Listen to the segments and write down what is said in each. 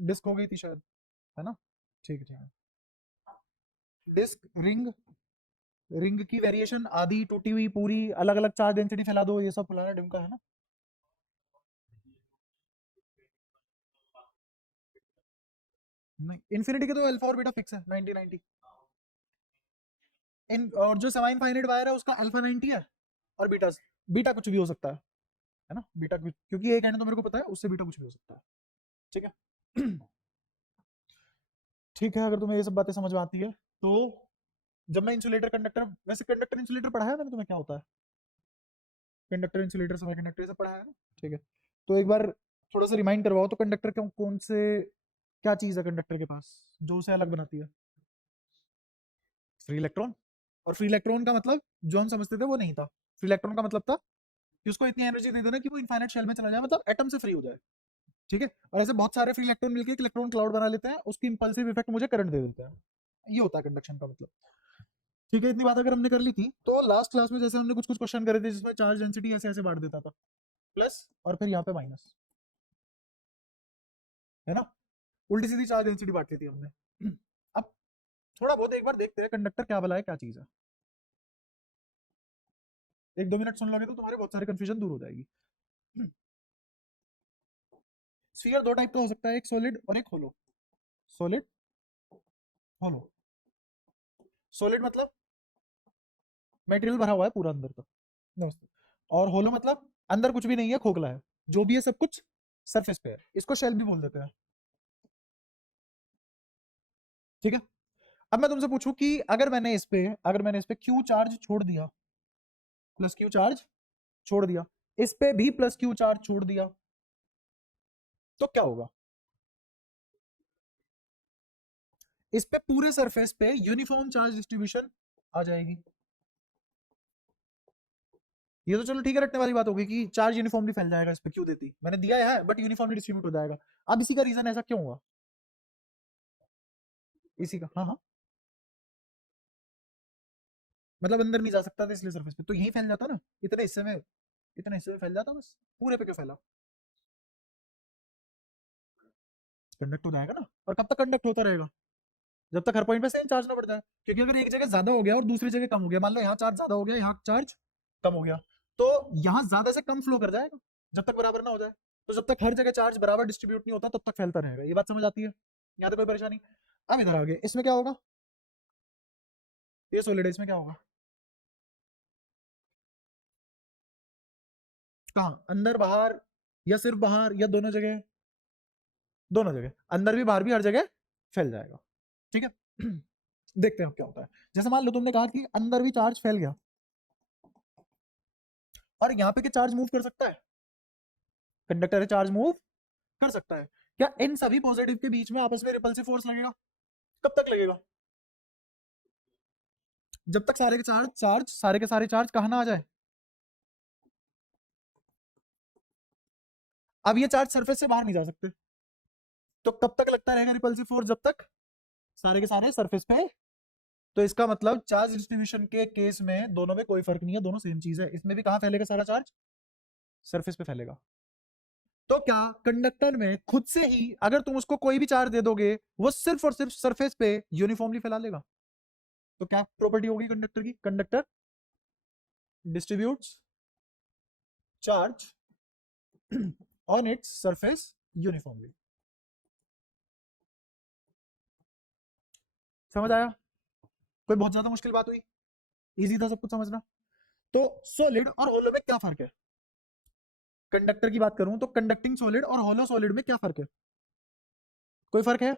Disc हो गई थी शायद, है ना? ठीक है। डिस्क, रिंग, रिंग की वेरिएशन आधी, टूटी हुई, पूरी, अलग अलग चार्ज डेंसिटी फैला दो, ये सब फुलाना ढिमका, है ना? नहीं, इन्फिनिटी के तो अल्फा और बीटा फिक्स है 90 90। इन और जो सेमी इनफाइनाइट वायर है उसका अल्फा 90 है, और बीटा, बीटा कुछ भी हो सकता है ना? बीटा क्योंकि एक है तो मेरे को पता है, उससे बीटा कुछ भी हो सकता है। ठीक है। ठीक है, अगर तुम्हें ये सब बातें समझ में आती है तो जब मैं इंसुलेटर कंडक्टर, वैसे कंडक्टर इंसुलेटर पढ़ा है मैंने तुम्हें, क्या होता है कंडक्टर इंसुलेटर सेमी कंडक्टर, ये सब पढ़ा है ना? ठीक है, तो एक बार थोड़ा सा रिमाइंड करवाओ तो कंडक्टर कौन से, क्या चीज है कंडक्टर के पास जो उसे अलग बनाती है? Free electron. और फ्री इलेक्ट्रॉन का मतलब जो हम समझते थे वो नहीं था। फ्री इलेक्ट्रॉन का मतलब था कि उसको इतनी एनर्जी दे देना कि वो इनफाइनाइट शेल में चला जाए, मतलब एटम से फ्री हो जाए। ठीक है, और ऐसे बहुत सारे फ्री इलेक्ट्रॉन मिलकर एक इलेक्ट्रॉन क्लाउड बना लेते हैं, उसकी इंपल्सिव इफेक्ट मुझे करंट दे देते हैं। ये होता है कंडक्शन का मतलब। ठीक है, इतनी बात अगर हमने कर ली थी तो लास्ट क्लास में जैसे हमने कुछ कुछ क्वेश्चन करे थे जिसमें चार्ज डेंसिटी ऐसे ऐसे बांट देता था, प्लस और फिर यहाँ पे माइनस, है ना? उल्टी सीधी चार्ज डेंसिटी बांट ली थी हमने। अब थोड़ा बहुत एक बार देखते हैं कंडक्टर क्या भला है, क्या चीज है। एक दो मिनट सुन लोगे तो तुम्हारे बहुत सारे कंफ्यूजन दूर हो जाएगी। स्फीयर दो टाइप का हो सकता है, एक सॉलिड और एक होलो। सॉलिड, होलो। सॉलिड मतलब मटेरियल भरा हुआ है पूरा अंदर तक, नमस्ते। और होलो मतलब अंदर कुछ भी नहीं है, खोखला है, जो भी है सब कुछ सरफेस पे है, इसको शेल भी बोल देते हैं। ठीक है, अब मैं तुमसे पूछूं कि अगर मैंने इस पे क्यू चार्ज छोड़ दिया, प्लस क्यू चार्ज छोड़ दिया, इस पे भी प्लस क्यू चार्ज छोड़ दिया, तो क्या होगा? इस पे पूरे सरफेस पे यूनिफॉर्म चार्ज डिस्ट्रीब्यूशन आ जाएगी। ये तो चलो ठीक है, रटने वाली बात होगी कि चार्ज यूनिफॉर्मली फैल जाएगा, इस पे क्यों देती, मैंने दिया है बट यूनिफॉर्मली डिस्ट्रीब्यूट हो जाएगा। अब इसी का रीजन ऐसा क्यों हुआ? इसी का, हाँ हाँ, मतलब अंदर नहीं जा सकता था इसलिए सरफेस पे, तो यही फैल जाता ना, इतने हिस्से में, इतने हिस्से में फैल जाता बस, पूरे पे क्यों फैला? कंडक्ट हो जाएगा ना, और कब तक कंडक्ट होता रहेगा? जब तक हर पॉइंट पे सेम चार्ज ना बढ़ जाए। क्योंकि अगर एक जगह ज्यादा हो गया और दूसरी जगह कम हो गया, मान लो यहाँ चार्ज ज्यादा हो गया, यहाँ चार्ज कम हो गया, तो यहाँ ज्यादा से कम फ्लो कर जाएगा जब तक बराबर ना हो जाए। तो जब तक हर जगह चार्ज बराबर डिस्ट्रीब्यूट नहीं होता तब तक फैलता रहेगा। ये बात समझ आती है? यहाँ तक कोई परेशानी? अब इधर आगे इसमें क्या होगा? ये सॉलिड है, इसमें क्या होगा? कहाँ, अंदर बाहर, या सिर्फ बाहर, या दोनों जगह? दोनों जगह, अंदर भी बाहर भी, हर जगह फैल जाएगा। ठीक है। देखते हैं क्या होता है। जैसे मान लो तुमने कहा कि अंदर भी चार्ज फैल गया, और यहाँ पे क्या चार्ज मूव कर सकता है? कंडक्टर चार्ज मूव कर सकता है। क्या इन सभी पॉजिटिव के बीच में आपस में रिपल्सिव फोर्स लगेगा? कब तक लगेगा? जब तक सारे के चार्ज सारे के सारे चार्ज कहाँ ना आ जाए। अब ये चार्ज सरफेस से बाहर नहीं जा सकते, तो कब तक लगता रहेगा रिपल्सिव फोर्स? जब तक सारे के सारे सरफेस पे। तो इसका मतलब चार्ज डिस्ट्रीब्यूशन के केस में दोनों में कोई फर्क नहीं है, दोनों सेम चीज है। इसमें भी कहाँ फैलेगा सारा चार्ज? सरफेस पे फैलेगा। तो क्या कंडक्टर में खुद से ही अगर तुम उसको कोई भी चार्ज दे दोगे, वो सिर्फ और सिर्फ सरफेस पे यूनिफॉर्मली फैला लेगा? तो क्या प्रॉपर्टी होगी कंडक्टर की? Conductor distributes charge on its surface uniformly. समझ आया? कोई बहुत ज्यादा मुश्किल बात हुई? इजी था सब कुछ समझना? तो सॉलिड और होलो में क्या फर्क है? कंडक्टर की बात करूं तो कंडक्टिंग सॉलिड और होलो सॉलिड में क्या फर्क है? कोई फर्क है?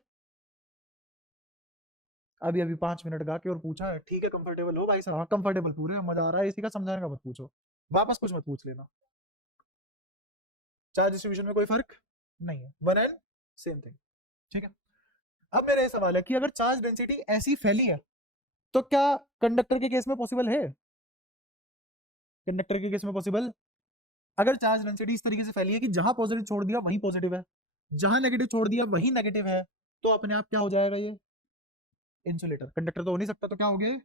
अभी अभी 5 मिनट गा के और पूछा है, ठीक है कंफर्टेबल हो भाई सर? हाँ कंफर्टेबल पूरे, मजा आ रहा है इसी का, समझाने का मत पूछो, वापस कुछ मत पूछ लेना। चार्ज डिस्ट्रीब्यूशन में कोई फर्क नहीं है, वन एंड सेम थिंग। ठीक है, अब मेरा ये सवाल है कि अगर चार्ज डेंसिटी ऐसी फैली है तो क्या कंडक्टर के केस में पॉसिबल है? कंडक्टर के केस में पॉसिबल, अगर चार्ज डेंसिटी इस तरीके से फैली है कि जहां पॉजिटिव छोड़ दिया वहीं पॉजिटिव है, जहां नेगेटिव छोड़ दिया वहीं नेगेटिव है, तो अपने आप क्या हो जाएगा ये? इंसुलेटर। कंडक्टर तो हो नहीं सकता, तो क्या हो गया?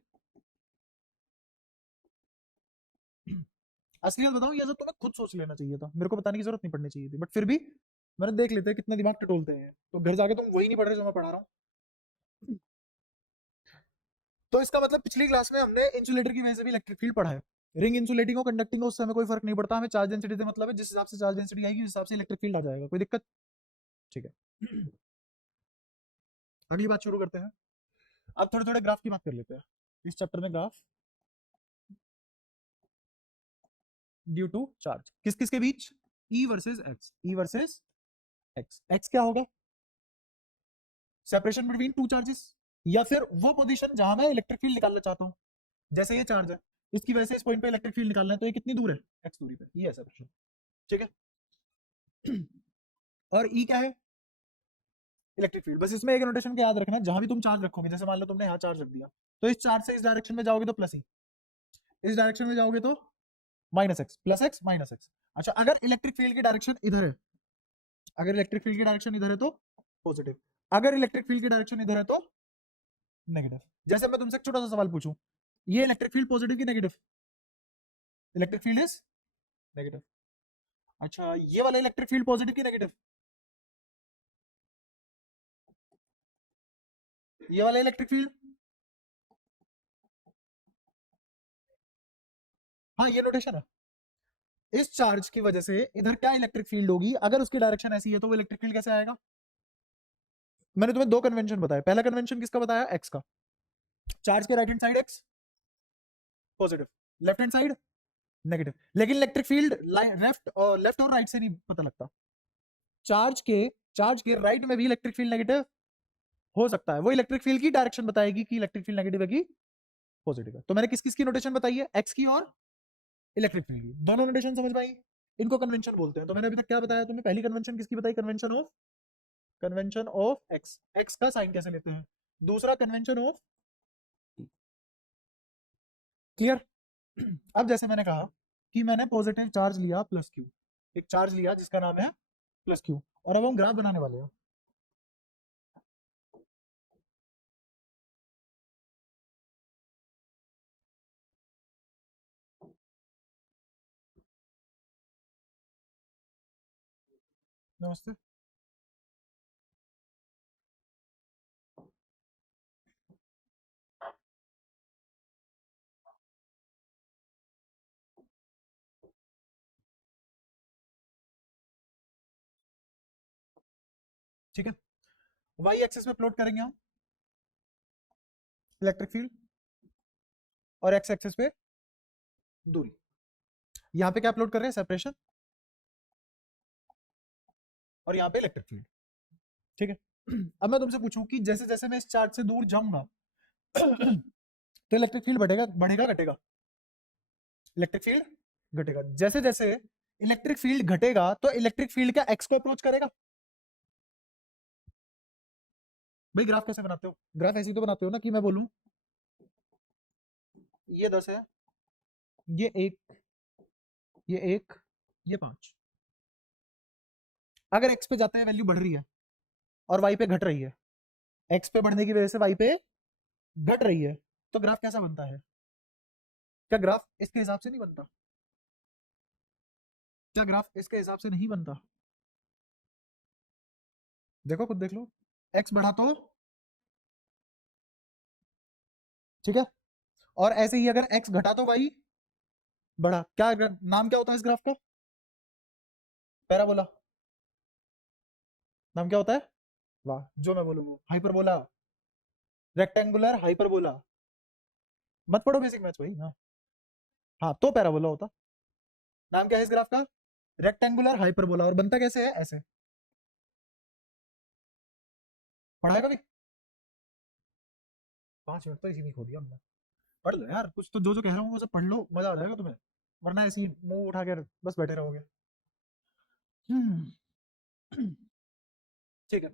असलियत बताऊं, ये सब तुम्हें खुद सोच लेना चाहिए था, मेरे को बताने की जरूरत नहीं पड़नी चाहिए थी, बट फिर भी मैंने देख लेते हैं कितना दिमाग टटोलते हैं, तो घर जाके तुम वही नहीं पढ़ रहे जो मैं पढ़ा रहा हूँ। तो इसका मतलब पिछली क्लास में हमने इंसुलेटर की वजह से भी इलेक्ट्रिक फील्ड पढ़ा है। रिंग इंसुलेटिंग और कंडक्टिंग उससे हमें कोई फर्क नहीं पड़ता, हमें चार्ज डेंसिटी से मतलब है, जिस हिसाब से चार्ज डेंसिटी आएगी उस हिसाब से इलेक्ट्रिक फील्ड आ जाएगा, कोई दिक्कत? ठीक है। अगली बात शुरू करते हैं। अब थोड़े थोड़े ग्राफ की बात कर लेते हैं इस चैप्टर में। ग्राफ ड्यू टू चार्ज किस किस के बीच? ई वर्सेस एक्स, ई वर्सेस एक्स। एक्स क्या होगा? सेपरेशन बिटवीन टू चार्जेस, या फिर वो पोजीशन जहां मैं इलेक्ट्रिक फील्ड निकालना चाहता हूं। जैसे ये चार्ज है, इसकी वजह से इस पॉइंट पे इलेक्ट्रिक फील्ड निकालना है, तो ये कितनी दूर है? एक्स दूरी पे, ये है सेपरेशन। ठीक है। और ई क्या है? Electric field. बस इसमें एक नोटेशन का याद रखना, जहां भी तुम चार्ज रखोगे, जैसे मान लो तुमने यहाँ चार्ज रख दिया, तो इस चार्ज से इस डायरेक्शन में जाओगे तो प्लस ई, इस डायरेक्शन में जाओगे तो minus x, plus x minus x. अच्छा, अगर इलेक्ट्रिक फील्ड की डायरेक्शन इधर है, अगर इलेक्ट्रिक फील्ड की डायरेक्शन इधर है तो पॉजिटिव, अगर इलेक्ट्रिक फील्ड की डायरेक्शन इधर है तो नेगेटिव। जैसे मैं तुमसे एक छोटा सा सवाल पूछूं, ये इलेक्ट्रिक फील्ड पॉजिटिव की negative? Electric field is negative. अच्छा, ये वाला इलेक्ट्रिक फील्ड पॉजिटिव की नेगेटिव? ये वाला इलेक्ट्रिक फील्ड, हाँ ये नोटेशन है। इस चार्ज की वजह से इधर क्या इलेक्ट्रिक फील्ड होगी, अगर उसकी डायरेक्शन ऐसी है तो वो इलेक्ट्रिक फील्ड कैसे आएगा? मैंने तुम्हें दो कन्वेंशन बताया। पहला कन्वेंशन किसका बताया? एक्स का। चार्ज के right hand side x positive, left hand side negative. लेकिन इलेक्ट्रिक फील्ड लेफ्ट और राइट से नहीं पता लगता। चार्ज के चार्ज के राइट में भी इलेक्ट्रिक फील्ड नेगेटिव हो सकता है, वो इलेक्ट्रिक फील्ड की डायरेक्शन बताएगी कि इलेक्ट्रिक फील्ड नेगेटिव है कि पॉजिटिव है। तो मैंने किस किस की नोटेशन बताई है? एक्स की और इलेक्ट्रिक फील्ड की। दोनों नोटेशन समझ पाई? इनको कन्वेंशन बोलते हैं। तो मैंने अभी तक क्या बताया तुम्हें? पहली कन्वेंशन किसकी बताई? कन्वेंशन ऑफ एक्स, एक्स का साइन कैसे लेते हैं। दूसरा कन्वेंशन ऑफ, क्लियर? अब जैसे मैंने कहा कि मैंने पॉजिटिव चार्ज लिया प्लस क्यू, एक चार्ज लिया जिसका नाम है प्लस क्यू, और अब हम ग्राफ बनाने वाले हैं। नमस्ते। ठीक है, वाई एक्सिस पे प्लॉट करेंगे हम इलेक्ट्रिक फील्ड, और एक्स एक्सिस पे दूरी। यहाँ पे क्या प्लॉट कर रहे हैं? सेपरेशन, और यहाँ पे इलेक्ट्रिक फील्ड। ठीक है। अब मैं तुमसे पूछूं कि जैसे जैसे मैं इस चार्ज से दूर जाऊंगा तो इलेक्ट्रिक फील्ड बढ़ेगा बढ़ेगा घटेगा? इलेक्ट्रिक फील्ड घटेगा। जैसे जैसे इलेक्ट्रिक फील्ड घटेगा तो इलेक्ट्रिक फील्ड क्या एक्स को अप्रोच करेगा? भाई ग्राफ कैसे बनाते हो? ग्राफ ऐसे ही तो बनाते हो ना, कि मैं बोलूं ये 10 है, ये 1, ये 1, ये 5। अगर एक्स पे जाते हैं वैल्यू बढ़ रही है और वाई पे घट रही है, एक्स पे बढ़ने की वजह से वाई पे घट रही है, तो ग्राफ कैसा बनता है? क्या ग्राफ इसके हिसाब से नहीं बनता? क्या ग्राफ इसके हिसाब से नहीं बनता? देखो खुद देख लो। एक्स बढ़ा तो, ठीक है, और ऐसे ही अगर एक्स घटा तो वाई बढ़ा। क्या नाम क्या होता है इस ग्राफ का? पैराबोला। नाम क्या होता है? वाह, जो मैं बोलूँ हाइपरबोला, रेक्टेंगुलर हाइपरबोला। मत पढ़ो बेसिक मैथ्स भाई ना। हाँ, तो पैराबोला होता। नाम क्या है इस ग्राफ का? Rectangular hyperbola. और बनता कैसे है? ऐसे। पढ़ाएगा भी? 5 मिनट तो इसी में खो दिया हमने। पढ़ लो यार, कुछ तो जो जो कह रहा हूँ वो सब पढ़ लो, मजा आ जाएगा तुम्हें। वरना ऐसे ही मुंह उठा कर बस बैठे रहोगे। हम्म, ठीक है।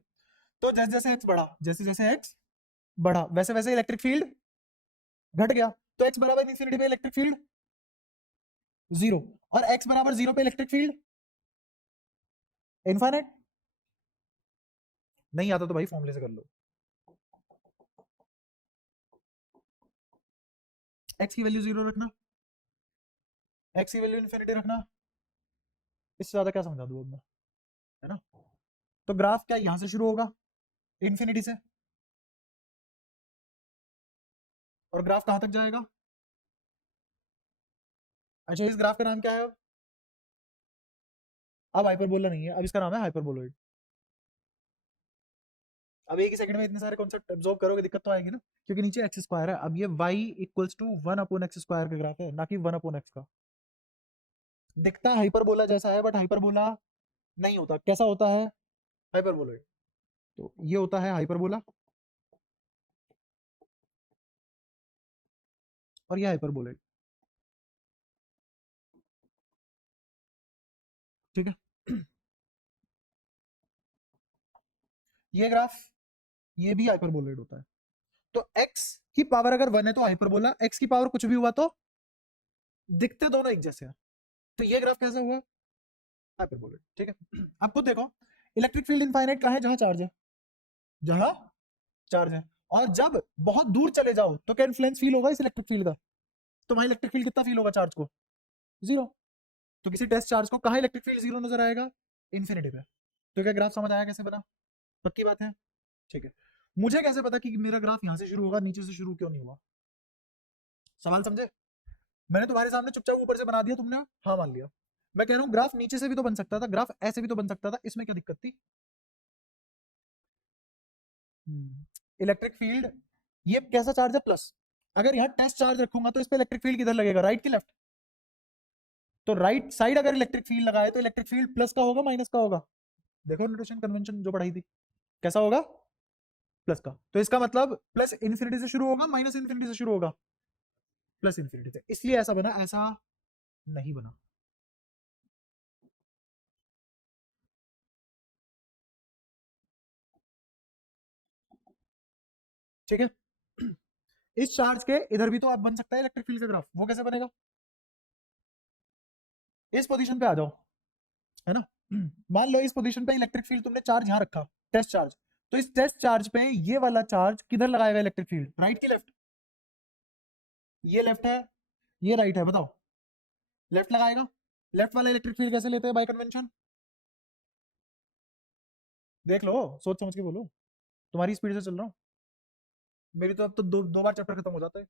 तो जैसे जैसे एक्स बढ़ा, जैसे जैसे एक्स बढ़ा, वैसे वैसे इलेक्ट्रिक फील्ड घट गया। तो एक्स बराबर इंफिनिटी पे इलेक्ट्रिक फील्ड जीरो, और एक्स बराबर जीरो पे इलेक्ट्रिक फील्ड इनफाइनाइट। नहीं आता तो भाई फॉर्मूले से कर लो। एक्स की वैल्यू जीरो रखना, एक्स की वैल्यू इनफिनिटी रखना, इससे ज्यादा क्या समझा दूं अब मैं, है ना? तो ग्राफ क्या यहां से शुरू होगा इन्फिनिटी से, और ग्राफ कहां तक जाएगा? अच्छा, इस ग्राफ का नाम क्या है अब हाइपरबोला नहीं है, अब इसका नाम है हाइपरबोलॉइड। अब एक ही सेकंड में इतने सारे कॉन्सेप्ट एब्जॉर्ब करोगे दिक्कत तो आएगी ना, क्योंकि नीचे एक्स स्क्वायर है। अब ये y इक्वल्स टू 1/x² का ग्राफ है, ना कि 1/x का। दिखता हाइपरबोला जैसा है बट हाइपरबोला नहीं होता। कैसा होता है? हाइपरबोलॉइड। तो ये होता है हाइपरबोला और ये हाइपरबोलॉइड, ठीक है। ये ग्राफ, ये भी हाइपरबोलॉइड होता है। तो x की पावर अगर 1 है तो हाइपरबोला, x की पावर कुछ भी हुआ तो दिखते दोनों एक जैसे हैं। तो ये ग्राफ कैसा हुआ? हाइपरबोलॉइड, ठीक है। अब खुद देखो, इलेक्ट्रिक फील्ड इनफाइनाइट कहाँ है? जहां चार्ज है, जहां चार्ज है। और जब बहुत दूर चले जाओ तो क्या इन्फ्लुएंस फील होगा इस इलेक्ट्रिक फील्ड का? तो वहां इलेक्ट्रिक फील्ड कितना फील होगा चार्ज को? जीरो। तो किसी टेस्ट चार्ज को कहाँ इलेक्ट्रिक फील्ड जीरो नजर आएगा? इन्फिनिटी पे। तो क्या ग्राफ समझ आया कैसे बना? पक्की बात है, ठीक है। मुझे कैसे पता कि मेरा ग्राफ यहां से शुरू होगा, नीचे से शुरू क्यों नहीं हुआ? सवाल समझे? मैंने तुम्हारे सामने चुपचाप ऊपर से बना दिया, तुमने हाँ मान लिया। मैं कह रहा हूँ ग्राफ नीचे से भी तो बन सकता था, ग्राफ ऐसे भी तो बन सकता था, इसमें क्या दिक्कत थी? इलेक्ट्रिक फील्ड, ये कैसा चार्ज है? प्लस। अगर यहाँ टेस्ट चार्ज रखूंगा तो इस पे इलेक्ट्रिक फील्ड किधर लगेगा? राइट की लेफ्ट? तो राइट साइड अगर इलेक्ट्रिक फील्ड लगाए तो इलेक्ट्रिक फील्ड प्लस का होगा माइनस का होगा? देखो नोटेशन कन्वेंशन जो पढ़ाई थी, कैसा होगा? प्लस का। तो इसका मतलब प्लस इन्फिनिटी से शुरू होगा माइनस इन्फिनिटी से शुरू होगा? प्लस इन्फिनिटी से। इसलिए ऐसा बना, ऐसा नहीं बना। ठीक है। इस चार्ज के इधर भी तो आप बन सकता है इलेक्ट्रिक फील्ड का ग्राफ, वो कैसे बनेगा? इस पोजीशन पे आ जाओ, है ना। मान लो इस पोजीशन पे इलेक्ट्रिक फील्ड तुमने चार्ज यहां रखा, टेस्ट चार्ज। तो इस टेस्ट चार्ज पे ये वाला चार्ज किधर लगाएगा इलेक्ट्रिक फील्ड? राइट की लेफ्ट? ये लेफ्ट है, ये राइट है, बताओ। लेफ्ट लगाएगा। लेफ्ट वाला इलेक्ट्रिक फील्ड कैसे लेते हैं बाय कन्वेंशन? देख लो, सोच समझ के बोलो, तुम्हारी स्पीड से चल रहा हूँ। मेरी तो अब तो दो बार चैप्टर खत्म हो जाता है।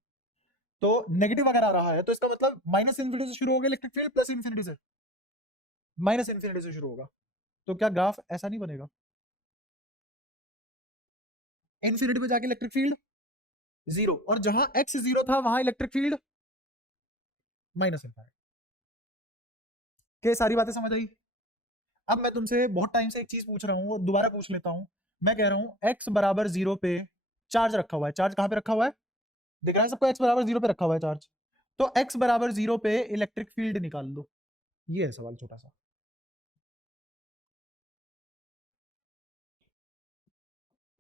तो नेगेटिव अगर आ रहा है तो इसका मतलब माइनस इन्फिनिटी से शुरू होगा इलेक्ट्रिक फील्ड, प्लस इन्फिनिटी से, माइनस इन्फिनिटी से शुरू होगा। तो क्या ग्राफ ऐसा नहीं बनेगा? इन्फिनिटी पे जाके इलेक्ट्रिक फील्ड जीरो, और जहां एक्स जीरो था वहां इलेक्ट्रिक फील्ड माइनस इन्फिनिटी। के सारी बातें समझ आई? अब मैं तुमसे बहुत टाइम से एक चीज पूछ रहा हूँ और दोबारा पूछ लेता हूँ। मैं कह रहा हूँ एक्स बराबर जीरो पे चार्ज रखा हुआ है। चार्ज कहाँ पे रखा हुआ है? दिख रहा है सबको? एक्स बराबर जीरो पे रखा हुआ है चार्ज। तो एक्स बराबर जीरो पे इलेक्ट्रिक फील्ड निकाल लो। ये है सवाल छोटा सा।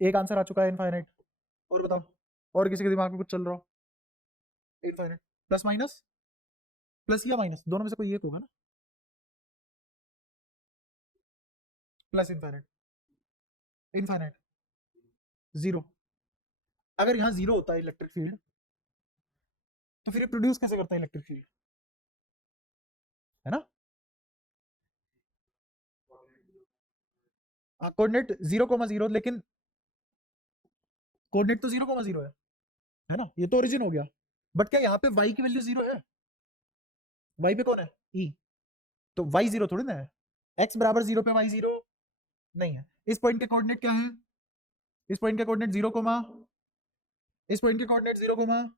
एक आंसर आ चुका है, इनफाइनाइट। और बताओ, और किसी के दिमाग में कुछ चल रहा हो? इनफाइनाइट। प्लस माइनस, प्लस या माइनस दोनों में से कोई एक होगा ना। Plus infinite, infinite, zero. अगर यहाँ जीरो होता है इलेक्ट्रिक फील्ड, तो फिर प्रोड्यूस कैसे करता है इलेक्ट्रिक फील्ड? है ना। कोऑर्डिनेट 0,0, लेकिन कोऑर्डिनेट तो 0,0 है ना, ये तो ओरिजिन हो गया। बट क्या यहाँ पे y की वैल्यू जीरो है? y पे कौन है? e। तो y जीरो थोड़ी ना है। x बराबर जीरो पे y जीरो नहीं है। इस पॉइंट के कोऑर्डिनेट क्या है? इस पॉइंट के कोऑर्डिनेट 0, इस पॉइंट के कोऑर्डिनेट 0,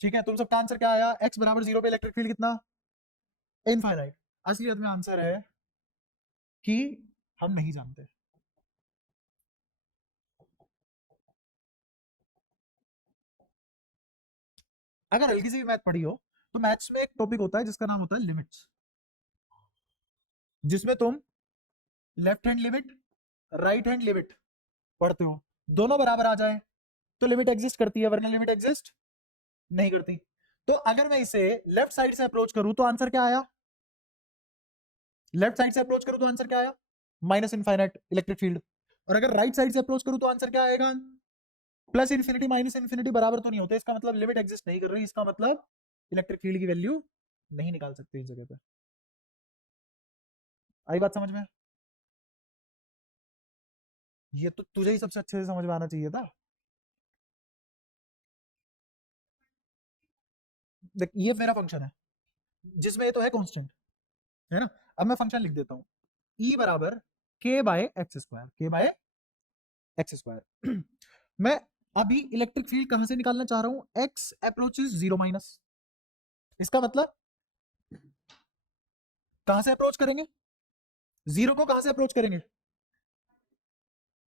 ठीक है। तुम सबका आंसर क्या आया? x बराबर जीरो पे इलेक्ट्रिक फील्ड कितना? इनफाइनाइट। असलियत में आंसर है कि हम नहीं जानते। अगर हल्की सी भी मैथ पढ़ी हो तो मैथ्स में एक टॉपिक होता है जिसका नाम होता है लिमिट्स, जिसमें तुम left hand limit, right hand limit पढ़ते हो। दोनों बराबर आ जाए तो लिमिट एग्जिस्ट करती है, वरना लिमिट एग्जिस्ट नहीं करती। तो अगर मैं इसे लेफ्ट साइड से अप्रोच करूं तो आंसर क्या आया? लेफ्ट साइड से अप्रोच करूं तो आंसर क्या आया? Minus infinite electric field. और अगर राइट साइड से अप्रोच करूं तो आंसर क्या आएगा? प्लस इन्फिनिटी माइनस इन्फिनिटी बराबर तो नहीं होते, इसका मतलब लिमिट एग्जिस्ट नहीं कर रही, इसका मतलब इलेक्ट्रिक फील्ड की वैल्यू नहीं निकाल सकते इस जगह पे। आई बात समझ में? ये तो तुझे ही सबसे अच्छे से समझ में आना चाहिए था। देख ये मेरा फंक्शन है जिसमें ये तो है कांस्टेंट, है ना। अब मैं फंक्शन लिख देता हूँ, ई बराबर के बाय एक्स स्क्वायर, के बाय एक्स स्क्वायर। मैं अभी इलेक्ट्रिक फील्ड कहां से निकालना चाह रहा हूं, एक्स अप्रोचेस जीरो माइनस। इसका मतलब कहां से अप्रोच करेंगे, जीरो को कहां से अप्रोच करेंगे,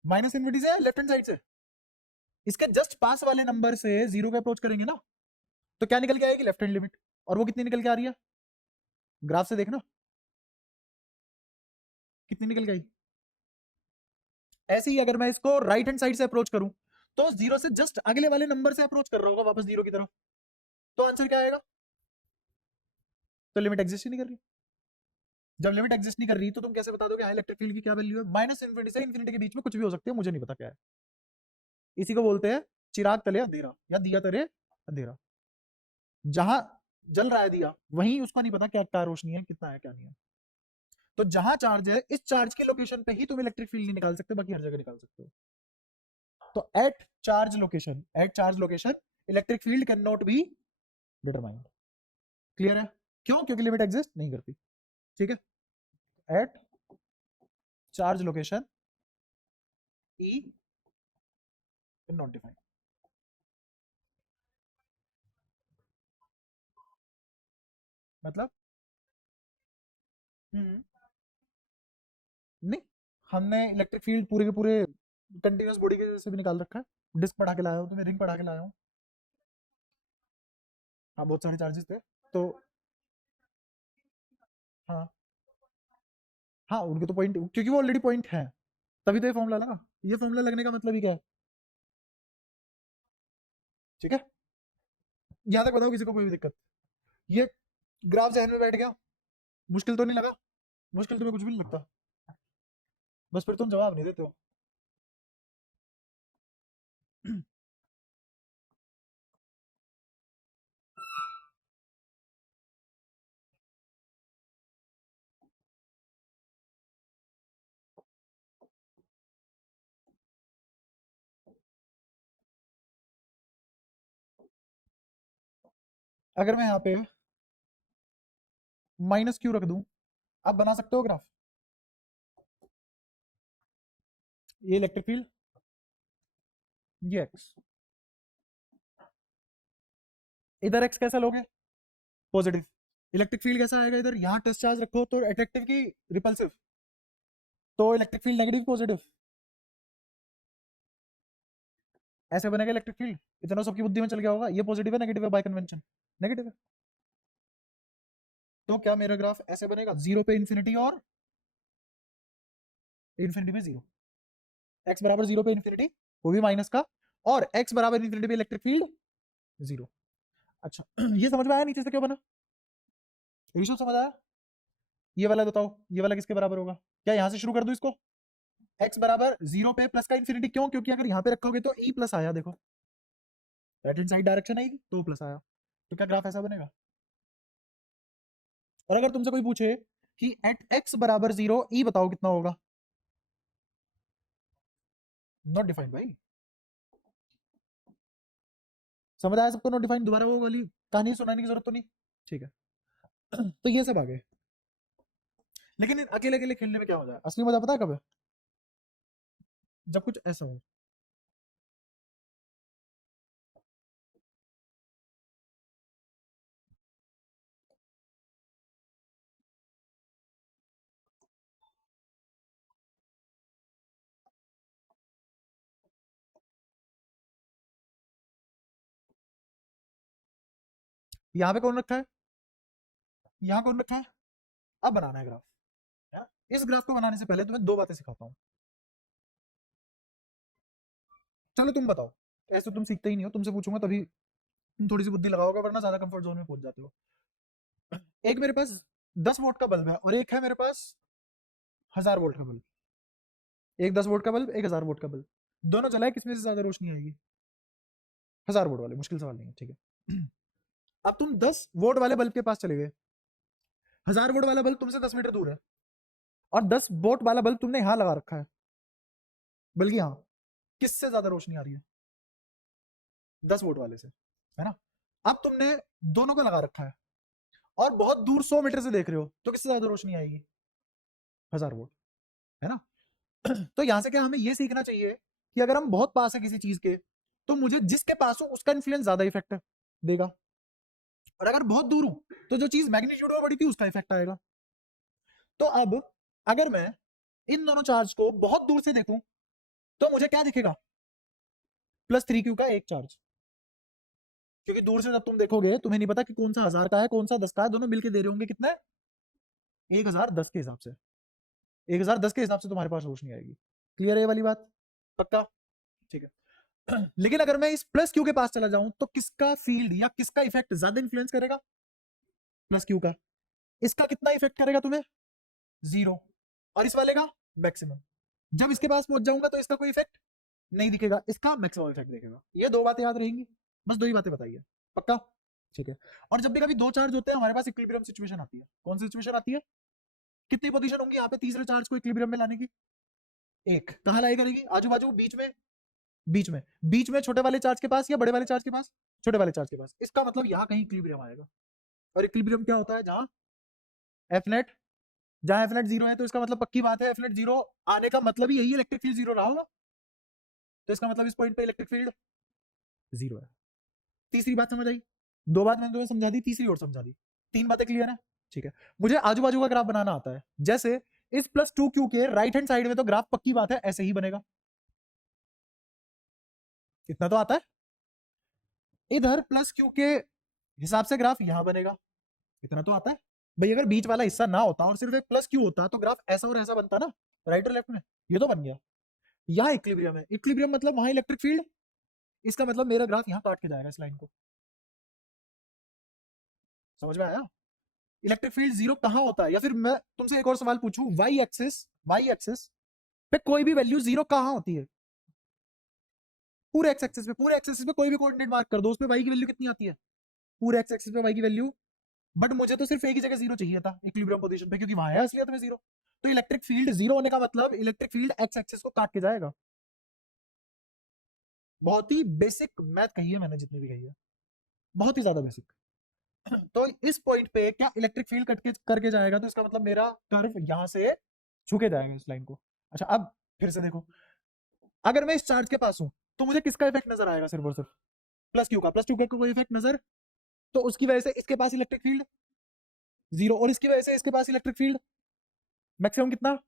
माइनस इनफिनिटी से, लेफ्ट हैंड साइड से। इसके जस्ट पास वाले नंबर से जीरो को अप्रोच करेंगे ना, तो क्या निकल के आएगी, लेफ्ट हैंड लिमिट। और वो कितनी निकल के आ रही है, ग्राफ से देखना कितनी निकल गई। ऐसे ही अगर मैं इसको राइट हैंड साइड से अप्रोच करूं, तो जीरो से जस्ट अगले वाले नंबर से अप्रोच कर रहा होगा वापस जीरो की तरफ, तो आंसर क्या आएगा, तो लिमिट एग्जिस्ट ही नहीं कर रही। जब लिमिट एग्जिस्ट नहीं कर रही तो तुम कैसे बता दोगे इलेक्ट्रिक फील्ड की क्या वैल्यू है, माइनस इन्फिनिटी से इन्फिनिटी के बीच में कुछ भी हो सकती है, मुझे नहीं पता क्या है। इसी को बोलते हैं चिराग तले अंधेरा, या दिया तले अंधेरा। जहां जल रहा है दिया, वहीं उसको नहीं पता क्या क्या रोशनी है, कितना है क्या नहीं है। तो जहां चार्ज है, इस चार्ज के लोकेशन पे ही तुम इलेक्ट्रिक फील्ड नहीं निकाल सकते, बाकी हर जगह निकाल सकते हो। तो at charge location electric field can not be determined. Clear है? क्यों? क्योंकि लिमिट एग्जिस्ट नहीं करती। ठीक है, at charge location E not defined. मतलब हम्म नहीं, हमने इलेक्ट्रिक फील्ड पूरे के पूरे कंटिन्यूस बॉडी के जैसे भी निकाल रखा है। डिस्क पढ़ा के लाया हूँ, तो मैं रिंग पढ़ा के लाया हूँ। हाँ बहुत सारे चार्जेस थे, तो हाँ हाँ उनके तो पॉइंट, क्योंकि वो ऑलरेडी पॉइंट है, तभी तो ये फॉर्मूला लगा। ये फॉर्मूला लगने का मतलब ही क्या है, ठीक है। यहाँ तक बताओ किसी को कोई भी दिक्कत, ये ग्राफ जहन में बैठ गया, मुश्किल तो नहीं लगा, मुश्किल तुम्हें कुछ भी नहीं लगता, बस फिर तुम जवाब नहीं देते हो। अगर मैं यहाँ पे माइनस क्यू रख दूं, आप बना सकते हो ग्राफ, ये इलेक्ट्रिक फील्ड, ये एक्स, इधर एक्स कैसा लोगे, पॉजिटिव। इलेक्ट्रिक फील्ड कैसा आएगा इधर, यहाँ टेस्ट चार्ज रखो तो अट्रैक्टिव की रिपल्सिव, तो इलेक्ट्रिक फील्ड नेगेटिव पॉजिटिव, ऐसे बनेगा इलेक्ट्रिक फील्ड। इतना सबकी बुद्धि में चल गया होगा, ये पॉजिटिव है नेगेटिव है, बाय कन्वेंशन नेगेटिव है। तो क्या मेरा ग्राफ ऐसे बनेगा, जीरो पे इंफिनिटी और इंफिनिटी पे जीरो, एक्स बराबर जीरो पे इंफिनिटी, वो भी माइनस का, और एक्स बराबर इंफिनिटी पे इलेक्ट्रिक फील्ड जीरो। अच्छा ये समझ में आया नीचे से क्यों बना, ऋषभ समझ आया? ये वाला बताओ, ये वाला किसके बराबर होगा, क्या यहाँ से शुरू कर दूं इसको, एक्स बराबर जीरो पे प्लस का इंफिनिटी, क्यों? क्योंकि अगर यहाँ पे रखोगे तो ई प्लस आया, देखो राइट हैंड साइड डायरेक्शन आएगी तो प्लस आया, तो क्या ग्राफ ऐसा बनेगा। और अगर तुमसे कोई पूछे कि एट एक्स बराबर जीरो ई बताओ कितना होगा, नॉट डिफाइंड भाई। समझ आया सबको, नॉट डिफाइंड, दोबारा वो वाली कहानी सुनाने की जरूरत तो नहीं। ठीक है तो ये सब आ गए, लेकिन इन अकेले अकेले खेलने में क्या मजा है, असली मजा पता है कब है, जब कुछ ऐसा हो। यहाँ पे कौन रखा है, यहाँ कौन रखा है, अब बनाना है ग्राफ, है ना? इस ग्राफ को बनाने से पहले तुम्हें दो बातें सिखाता हूँ। चलो तुम बताओ, ऐसे तुम सीखते ही नहीं हो, तुमसे पूछूंगा तभी तुम थोड़ी सी बुद्धि लगाओगे, वरना ज्यादा कंफर्ट जोन में पहुंच जाते हो। एक मेरे पास 10 वोल्ट का बल्ब है, और एक है मेरे पास 1000 वोल्ट का बल्ब। एक 10 वोल्ट का बल्ब, एक 1000 वोल्ट का बल्ब, दोनों जलाए, किसमें से ज्यादा रोशनी आएगी, 1000 वोल्ट वाले, मुश्किल सवाल नहीं है, ठीक है। अब तुम 10 वोल्ट वाले बल्ब के पास चले गए, 1000 वोल्ट वाला बल्ब तुमसे 10 मीटर दूर है, और 10 वोल्ट वाला बल्ब तुमने यहां लगा रखा है, बल्कि हाँ, किससे ज्यादा रोशनी आ रही है? 10 वोल्ट वाले से, है ना? अब तुमने दोनों को लगा रखा है और बहुत दूर 100 मीटर से देख रहे हो, तो किससे ज्यादा रोशनी आएगी? 1000 वोल्ट, है ना? तो यहां से क्या हमें ये सीखना चाहिए कि अगर हम बहुत पास है किसी चीज के, तो मुझे जिसके पास हूं उसका इन्फ्लुएंस ज्यादा इफेक्ट देगा, और अगर बहुत दूर हूं तो जो चीज मैग्नीट्यूड में बड़ी थी उसका इफेक्ट आएगा। तो अब अगर मैं इन दोनों चार्ज को बहुत दूर से देखूं, तो मुझे क्या दिखेगा? +3Q का एक चार्ज, क्योंकि दूर से जब तुम देखोगे तुम्हें नहीं पता कि कौन सा 1000 का है कौन सा 10 का है, दोनों मिलके दे रहे होंगे कितने? 1010 के हिसाब से, 1010 के हिसाब से तुम्हारे पास रोशनी आएगी। क्लियर है ये वाली बात? पक्का? ठीक है। लेकिन अगर मैं इस +Q के पास चला जाऊं, तो किसका फील्ड या किसका इफेक्ट ज्यादा इंफ्लुएंस करेगा? +Q का। इसका कितना इफेक्ट करेगा तुम्हें? 0। और इस वाले का मैक्सिमम। जब इसके पास पहुंच जाऊंगा तो इसका कोई इफेक्ट नहीं दिखेगा, इसका मैक्सिमम इफेक्ट दिखेगा। ये दो बातें याद रहेंगी, बस दो ही बातें बताइए। पक्का? ठीक है। और जब भी कभी दो चार्ज होते हैं, हमारे पास इक्विलिब्रियम सिचुएशन आती है। कौन सी सिचुएशन आती है? कितनी पोजीशन होंगी यहाँ पे तीसरे चार्ज को इक्विलिब्रियम में लाने की? एक। कहाँ लाई करेगी? आजू बाजू, बीच में? बीच में। बीच में छोटे वाले चार्ज के पास या बड़े वाले चार्ज के पास? छोटे वाले चार्ज के पास। इसका मतलब यहाँ कहीं इक्विलिब्रियम आएगा। और इक्विलिब्रियम क्या होता है? जहां एफ नेट, जहां एफ नेट 0 है, तो इसका मतलब पक्की बात है एफ नेट 0 आने का मतलब ही यही इलेक्ट्रिक फील्ड 0 रहा होगा। तो इसका मतलब इस पॉइंट पे इलेक्ट्रिक फील्ड 0 है। तीसरी बात समझ आई? दो बात मैंने तुम्हें समझा दी, तीसरी और समझा दी। तीन बातें क्लियर है? ठीक है। मुझे आजू बाजू का ग्राफ बनाना आता है। जैसे इस +2Q के राइट हैंड साइड में तो ग्राफ पक्की बात है ऐसे ही बनेगा, इतना तो आता है। इधर +Q के हिसाब से ग्राफ यहां बनेगा, इतना तो आता है। भाई अगर बीच वाला हिस्सा ना होता और सिर्फ एक +Q होता, तो ग्राफ ऐसा और ऐसा बनता ना, राइट और लेफ्ट में। ये तो बन गया। यहाँ इक्विलिब्रियम है, इक्विलिब्रियम मतलब वहां इलेक्ट्रिक फील्ड, इसका मतलब मेरा ग्राफ यहाँ काट के जाएगा इस लाइन को। समझ में आया? इलेक्ट्रिक फील्ड 0 कहां होता है? या फिर मैं तुमसे एक और सवाल पूछूं, वाई एक्सिस पे कोई भी वैल्यू 0 कहां होती है? पूरे एक्स एक्सिस पे, पूरे एक्स एक्सिस पे कोई भी कोऑर्डिनेट मार्क कर दो, उस पे वाई की वैल्यू कितनी आती है? पूरे एक्स एक्सिस पे वाई की वैल्यू। बट मुझे तो सिर्फ एक ही जगह 0 चाहिए था, इक्विलिब्रियम पोजीशन पे, क्योंकि वहां है असलियत में 0। तो इलेक्ट्रिक फील्ड 0 होने का मतलब इलेक्ट्रिक फील्ड एक्स एक्सिस को काट के जाएगा। बहुत ही बेसिक मैथ कही है मैंने जितनी भी कही है, बहुत ही ज्यादा बेसिक। तो इस पॉइंट पे क्या इलेक्ट्रिक फील्ड कट के करके जाएगा, तो इसका मतलब मेरा कर्व यहां से झुके जाएगा इस लाइन को। अच्छा अब फिर से देखो, अगर मैं इस चार्ज के पास हूं, तो मुझे किसका इफेक्ट नजर आएगा? सिर्फ और सिर्फ +Q का। +Q का कोई इफेक्ट नजर, तो उसकी वजह से इसके पास इलेक्ट्रिक फील्ड 0, और इसकी वजह से इसके पास इलेक्ट्रिक फील्ड मैक्सिमम कितना?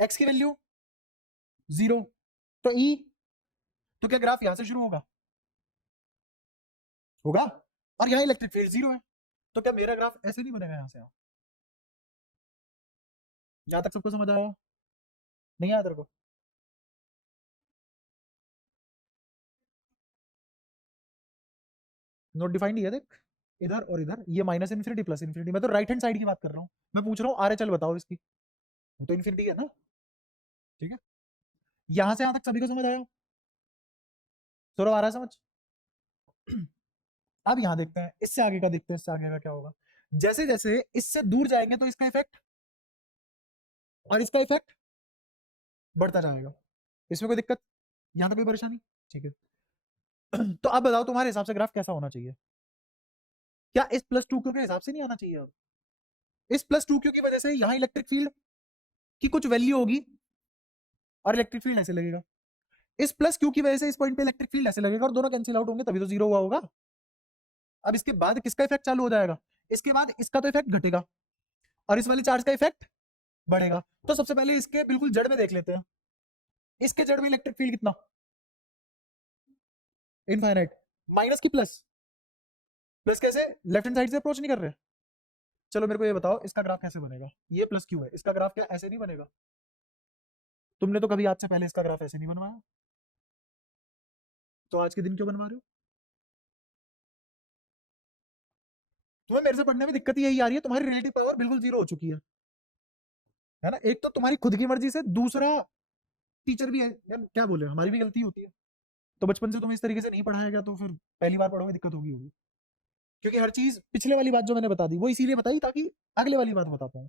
x की वैल्यू 0। तो E, तो क्या ग्राफ यहां से शुरू होगा? होगा। और यहाँ इलेक्ट्रिक फील्ड 0 है, तो क्या मेरा ग्राफ ऐसे नहीं बनेगा यहां से? यहां तक सबको समझ आया? नहीं आया तेरे को? नोट डिफाइंड है देख, इधर और इधर, ये -∞ +∞। मैं तो राइट हैंड साइड की बात कर रहा हूँ। मैं पूछ रहा हूँ आर एच एल बताओ इसकी, वो तो इन्फिनिटी है ना। ठीक है, यहां से यहां तक सभी को समझ आया? सौरभ आ रहा है समझ? अब यहां देखते हैं, इससे आगे का देखते हैं, इससे आगे का क्या होगा। जैसे जैसे इससे दूर जाएंगे तो इसका इफेक्ट और इसका इफेक्ट बढ़ता जाएगा। इसमें कोई दिक्कत? यहां तक कोई परेशानी? ठीक है। तो अब बताओ तुम्हारे हिसाब से ग्राफ कैसा होना चाहिए? क्या इस +2Q के हिसाब से नहीं आना चाहिए? अब इस +2Q की वजह से यहाँ इलेक्ट्रिक फील्ड की कुछ वैल्यू होगी और इलेक्ट्रिक फील्ड ऐसे लगेगा। इस +Q की वजह से इस पॉइंट पे इलेक्ट्रिक फील्ड ऐसे लगेगा, और दोनों कैंसिल आउट होंगे, तभी तो 0 हुआ होगा। अब इसके बाद किसका इफेक्ट चालू हो जाएगा? इसके बाद इसका तो इफेक्ट घटेगा और इस वाले चार्ज का इफेक्ट बढ़ेगा। तो सबसे पहले इसके बिल्कुल जड़ में देख लेते हैं, इसके जड़ में इलेक्ट्रिक फील्ड कितना? इनफाइनाइट। माइनस की प्लस? प्लस कैसे? लेफ्ट हैंड साइड से अप्रोच नहीं कर रहे? चलो मेरे को ये बताओ, इसका ग्राफ कैसे बनेगा? ये +Q है, इसका ग्राफ क्या ऐसे नहीं बनेगा? तुमने तो कभी आज से पहले इसका ग्राफ ऐसे नहीं बनवाया, तो आज के दिन क्यों बनवा रहे हो? तुम्हें मेरे से पढ़ने में दिक्कत ही यही आ रही है, तुम्हारी रिलेटिव पावर बिल्कुल 0 हो चुकी है ना? एक तो तुम्हारी खुद की मर्जी से, दूसरा टीचर भी है यार, क्या बोले, हमारी भी गलती होती है। तो बचपन से तुम्हें इस तरीके से नहीं पढ़ाया गया, तो फिर पहली बार पढ़ोगे दिक्कत होगी। क्योंकि हर चीज पिछले वाली बात जो मैंने बता दी वो इसीलिए बताई ताकि अगले वाली बात बता पाऊँ।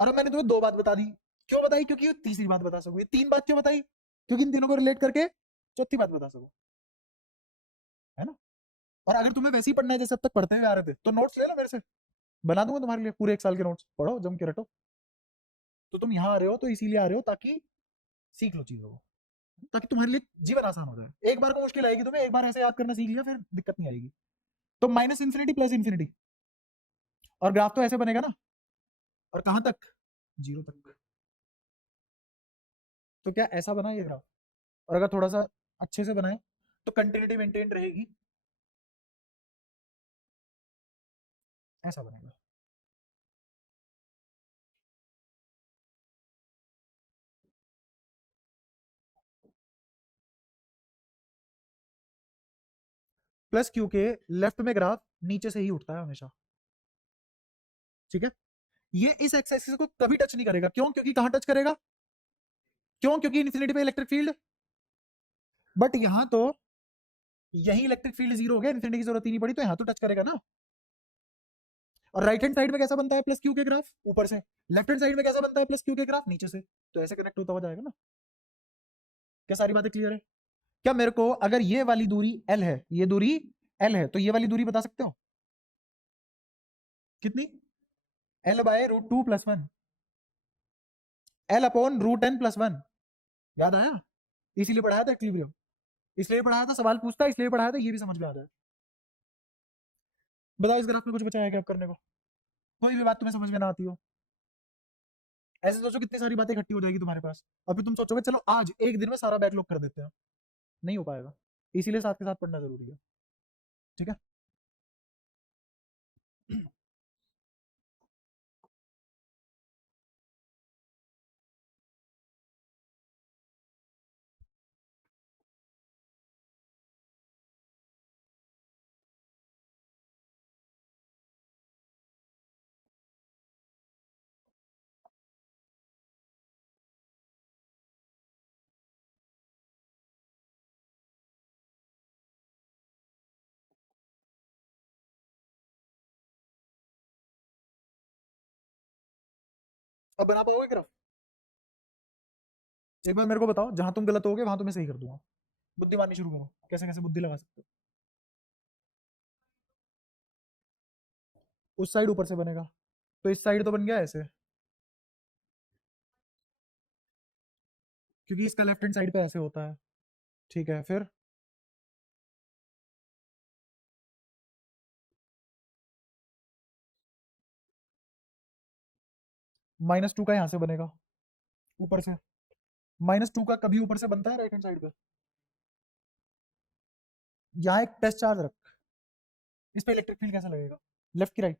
और अब मैंने तुम्हें 2 बात बता दी। क्यों बताई? क्योंकि ये तीसरी बात बता सको। ये 3 बात क्यों बताई? क्योंकि इन तीनों को रिलेट करके चौथी बात बता सको, है ना? और अगर तुम्हें वैसे ही पढ़ना है जैसे अब तक पढ़ते हुए आ रहे थे, तो नोट्स ले लो मेरे से, बना दूंगा तुम्हारे लिए पूरे 1 साल के नोट्स, पढ़ो जम के रटो। तो तुम यहाँ आ रहे हो तो इसीलिए आ रहे हो ताकि सीख लो चीजों को, ताकि तुम्हारे लिए जीवन आसान हो जाए। एक बार को मुश्किल आएगी तुम्हें, एक बार ऐसे याद करना सीख लिया फिर दिक्कत नहीं आएगी। तो माइनस इन्फिनिटी प्लस इन्फिनिटी, और ग्राफ तो ऐसे बनेगा ना, और कहां तक? 0 तक। तो क्या ऐसा बना ये ग्राफ? और अगर थोड़ा सा अच्छे से बनाए तो कंटिन्यूटी मेंटेन रहेगी, ऐसा बनेगा। प्लस क्यू के लेफ्ट में ग्राफ नीचे से ही उठता है हमेशा, ठीक है? ये इस एक्स एक्सिस को कभी टच नहीं करेगा। क्यों? क्योंकि कहां टच करेगा? क्यों? क्योंकि इन्फिनिटी पे इलेक्ट्रिक फील्ड। बट यहां तो यही इलेक्ट्रिक फील्ड 0 हो गया, इन्फिनिटी की जरूरत ही नहीं पड़ी, तो यहां तो टच करेगा ना। और राइट हैंड साइड में कैसा बनता है प्लस क्यू के ग्राफ? ऊपर से। लेफ्ट हैंड साइड में कैसा बनता है प्लस क्यू के ग्राफ? नीचे से। तो ऐसे कनेक्ट होता हुआ जाएगा ना। क्या सारी बातें क्लियर है? क्या मेरे को अगर ये वाली दूरी L है, ये दूरी L है, तो ये वाली दूरी बता सकते हो कितनी? L by root 2 plus 1, L upon root n plus 1। याद आया? इसीलिए पढ़ाया था इक्विलिब्रियम, इसलिए पढ़ाया था, सवाल पूछता है इसलिए पढ़ाया था, ये भी समझ में आ जाए। बताओ इस ग्राफ में कुछ बचा है क्या अब करने को? कोई भी बात तुम्हें समझ में ना आती हो? ऐसे सोचो कितनी सारी बातें इकट्ठी हो जाएगी तुम्हारे पास, और फिर तुम सोचोगे चलो आज एक दिन में सारा बैकलॉग कर देते हैं। नहीं हो पाएगा, इसीलिए साथ के साथ पढ़ना जरूरी है, ठीक है? अब बना पाओगे ग्राफ? एक बार मेरे को बताओ, जहां तुम गलत होगे वहां तुम्हें सही कर दूंगा। बुद्धि मारनी शुरू करो, कैसे कैसे बुद्धि लगा सकते हो। उस साइड ऊपर से बनेगा, तो इस साइड तो बन गया ऐसे, क्योंकि इसका लेफ्ट हैंड साइड पे ऐसे होता है, ठीक है? फिर -2 का यहां से बनेगा ऊपर से। -2 का कभी ऊपर से बनता है राइट हैंड साइड पे? यहाँ एक टेस्ट चार्ज रख, इस पे इलेक्ट्रिक फील्ड कैसा लगेगा? लेफ्ट की राइट?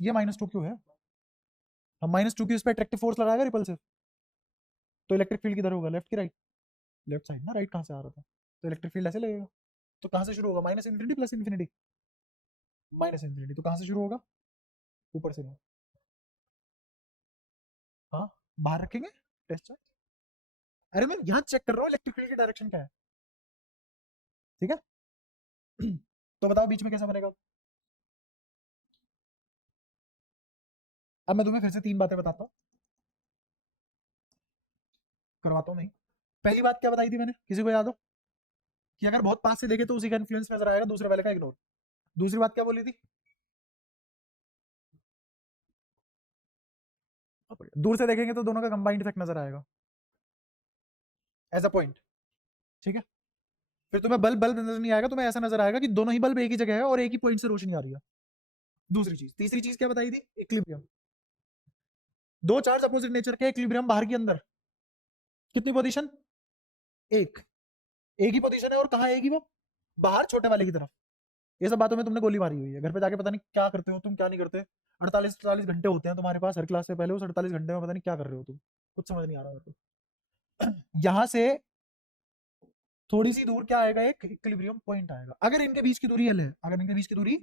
ये -2 क्यों है? हम -2 की उस पर अट्रैक्टिव फोर्स लगाएगा रिपल्सिव, तो इलेक्ट्रिक फील्ड किधर होगा? लेफ्ट की राइट? लेफ्ट साइड ना, राइट कहाँ से आ रहा था? तो इलेक्ट्रिक फील्ड ऐसे लगेगा। तो कहाँ से शुरू होगा? Minus infinity plus infinity? Minus infinity, तो कहाँ से शुरू होगा? ऊपर से नहीं। हाँ, बाहर रखेंगे टेस्ट चार्ज। अरे मैं यहाँ चेक कर रहा हूँ इलेक्ट्रिक फील्ड की डायरेक्शन क्या है, ठीक है? तो बताओ बीच में कैसा बनेगा? अब मैं तुम्हें फिर से 3 बातें बताता हूँ, करवाता हूँ नहीं। पहली बात क्या बताई थी मैंने, किसी को याद हो? कि अगर बहुत पास से देखे तो उसी का इन्फ्लुएंस नजर आएगा, दूसरे वाले का इग्नोर। दूसरी बात क्या बोली थी? दूर से देखेंगे तो दोनों का कंबाइंड इफेक्ट नजर आएगा एज अ पॉइंट, ठीक है? फिर तुम्हें बल्ब बल्ब नजर नहीं आएगा, तुम्हें ऐसा नजर आएगा कि दोनों ही बल्ब एक ही जगह है और एक ही पॉइंट से रोशनी आ रही है। दूसरी चीज, तीसरी चीज क्या बताई थी? इक्विलिब्रियम। दो चार्ज अपोजिट नेचर के, इक्विलिब्रियम बाहर की अंदर। कितनी पोजीशन? एक। एक ही पोजीशन है, और कहाँ आएगी वो? बाहर छोटे वाले की तरफ। ये सब बातों में तुमने गोली मारी हुई है, घर पे जाके पता नहीं क्या करते हो तुम, क्या नहीं करते। 48-48 घंटे होते हैं तुम्हारे पास हर क्लास से पहले, उस 48 घंटे में पता नहीं क्या कर रहे हो तुम, कुछ समझ नहीं आ रहा मेरे को। यहाँ से थोड़ी सी दूर क्या आएगा? एक इक्विलिब्रियम पॉइंट आएगा। अगर इनके बीच की दूरी एल है, अगर इनके बीच की दूरी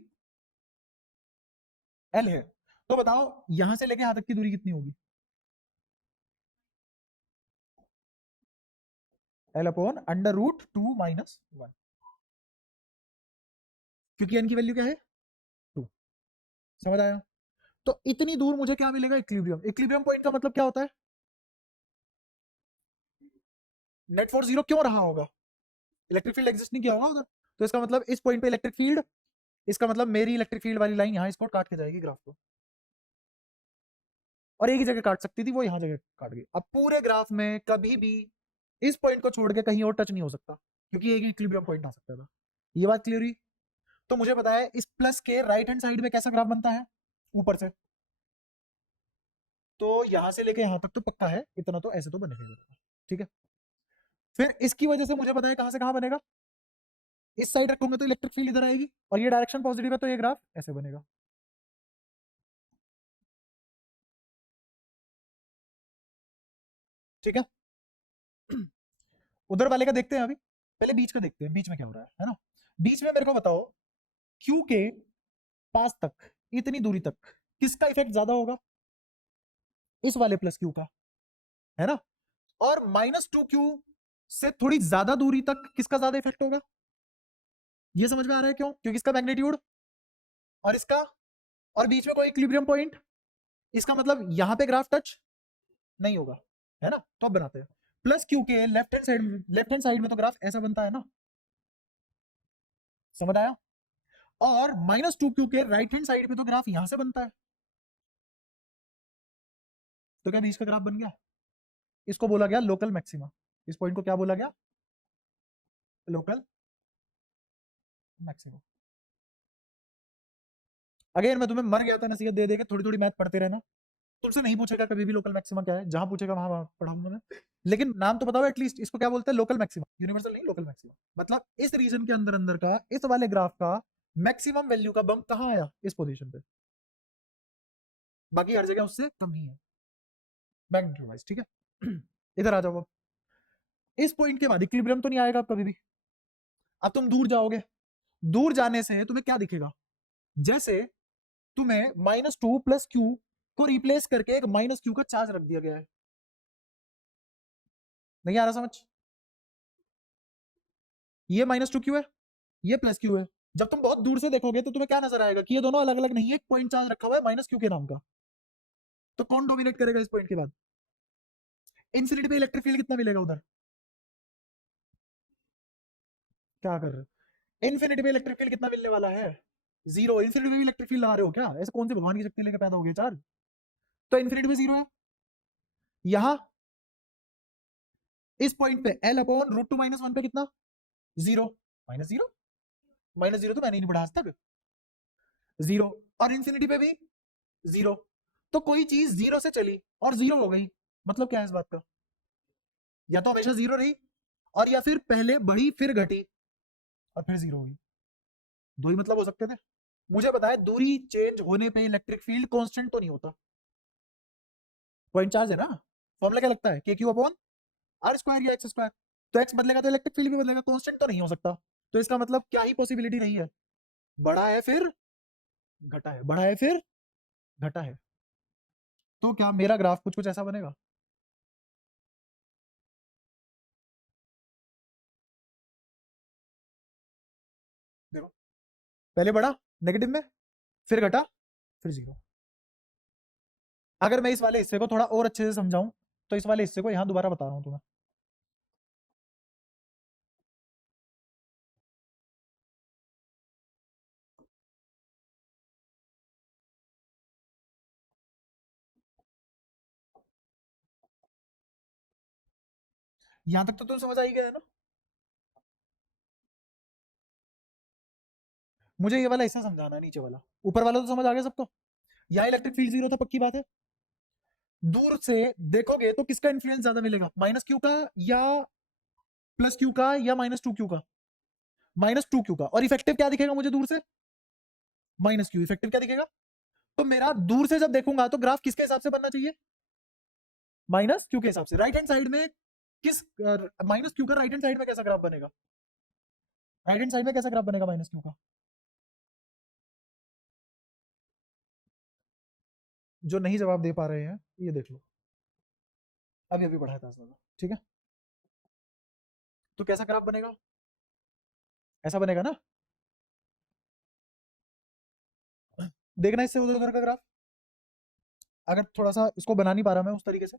एल है, तो बताओ यहां से लेके यहां तक की दूरी कितनी होगी? L upon under root 2 minus 1, क्योंकि एन की वैल्यू क्या है? 2। समझ आया? तो इतनी दूर मुझे क्या मिलेगा, इक्विलिब्रियम। इक्विलिब्रियम पॉइंट का मतलब क्या होता है, नेट फोर्स जीरो क्यों रहा होगा, इलेक्ट्रिक फील्ड एग्जिस्ट नहीं किया होगा उधर। तो इसका मतलब इस पॉइंट पे इलेक्ट्रिक फील्ड, इसका मतलब मेरी इलेक्ट्रिक फील्ड वाली लाइन यहाँ इसको काट के जाएगी ग्राफ को, और एक ही जगह काट सकती थी, वो यहाँ जगह काट गई। अब पूरे ग्राफ में कभी भी इस पॉइंट को छोड़ के कहीं और टच नहीं हो सकता, क्योंकि एक इक्विलिब्रियम पॉइंट आ सकता था। ये बात क्लियर हुई। तो मुझे पता है इस प्लस के राइट हैंड साइड में कैसा ग्राफ बनता है, ऊपर से, तो यहां से लेके यहां तक तो पक्का है, इतना तो ऐसे तो बनेगा, ठीक है। फिर इसकी वजह से मुझे पता है कहां से कहां बनेगा, इस साइड रखूंगा तो इलेक्ट्रिक फील्ड इधर आएगी, और ये डायरेक्शन पॉजिटिव है तो ये ग्राफ ऐसे बनेगा। ठीक है। उधर वाले का देखते हैं अभी, पहले बीच का देखते हैं, बीच में क्या हो रहा है ना। बीच में मेरे को बताओ, क्यू के पास तक, इतनी दूरी तक किसका इफेक्ट ज्यादा होगा, इस वाले प्लस क्यू का, है ना। और माइनस टू क्यू से थोड़ी ज्यादा दूरी तक किसका ज्यादा इफेक्ट होगा, ये समझ में आ रहा है क्यों, क्योंकि इसका मैग्नीट्यूड और इसका, और बीच में कोई इक्विलिब्रियम पॉइंट, इसका मतलब यहां पे ग्राफ टच नहीं होगा, है ना। तो अब बनाते हैं, प्लस क्यू के लेफ्ट हैंड साइड में तो ग्राफ ऐसा बनता है ना, समझ आया। और माइनस टू क्यू के राइट हैंड साइड में तो ग्राफ यहां से बनता है, तो क्या बीच का ग्राफ बन गया। इसको बोला गया लोकल मैक्सिमा, इस पॉइंट को क्या बोला गया, लोकल मैक्सिमा। अगेन मैं तुम्हें मर गया था नसीहत दे दे के, थोड़ी थोड़ी मैथ पढ़ते रहना, तुमसे नहीं पूछेगा कभी भी लोकल मैक्सिमा क्या है, जहां पूछेगा वहां पढ़ाऊंगा मैं। लेकिन नाम तो बताओ एटलीस्ट, इसको क्या बोलते हैं, लोकल मैक्सिमा, यूनिवर्सल नहीं, लोकल मैक्सिमा। मतलब इस रीजन के अंदर अंदर का इस वाले ग्राफ का मैक्सिमम वैल्यू का बम्प कहां आया, इस पोजीशन पे, बाकी हर जगह उससे कम ही है मैग्नीट्यूड वाइज, ठीक है। इधर आ जाओ अब, इस पॉइंट के बाद इक्विलिब्रियम तो नहीं आएगा अब कभी भी। अब तुम दूर जाओगे, दूर जाने से तुम्हें क्या दिखेगा, जैसे तुम्हें माइनस टू प्लस क्यू को रिप्लेस करके एक माइनस क्यू का चार्ज रख दिया गया है, नहीं आ रहा समझ, ये माइनस टू क्यू है, ये प्लस क्यू है। जब तुम बहुत दूर से देखोगे तो तुम्हें क्या नजर आएगा कि ये दोनों अलग अलग नहीं है, एक पॉइंट चार्ज रखा हुआ है माइनस क्यू के नाम का। तो कौन डोमिनेट करेगा इस पॉइंट के बाद, इन्फिनिटी पे इलेक्ट्रिक फील्ड कितना मिलेगा उधर, क्या कर रहे हो, इन्फिनिटी पे इलेक्ट्रिक फील्ड कितना मिलने वाला है, जीरो। इन्फिनिटी में भी इलेक्ट्रिक फील्ड ला रहे हो क्या, ऐसे कौन सी भगवान की शक्ति लेकर पैदा हो गए चार्ज, तो इन्फिनिटी में जीरो है। यहां इस पॉइंट पे L upon root two minus one पे कितना, zero, minus zero, minus zero तो मैंने नहीं पढ़ा आज तक, जीरो। और इन्फिनिटी पे भी जीरो। तो कोई चीज जीरो से चली और जीरो हो गई, मतलब क्या है इस बात का, या तो हमेशा जीरो रही, और या फिर पहले बढ़ी फिर घटी और फिर जीरो हुई, दो ही मतलब हो सकते थे। मुझे बताया दूरी चेंज होने पे इलेक्ट्रिक फील्ड कांस्टेंट तो नहीं होता, पॉइंट चार्ज है ना, फॉर्मूला क्या लगता है, के क्यू अपॉन आर स्क्वायर या एक्स स्क्वायर। तो एक्स बदलेगा तो इलेक्ट्रिक फील्ड भी बदलेगा, कांस्टेंट तो नहीं हो सकता। तो इसका मतलब क्या ही पॉसिबिलिटी नहीं है, बढ़ा है फिर घटा है, बढ़ा है फिर घटा है। तो क्या मेरा ग्राफ कुछ कुछ ऐसा बनेगा, देखो, पहले बढ़ा नेगेटिव में, फिर घटा, फिर जीरो। अगर मैं इस वाले हिस्से को थोड़ा और अच्छे से समझाऊं, तो इस वाले हिस्से को यहां दोबारा बता रहा हूं तुम्हें, यहां तक तो तुम समझ आई गया है ना। मुझे ये वाला हिस्सा समझाना है, नीचे वाला, ऊपर वाला तो समझ आ गया सबको। यहाँ इलेक्ट्रिक फील्ड जीरो था, पक्की बात है। दूर से देखोगे तो किसका इन्फ्लुएंस ज्यादा मिलेगा, माइनस क्यू का या प्लस क्यू का या माइनस टू क्यू का, माइनस टू क्यू का। और इफेक्टिव क्या दिखेगा मुझे दूर से, माइनस क्यू। इफेक्टिव क्या दिखेगा, तो मेरा दूर से जब देखूंगा तो ग्राफ किसके हिसाब से बनना चाहिए, माइनस क्यू के हिसाब से। राइट हैंड साइड में किस, माइनस क्यू का राइट हैंड साइड में कैसा ग्राफ बनेगा, राइट हैंड साइड में कैसा ग्राफ बनेगा माइनस क्यू का, जो नहीं जवाब दे पा रहे हैं ये देख लो, अभी अभी पढ़ाया था इसमें, ठीक है। तो कैसा ग्राफ बनेगा, ऐसा बनेगा ना, देखना इससे उधर उधर का ग्राफ, अगर थोड़ा सा इसको बना नहीं पा रहा मैं उस तरीके से,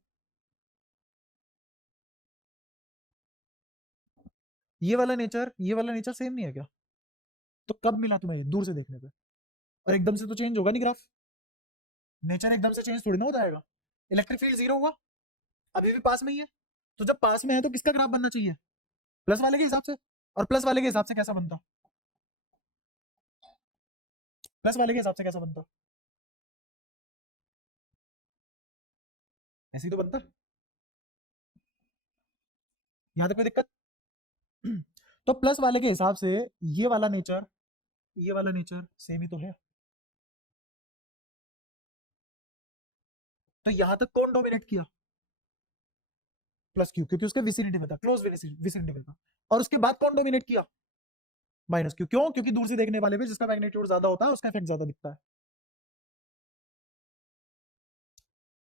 ये वाला नेचर सेम नहीं है क्या? तो कब मिला तुम्हें ये दूर से देखने पे? और एकदम से तो चेंज होगा नहीं ग्राफ, नेचर एकदम से चेंज थोड़ी ना हो जाएगा। इलेक्ट्रिक फील्ड जीरो हुआ, अभी भी पास में ही है, तो जब पास में है तो किसका ग्राफ बनना चाहिए? प्लस वाले के हिसाब से। और प्लस वाले के हिसाब से कैसा बनता? प्लस वाले के हिसाब से कैसा बनता? ऐसे ही तो बनता। यहाँ तक कोई दिक्कत? तो प्लस वाले के हिसाब से ये वाला नेचर, ये वाला नेचर सेम ही तो है। तो यहां तक कौन डोमिनेट किया? प्लस क्यू, क्योंकि उसके विसिनिटी में था, क्लोज विसिनिटी में था। और उसके बाद कौन डोमिनेट किया? Minus Q. क्यों? क्योंकि दूर से देखने वाले पे जिसका मैग्नीट्यूड ज्यादा होता है उसका इफेक्ट ज्यादा दिखता है।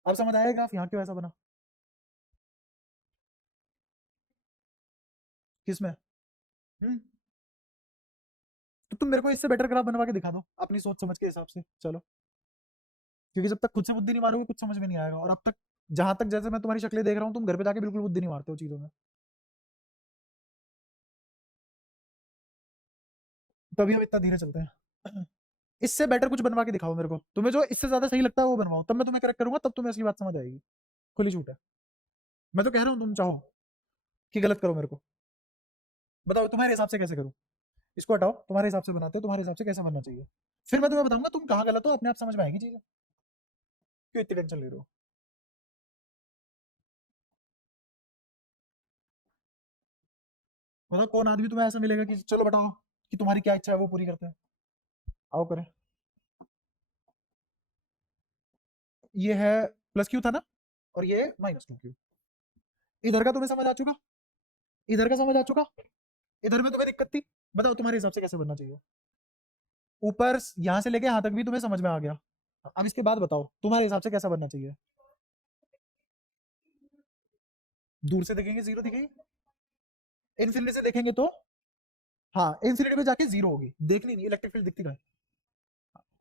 अब समझ आएगा ग्राफ यहाँ क्यों ऐसा बना? किसमें? तो तुम मेरे को इससे बेटर ग्राफ बनवा के दिखा दो अपनी सोच समझ के हिसाब से, चलो। क्योंकि जब तक खुद से बुद्धि नहीं मारोगे कुछ समझ में नहीं आएगा। और अब तक जहां तक जैसे मैं तुम्हारी शक्लें देख रहा हूँ, तुम घर पे जाके बिल्कुल बुद्धि नहीं मारते हो चीजों में, तभी हम इतना धीरे चलते हैं। इससे बेटर कुछ बनवा के दिखाओ मेरे को, तुम्हें जो इससे ज्यादा सही लगता है वो बनवाओ, तब मैं तुम्हें करेक्ट करूंगा, तब तुम्हें असली बात समझ आएगी। खुली छूट है। मैं तो कह रहा हूँ तुम चाहो कि गलत करो मेरे को, बताओ तुम्हारे हिसाब से कैसे करूँ? इसको हटाओ, तुम्हारे हिसाब से बनाते हो, तुम्हारे हिसाब से कैसा बनना चाहिए, फिर मैं तुम्हें बताऊंगा तुम कहाँ गलत हो, अपने आप समझ में आएगी चीजें। क्यों इतनी टेंशन ले रहे हो? बताओ कौन आदमी तुम्हें ऐसा मिलेगा कि चलो बताओ कि तुम्हारी क्या इच्छा है वो पूरी करते हैं, आओ करें। ये है प्लस क्यू था ना, और ये माइनस टू क्यू। इधर का तुम्हें समझ आ चुका? इधर का समझ आ चुका? इधर में तुम्हें दिक्कत थी? बताओ तुम्हारे हिसाब से कैसे बनना चाहिए? ऊपर यहां से लेके यहां तक भी तुम्हें समझ में आ गया, अब इसके बाद बताओ तुम्हारे हिसाब से कैसा बनना चाहिए? दूर से देखेंगे जीरो दिखेगी, इन्फिनिटी से देखेंगे तो, हाँ इन्फिनिटी पे जाके जीरो होगी, देखनी नहीं, इलेक्ट्रिक फील्ड दिखती है,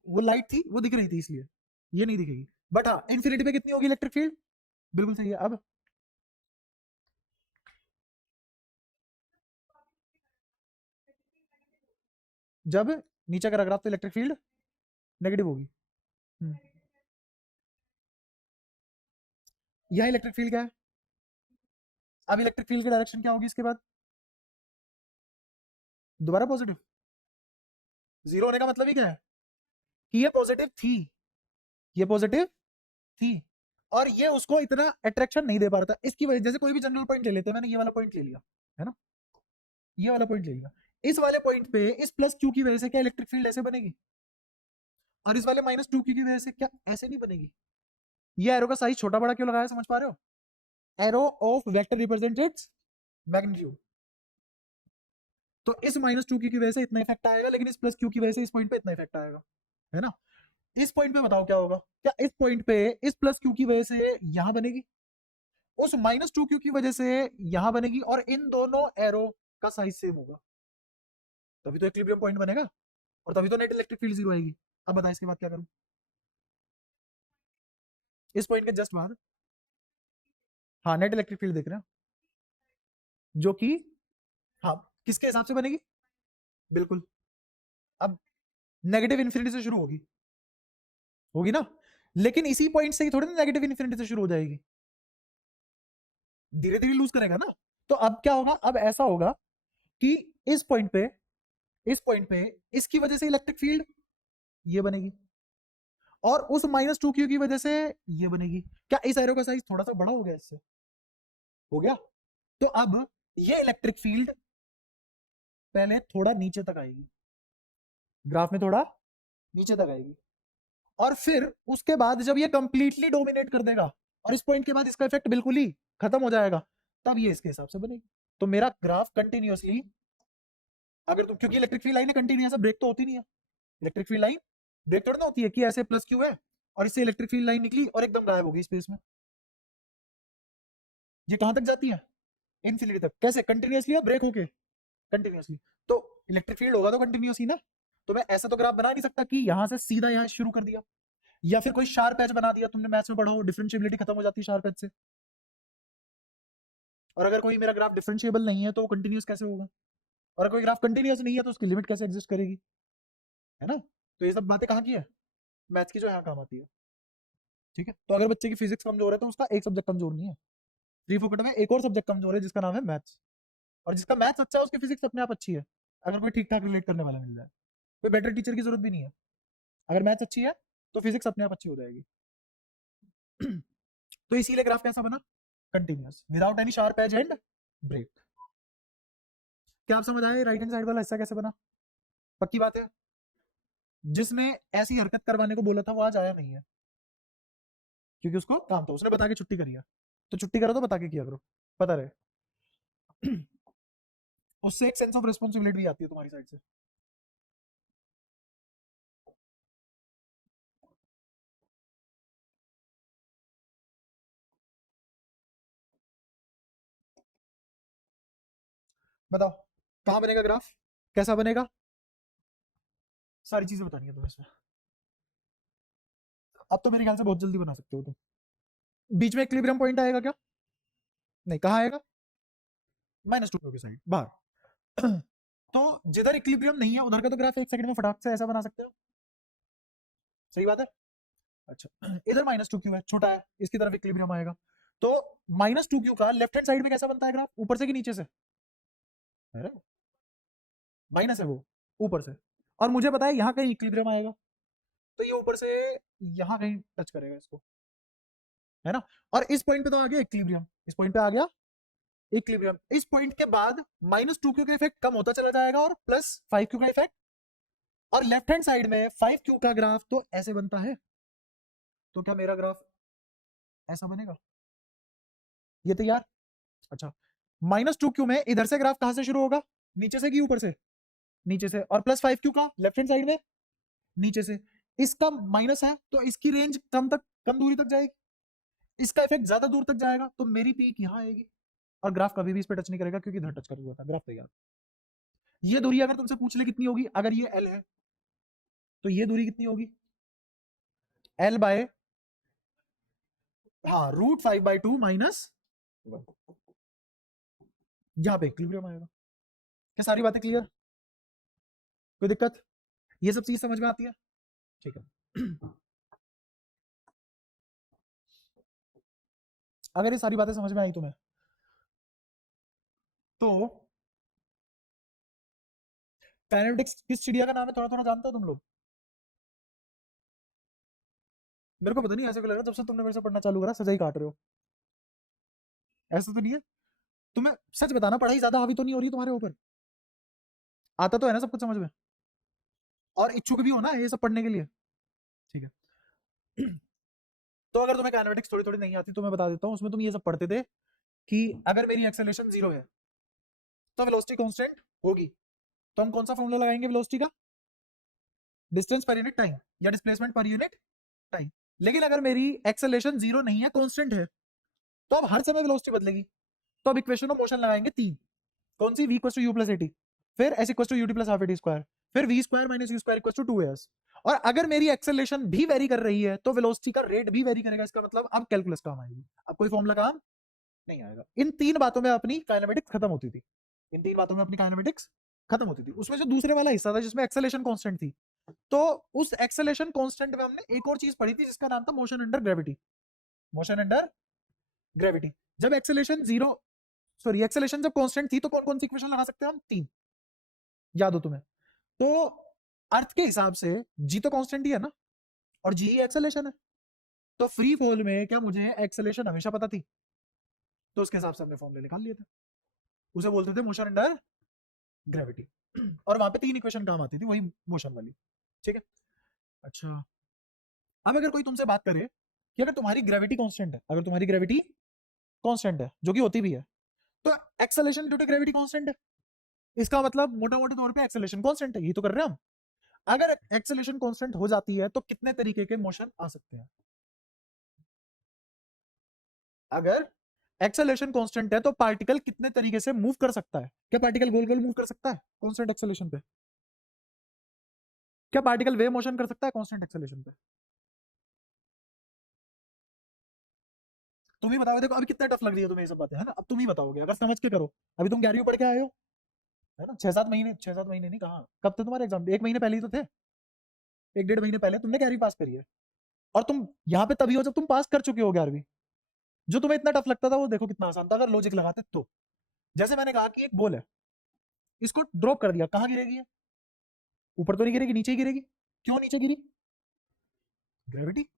वो लाइट थी वो दिख रही थी इसलिए, ये नहीं दिखेगी। बट हाँ इन्फिनिटी पे कितनी होगी इलेक्ट्रिक फील्ड? बिल्कुल सही है। अब जब नीचे का रख तो इलेक्ट्रिक फील्ड नेगेटिव होगी। हम्म, यह इलेक्ट्रिक फील्ड क्या है? अब इलेक्ट्रिक फील्ड की डायरेक्शन क्या होगी इसके बाद? दोबारा पॉजिटिव। जीरो होने का मतलब ही क्या है? कि ये पॉजिटिव थी, ये पॉजिटिव थी, और ये उसको इतना अट्रैक्शन नहीं दे पा रहा था, इसकी वजह, जैसे कोई भी जनरल पॉइंट ले लेते हैं, मैंने ये वाला पॉइंट ले लिया है ना, ये वाला पॉइंट ले लिया, इस वाले पॉइंट पे इस प्लस क्यू की वजह से क्या इलेक्ट्रिक फील्ड ऐसे बनेगी? और इस वाले माइनस टू क्यू की वजह से क्या ऐसे नहीं बनेगी? ये एरो का साइज छोटा बड़ा क्यों लगाया, समझ पा रहे हो? Arrow of vector represented magnitude. तो इस माइनस टू क्यू की वजह से इतना इफेक्ट आएगा, लेकिन इस प्लस क्यू की वजह से इस पॉइंट पे इतना इफेक्ट आएगा, है ना? इस पॉइंट पे बताओ क्या होगा? क्या इस पॉइंट पे इस प्लस क्यू की वजह से यहां बनेगी, उस माइनस टू क्यू की वजह से यहां बनेगी, और इन दोनों एरो का साइज सेम होगा, तभी तो इक्विलिब्रियम पॉइंट बनेगा, और तभी तो नेट इलेक्ट्रिक फील्ड जीरो आएगी। अब बता इसके बाद क्या करूं? इस पॉइंट के जस्ट बाद, हाँ नेट इलेक्ट्रिक फील्ड देख रहे हैं, जो कि, हाँ किसके हिसाब से बनेगी? बिल्कुल। अब नेगेटिव इन्फिनिटी से शुरू होगी, होगी ना, लेकिन इसी पॉइंट से ही थोड़ी ना नेगेटिव इन्फिनिटी से शुरू हो जाएगी, धीरे धीरे लूज करेगा ना। तो अब क्या होगा? अब ऐसा होगा कि इस पॉइंट पे, इस पॉइंट पे इसकी वजह से इलेक्ट्रिक फील्ड ये बनेगी, और उस माइनस टू क्यू की वजह से ये बनेगी। क्या इस एरो का साइज थोड़ा सा बड़ा हो गया इससे? हो गया। तो अब ये इलेक्ट्रिक फील्ड पहले थोड़ा नीचे तक आएगी, ग्राफ में थोड़ा नीचे तक आएगी, और फिर उसके बाद जब ये कंप्लीटली डोमिनेट कर देगा और इस पॉइंट के बाद इसका इफेक्ट बिल्कुल ही खत्म हो जाएगा, तब ये इसके हिसाब से बनेगी। तो मेरा ग्राफ कंटिन्यूअसली, अगर तुम, क्योंकि electric field line continuous break तो होती नहीं है, इलेक्ट्रिक फील्ड लाइन ब्रेक थोड़ी ना होती है कि ऐसे प्लस क्यू है और इससे इलेक्ट्रिक फील्ड लाइन निकली और एकदम गायब हो गई स्पेस में। ये कहां तक जाती है? इन्फिनिटी तक। कैसे? कंटिन्यूअसली या ब्रेक होके? कंटिन्यूअसली। तो इलेक्ट्रिक फील्ड होगा तो कंटिन्यूअस ही ना, तो मैं ऐसा तो ग्राफ बना नहीं सकता कि यहां से सीधा यहां शुरू कर दिया, या फिर कोई शार्प एज बना दिया तुमने, मैथ्स में पढ़ा हो, डिफरेंशिएबिलिटी खत्म हो जाती है शार्प एज से। और अगर कोई मेरा ग्राफ डिफरेंशिएबल नहीं है तो वो कंटिन्यूअस कैसे होगा, और कोई ग्राफ कंटिन्यूअस नहीं है तो उसकी लिमिट कैसे एग्जिस्ट करेगी, है ना। तो ये सब बातें कहाँ की है, मैथ्स की, जो यहाँ काम आती है। ठीक है, तो अगर बच्चे की फिजिक्स कमजोर है तो उसका एक सब्जेक्ट कमजोर नहीं है, फ्री फोकट में एक और सब्जेक्ट कमजोर है जिसका नाम है मैथ्स। और जिसका मैथ्स अच्छा है उसकी फिजिक्स अपने आप अच्छी है, अगर कोई ठीक ठाक रिलेट करने वाला मिल जाए, कोई बेटर टीचर की जरूरत भी नहीं है। अगर मैथ्स अच्छी है तो फिजिक्स अपने आप अच्छी हो जाएगी। तो इसीलिए ग्राफ कैसा बना, continuous without any sharp edge and break. क्या आप समझ आए राइट हैंड साइड वाला हिस्सा कैसे बना, पक्की बात है। जिसने ऐसी हरकत करवाने को बोला था वो आज आया नहीं है, क्योंकि उसको काम था, उसने बता के छुट्टी करी है। तो छुट्टी करो तो बता के किया करो, पता रहे। उससे एक सेंस ऑफ रिस्पॉन्सिबिलिटी भी आती है तुम्हारी साइड से। बताओ कहां बनेगा ग्राफ, कैसा बनेगा, सारी चीजें बतानी है तुम्हें इसमें। अब तो मेरे ख्याल से बहुत जल्दी बना सकते हो तुम। बीच में इक्विलिब्रियम पॉइंट आएगा क्या, नहीं, कहाँ आएगा, -2 की साइड बाहर। तो जिधर इक्विलिब्रियम नहीं है उधर का तो ग्राफ एक सेकंड में फटाक से ऐसा बना सकते हो, सही बात है। अच्छा इधर -2 क्यू है, छोटा है, इसकी तरफ इक्विलिब्रियम आएगा, तो -2 क्यू का लेफ्ट हैंड साइड में कैसा बनता है ग्राफ, ऊपर से कि नीचे से, माइनस है वो, ऊपर से। और मुझे पता है यहाँ कहीं इक्विलिब्रियम आएगा, तो ये ऊपर से यहाँ कहीं टच करेगा इसको, है ना। और इस पॉइंट पे तो आ गया इक्विलिब्रियम, इस पॉइंट पे आ गया इक्विलिब्रियम। इस पॉइंट के बाद -2 क्यू का इफेक्ट कम होता चला जाएगा और +5 क्यू का इफेक्ट, और लेफ्ट हैंड साइड में 5 क्यू का ग्राफ तो ऐसे बनता है। तो क्या मेरा ग्राफ ऐसा बनेगा, ये तैयार। अच्छा -2 क्यू में इधर से ग्राफ कहां से शुरू होगा, नीचे से कि ऊपर से, नीचे से, और +5 क्यू का लेफ्ट हैंड साइड में नीचे से। इसका माइनस है तो इसकी रेंज कम दूरी तक जाएगी, इसका इफेक्ट ज्यादा दूर तक जाएगा, तो मेरी पीक यहाँ आएगी, और ग्राफ कभी भी इस पे टच नहीं करेगा क्योंकि इधर टच कर हुआ था, ग्राफ तैयार। ये दूरी अगर तुमसे पूछ ले कितनी होगी, अगर ये L है तो ये दूरी कितनी होगी, L बाय, हाँ, √5/2 -1, यहाँ पे इक्विलिब्रियम आएगा। क्या सारी बातें क्लियर, कोई दिक्कत, ये सब चीज समझ में आती है, ठीक है। अगर ये सारी बातें समझ में आई तुम्हें, तो काइनेमेटिक्स किस चिड़िया का नाम है, थोड़ा थोड़ा जानते हो तुम लोग, मेरे को पता नहीं, ऐसे क्यों लग रहा है जब से तुमने मेरे से पढ़ना चालू करा सजा ही काट रहे हो, ऐसा तो नहीं है। तुम्हें सच बताना पढ़ाई ज्यादा हावी तो नहीं हो रही तुम्हारे ऊपर, आता तो है ना सब कुछ समझ में, और इच्छुक भी हो ना ये सब पढ़ने के लिए, ठीक है। तो अगर तुम्हें काइनेमेटिक्स थोड़ी थोड़ी नहीं आती तो मैं बता देता हूँ, उसमें तुम ये सब पढ़ते थे कि अगर मेरी एक्सेलरेशन 0 है तो वेलोसिटी कांस्टेंट होगी, तो हम कौन सा फॉर्मूला लगाएंगे वेलोसिटी का, डिस्टेंस पर यूनिट टाइम या डिस्प्लेसमेंट पर यूनिट टाइम। लेकिन अगर मेरी एक्सेलरेशन 0 नहीं है, कांस्टेंट है, तो अब हर समय वेलोसिटी बदलेगी, तो अब इक्वेशन ऑफ मोशन लगाएंगे 3, कौन सी, v = u + at, फिर s = ut + ½ at², फिर v² - u² = 2as। और अगर मेरी एक्सेलरेशन भी वेरी कर रही है तो वेलोसिटी का रेट भी वेरी करेगा, इसका मतलब अब कैलकुलस काम आएगी, अब कोई फॉर्मूला काम नहीं आएगा। इन 3 बातों में अपनी काइनेमेटिक्स खत्म होती थी, इन 3 बातों में अपनी काइनेमेटिक्स खत्म होती थी। उसमें जो दूसरे वाला हिस्सा था जिसमें एक्सेलरेशन कांस्टेंट थी, तो उस एक्सेलरेशन कांस्टेंट में हमने एक और चीज पढ़ी थी जिसका नाम था motion under gravity, motion under gravity. जब एक्सेलरेशन जीरो, सॉरी, एक्सेलरेशन जब कांस्टेंट थी तो कौन कौन सी इक्वेशन लगा सकते हैं हम, 3, याद हो तुम्हें। तो अर्थ के हिसाब से जी तो कांस्टेंट ही है ना, और जी ही एक्सेलरेशन है, तो फ्री फॉल में क्या मुझे एक्सेलरेशन हमेशा पता थी, तो उसके हिसाब से हमने फॉर्मूले निकाल लिए थे, उसे बोलते थे मोशन अंडर ग्रेविटी। और वहां पे 3 इक्वेशन काम आती थी, वही मोशन वाली, ठीक है। अच्छा अब अगर कोई तुमसे बात करे कि अगर तुम्हारी ग्रेविटी कांस्टेंट है, अगर तुम्हारी ग्रेविटी कांस्टेंट है, जो कि होती भी है, तो acceleration due to gravity constant है, इसका मतलब मोटा मोटे तौर पे एक्सेलरेशन कांस्टेंट है, ये तो कर रहे हैं हम। अगर एक्सेलरेशन कांस्टेंट हो जाती है तो कितने तरीके के मोशन आ सकते हैं, अगर एक्सेलरेशन कांस्टेंट है तो पार्टिकल कितने तरीके से मूव कर सकता है, क्या पार्टिकल गोल गोल मूव कर सकता है कांस्टेंट एक्सेलरेशन पे, क्या पार्टिकल वेव मोशन कर सकता है कांस्टेंट एक्सेलरेशन पे, तुम ही बताओ, देखो अभी कितना टफ लग रही है तुम्हें ये सब बातें, है ना? अब तुम ही बताओगे, अगर समझ के करो। अभी तुम 11वीं पढ़ के आए हो, है ना? 6-7 महीने, 6-7 महीने नहीं, कहाँ, कब थे तुम्हारे एग्जाम? 1 महीने पहले ही तो थे, 1-1.5 महीने पहले तुमने 11वीं पास करी है। और तुम यहाँ पे तभी हो जब तुम पास कर चुके हो 11वीं। जो तुम्हें इतना टफ लगता था वो देखो कितना आसान था अगर लॉजिक लगाते तो। जैसे मैंने कहा कि एक बॉल है, इसको ड्रॉप कर दिया, कहाँ गिरेगी? ऊपर तो नहीं गिरेगी, नीचे ही गिरेगी। क्यों नीचे गिरी? ग्रेविटी,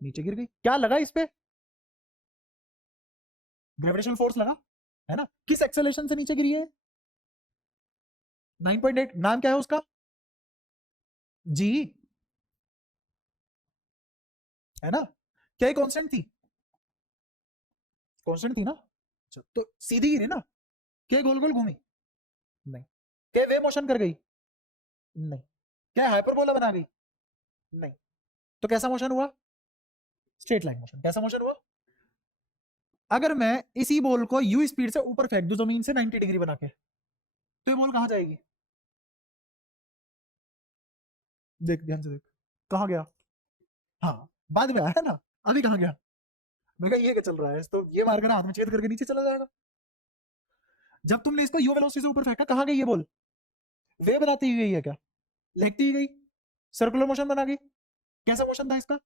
नीचे गिर गई। क्या लगा इस पे? ग्रेविटेशनल फोर्स लगा, है ना? किस एक्सेलरेशन से नीचे गिरी है? 9.8। नाम क्या है उसका? जी, है ना? क्या ये कांस्टेंट थी? कांस्टेंट थी ना? अच्छा, तो सीधी गिरी ना? क्या गोल गोल घूमी? नहीं। क्या वे मोशन कर गई? नहीं। क्या हाइपरबोला बना गई? नहीं। तो कैसा मोशन हुआ? Straight line motion. कैसा मोशन हुआ? अगर मैं इसी बॉल को यू स्पीड से ऊपर फेंक दूं जमीन से 90 डिग्री बना के, तो ये बॉल कहां जाएगी? देख, ध्यान से देख, कहां गया? हाँ, बाद में आया ना, अभी कहां गया? मैं कहा ये क्या चल रहा है, तो ये मारकर हाथ में छेद करके नीचे चला जाएगा। जब तुमने इसको यू वेलोसिटी से ऊपर फेंका, कहां गई ये बॉल? वे बनाती हुई गई है क्या? लहकती ही गई, सर्कुलर मोशन बना गई। कैसा मोशन था इसका?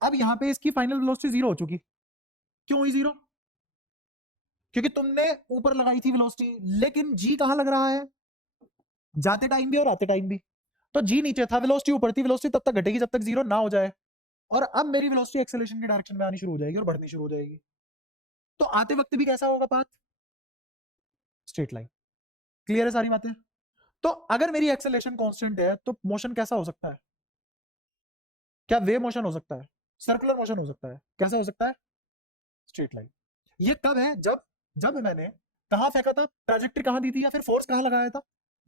अब यहां पे इसकी फाइनल वेलोसिटी 0 हो चुकी। क्यों हुई 0? क्योंकि तुमने ऊपर लगाई थी वेलोसिटी, लेकिन जी कहां लग रहा है? जाते टाइम भी और आते टाइम भी। तो जी नीचे था, वेलोसिटी ऊपर थी, वेलोसिटी तब तक घटेगी जब तक 0 ना हो जाए। और अब मेरी वेलोसिटी एक्सेलरेशन की डायरेक्शन में आनी शुरू हो जाएगी और बढ़नी शुरू हो जाएगी। तो आते वक्त भी कैसा होगा पाथ? Straight line. क्लियर है सारी बातें? तो अगर मेरी एक्सेलरेशन कांस्टेंट है तो मोशन कैसा हो सकता है? क्या वेव मोशन हो सकता है? सर्कुलर मोशन हो सकता है। कैसा हो सकता है? Straight line. ये कब है? जब जब मैंने कहां फेंका था, ट्रैजेक्टरी कहां दी थी, या फिर फोर्स कहां लगाया था?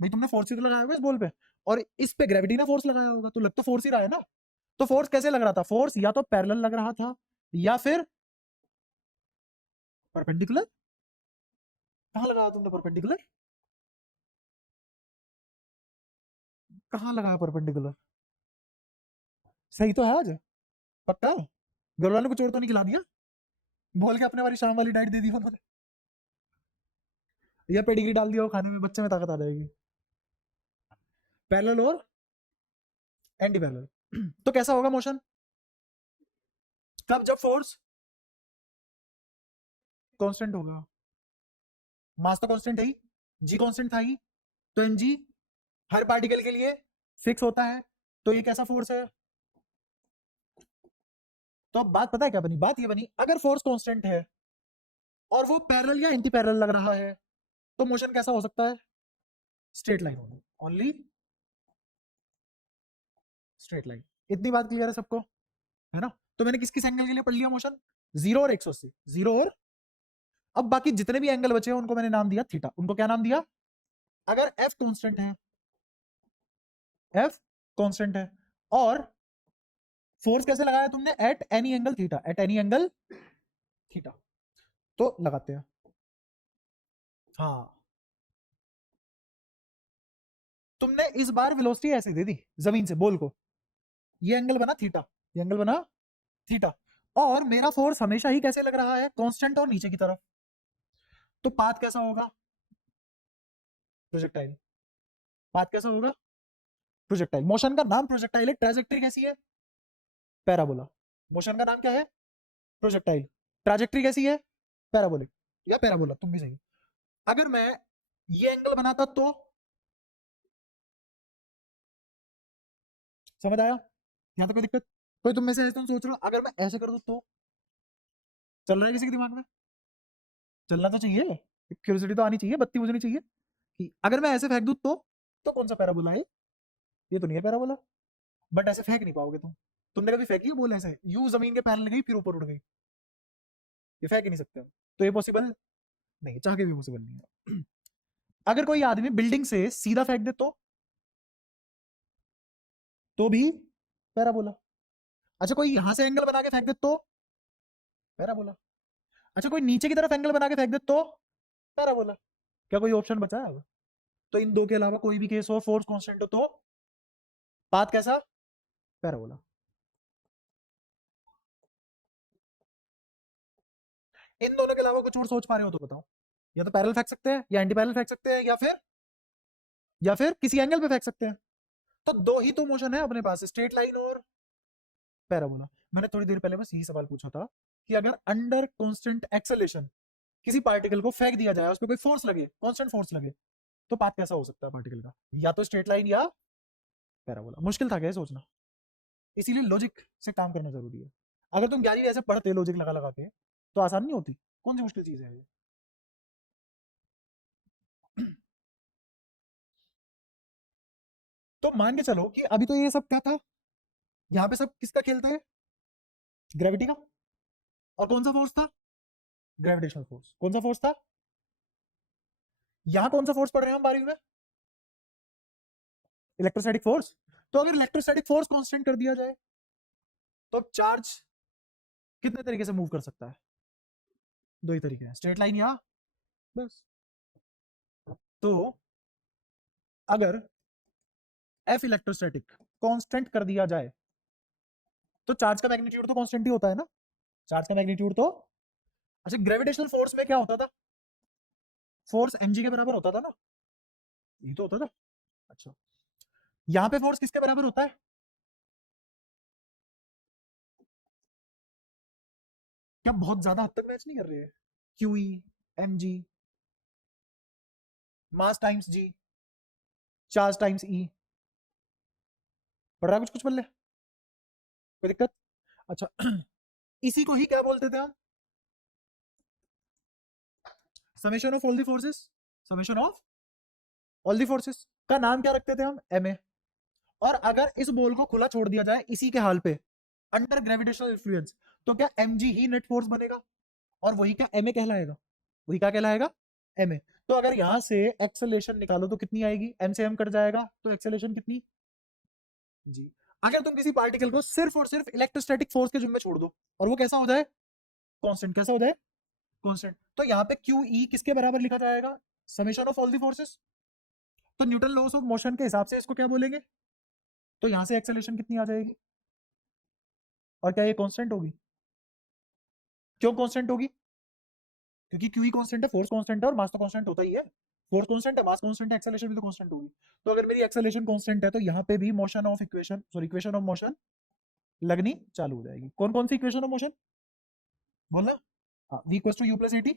भाई तुमने फोर्स ही तो लगाया होगा इस बॉल पे, और इस पे ग्रेविटी ने फोर्स लगाया होगा, तो लग तो फोर्स ही रहा है ना। तो फोर्स कैसे लग रहा था? फोर्स या तो पैरेलल लग रहा था या फिर परपेंडिकुलर। कहां लगाया तुमने परपेंडिकुलर? कहां लगाया परपेंडिकुलर? सही तो है आज? पक्का? घर वालों को चोट तो नहीं खिला दिया? बोल के अपने वाली शाम वाली डाइट दे दी उन्होंने, या पेडिग्री डाल दिया हो खाने में, बच्चे में ताकत आ जाएगी। पैरेलल और एंटी पैरेलल। तो कैसा होगा मोशन? कब? जब फोर्स कांस्टेंट होगा। मास तो कांस्टेंट है ही, जी कांस्टेंट था ही, तो एम जी हर पार्टिकल के लिए फिक्स होता है। तो ये कैसा फोर्स है? तो अब बात पता है क्या बनी? बात ये बनी, अगर फोर्स कांस्टेंट है और वो पैरेलल या एंटी पैरेलल लग रहा है, तो मोशन कैसा हो सकता है? स्ट्रेट लाइन होगी, ओनली स्ट्रेट लाइन। इतनी बात क्लियर है सबको, है ना? तो मैंने किस किस एंगल के लिए पढ़ लिया मोशन? 0 और 180। 0 और, अब बाकी जितने भी एंगल बचे हैं उनको मैंने नाम दिया थीटा। उनको क्या नाम दिया? अगर एफ कांस्टेंट है, एफ कांस्टेंट है, और फोर्स कैसे लगाया तुमने? At any angle theta, at any angle theta. तो लगाते हैं। हाँ, तुमने इस बार वेलोसिटी ऐसे दे दी जमीन से बॉल को, ये एंगल बना थीटा, ये एंगल बना थीटा, और मेरा फोर्स हमेशा ही कैसे लग रहा है? कांस्टेंट और नीचे की तरफ। तो पाथ कैसा होगा? प्रोजेक्टाइल। पाथ कैसा होगा? प्रोजेक्टाइल। मोशन का नाम प्रोजेक्टाइल है, ट्रैजेक्टरी कैसी है? पैराबोला। मोशन का नाम क्या है? प्रोजेक्टाइल। ट्रैजेक्टरी कैसी है? पैराबोलिक या पैराबोला, तुम भी सही। अगर मैं ये एंगल बनाता तो, समझ आया? यहां तक कोई दिक्कत? कोई तुम में से ऐसे तुम सोच रहे हो अगर मैं ऐसे कर दूं तो? चल रहा है किसी के दिमाग में? चलना तो चाहिए, क्यूरियोसिटी तो आनी चाहिए, बत्ती बुझनी चाहिए कि अगर मैं ऐसे फेंक दूं तो कौन सा पैराबोला है? ये तो नहीं है पैराबोला। बट ऐसे फेंक नहीं पाओगे तुम। तुमने कभी फेंकी है बोल ऐसे, यू जमीन के पैरेलल गई फिर ऊपर उड़ गई? ये फेंक ही नहीं सकते हम। तो ये पॉसिबल नहीं, चाह के भी पॉसिबल नहीं है। अगर कोई आदमी बिल्डिंग से सीधा फेंक दे तो भी पैराबोला। अच्छा, कोई यहां से एंगल बना के फेंक दे तो पैराबोला। अच्छा, कोई नीचे की तरफ एंगल बना के फेंक दे तो पैराबोला। क्या कोई ऑप्शन बचा है अब? तो इन दो के अलावा कोई भी केस हो, फोर्स कांस्टेंट हो, तो पाथ कैसा? पैराबोला। इन दोनों के अलावा कुछ और सोच पा रहे हो तो बताओ। या तो पैरेलल फेंक सकते हैं, या एंटी पैरेलल फेंक सकते हैं, या फिर किसी एंगल पे फेंक सकते हैं। तो दो ही तो मोशन है अपने पास, स्ट्रेट लाइन और पैराबोला। मैंने थोड़ी देर पहले बस यही सवाल पूछा था कि अगर अंडर कांस्टेंट एक्सेलेरेशन किसी पार्टिकल को फेंक दिया जाए, उस पर कोई फोर्स लगे, कांस्टेंट फोर्स लगे, तो पाथ कैसा हो सकता है पार्टिकल का? या तो स्ट्रेट लाइन या पैराबोला। मुश्किल था क्या सोचना? इसीलिए लॉजिक से काम करना जरूरी है। अगर तुम 11वीं ऐसे पढ़ते लॉजिक लगा लगा के तो आसान नहीं होती। कौन सी मुश्किल चीज है ये? तो मान के चलो कि अभी तो ये सब क्या था, यहाँ पे सब किसका खेलता है? ग्रेविटी का। और कौन सा फोर्स था? Gravitational force. कौन सा फोर्स था? यहाँ कौन सा फोर्स पढ़ रहे हैं हम 12वीं में? Electrostatic force. तो अगर इलेक्ट्रोस्टैटिक फोर्स कांस्टेंट कर दिया जाए तो अब चार्ज कितने तरीके से मूव कर सकता है? दो ही तरीके हैं, स्ट्रेट लाइन या बस। तो अगर एफ इलेक्ट्रोस्टैटिक कांस्टेंट कर दिया जाए तो चार्ज का मैग्नीट्यूड तो कांस्टेंट ही होता है ना? चार्ज का मैग्नीट्यूड तो, अच्छा ग्रेविटेशनल फोर्स में क्या होता था? फोर्स mg के बराबर होता था ना? ये तो होता था। अच्छा, यहाँ पे फोर्स किसके बराबर होता है? क्या बहुत ज्यादा हद तक मैच नहीं कर रहे हैं? क्यूई, mg, मास टाइम्स जी, चार्ज टाइम्स ई। पढ़ रहा है कुछ कुछ बल्ले? कोई दिक्कत? अच्छा इसी को ही क्या बोलते थे हम? Summation of all the forces. Summation of all the forces का नाम क्या रखते थे हम? ma। और अगर इस बॉल को खुला छोड़ दिया जाए इसी के हाल पे, अंडर ग्रेविटेशनल इन्फ्लुएंस, तो क्या mg ही नेट फोर्स बनेगा? और वही क्या ma कहलाएगा? वही क्या कहलाएगा? ma। तो अगर यहां से एक्सेलेरेशन निकालो तो कितनी आएगी? m से m कट जाएगा तो एक्सेलेरेशन कितनी? जी। अगर तुम किसी पार्टिकल को सिर्फ और सिर्फ इलेक्ट्रोस्टैटिक फोर्स के जिम्मे छोड़ दो और वो कैसा हो जाए? कांस्टेंट। कैसा हो जाए? कांस्टेंट। तो यहाँ पे QE किसके बराबर लिखा जाएगा? Summation of all the forces. तो न्यूटन लॉस ऑफ मोशन के हिसाब से इसको क्या बोलेंगे? तो यहाँ से एक्सेलेरेशन कितनी आ जाएगी? और क्या ये कांस्टेंट होगी? क्यों कांस्टेंट होगी? क्योंकि QE कांस्टेंट है, फोर्स कांस्टेंट है और मास तो कांस्टेंट होता ही है। फोर्स कांस्टेंट है, मास कांस्टेंट है, एक्सेलरेशन भी तो कांस्टेंट होगी। तो अगर मेरी एक्सेलरेशन कांस्टेंट है तो यहाँ पे भी motion of equation, sorry equation of motion लगनी चालू हो जाएगी। कौन कौन सी इक्वेशन ऑफ मोशन बोलना? हाँ, v equals to u plus a t,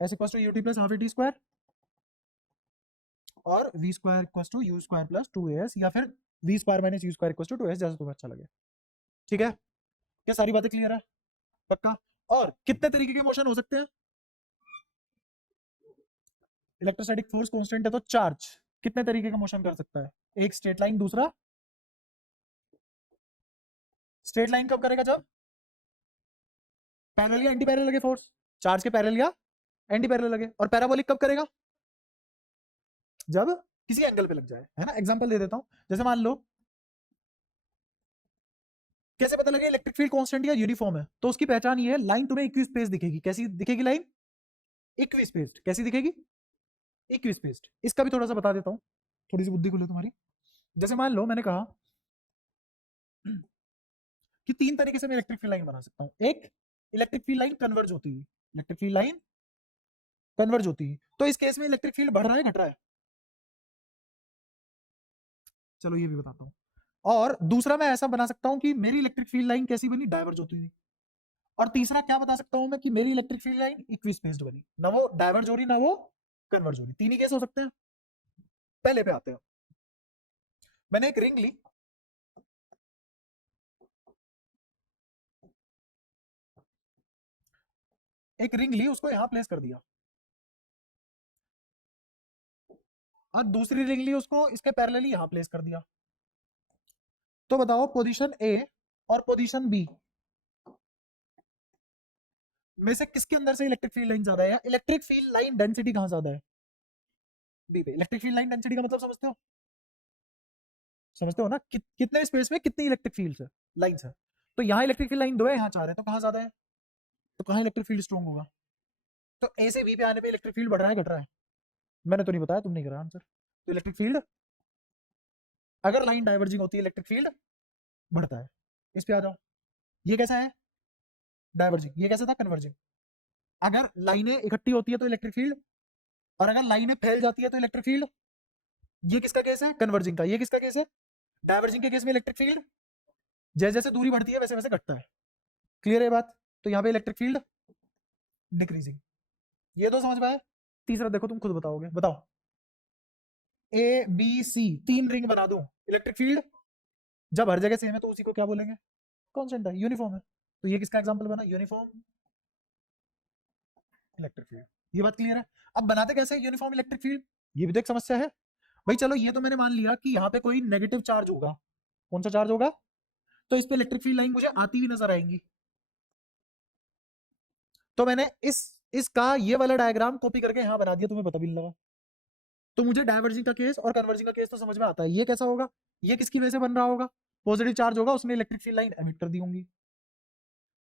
s equals to ut plus half a t square, और v square equals to u square plus 2as, या फिर v square minus u square equals to 2s, जैसा तुम्हें अच्छा लगे। ठीक है? क्या सारी बातें क्लियर है? पक्का? और कितने तरीके के मोशन हो सकते हैं? इलेक्ट्रोस्टैटिक फोर्स कांस्टेंट है तो चार्ज कितने तरीके का मोशन कर सकता है? एक स्ट्रेट लाइन, दूसरा स्ट्रेट लाइन कब करेगा? जब पैरेलल या एंटी पैरेलल लगे फोर्स। चार्ज के पैरेलल या एंटी पैरेलल लगे। और पैराबोलिक कब करेगा? जब किसी एंगल पे लग जाए, है ना? एग्जांपल दे देता हूं, जैसे मान लो, कैसे पता लगे इलेक्ट्रिक फील्ड कांस्टेंट या यूनिफॉर्म है? तो उसकी पहचान ये है, लाइन तुम्हें इक्वी स्पेस दिखेगी। कैसी दिखेगी लाइन? Equi spaced. कैसी दिखेगी? Equi spaced. इसका भी थोड़ा सा बता देता हूं, थोड़ी सी बुद्धि खुले तुम्हारी। जैसे मान लो मैंने कहा कि तीन तरीके से मैं इलेक्ट्रिक फील्ड लाइन बना सकता हूं। एक, इलेक्ट्रिक फील्ड लाइन कन्वर्ज होती है। इलेक्ट्रिक फील्ड लाइन कन्वर्ज होती है, तो इस केस में इलेक्ट्रिक फील्ड बढ़ रहा है, घट रहा है? चलो ये भी बताता हूँ। और दूसरा मैं ऐसा बना सकता हूँ कि मेरी इलेक्ट्रिक फील्ड लाइन कैसी बनी? डाइवर्ज होती हुई। और तीसरा क्या बता सकता हूँ मैं कि मेरी electric field line equi spaced बनी, ना वो डाइवर्ज हो रही ना वो कन्वर्ज हो रही। तीन ही केस हो सकते हैं। पहले पे आते हैं। मैंने एक रिंग ली, एक रिंग ली, उसको यहां प्लेस कर दिया, और दूसरी रिंग ली, उसको इसके पैरेलली यहां प्लेस कर दिया। तो बताओ पोजीशन ए और पोजीशन बी में से किसके अंदर से इलेक्ट्रिक फील्ड लाइन ज्यादा है, या इलेक्ट्रिक फील्ड लाइन डेंसिटी कहां ज्यादा है? बी पे। इलेक्ट्रिक फील्ड लाइन डेंसिटी का मतलब समझते हो? समझते हो ना? कितने स्पेस में कितनी इलेक्ट्रिक फील्ड है, लाइंस है? तो यहाँ इलेक्ट्रिक फील्ड लाइन दो है, यहाँ चार है, तो कहाँ ज्यादा है? तो कहाँ इलेक्ट्रिक फील्ड स्ट्रॉन्ग होगा? तो ए से बी पे आने पे इलेक्ट्रिक फील्ड बढ़ रहा है, घट रहा है? मैंने तो नहीं बताया, तुम नहीं करा आंसर। तो इलेक्ट्रिक फील्ड, अगर लाइन डाइवर्जिंग होती है इलेक्ट्रिक फील्ड बढ़ता है। इस पे आ जाओ। ये कैसा है? डाइवर्जिंग। ये कैसा था? कन्वर्जिंग। अगर लाइनें इकट्ठी होती है तो इलेक्ट्रिक फील्ड, और अगर लाइनें फैल जाती है तो इलेक्ट्रिक फील्ड। ये किसका केस है? कन्वर्जिंग का। ये किसका केस है? डाइवर्जिंग के केस में इलेक्ट्रिक फील्ड जैसे जैसे दूरी बढ़ती है वैसे वैसे घटता है। क्लियर है बात? तो यहाँ पे इलेक्ट्रिक फील्ड डिक्रीजिंग। ये तो समझ में आया। तीसरा देखो, तुम खुद बताओगे, बताओ। ए बी सी 3 रिंग बना दूं, इलेक्ट्रिक फील्ड जब हर जगह सेम है तो उसी को क्या बोलेंगे? कांस्टेंट है, यूनिफॉर्म है। तो ये किसका एग्जांपल बना? Uniform electric field. ये बात क्लियर है? अब बनाते कैसे यूनिफॉर्म इलेक्ट्रिक फील्ड? ये भी तो एक समस्या है भाई। चलो ये तो मैंने मान लिया कि यहाँ पे कोई नेगेटिव चार्ज होगा। कौन सा चार्ज होगा? तो इस पे इलेक्ट्रिक फील्ड लाइन मुझे आती हुई नजर आएंगी। तो मैंने इसका ये वाला डायग्राम कॉपी करके यहाँ बना दिया, तुम्हें पता भी नहीं लगा। तो मुझे डायवर्जिंग का केस और कन्वर्जिंग का केस तो समझ में आता है। ये कैसा होगा? ये किसकी वजह से बन रहा होगा? पॉजिटिव चार्ज होगा, उसने इलेक्ट्रिक फील्ड लाइन एमिट कर दी होंगी।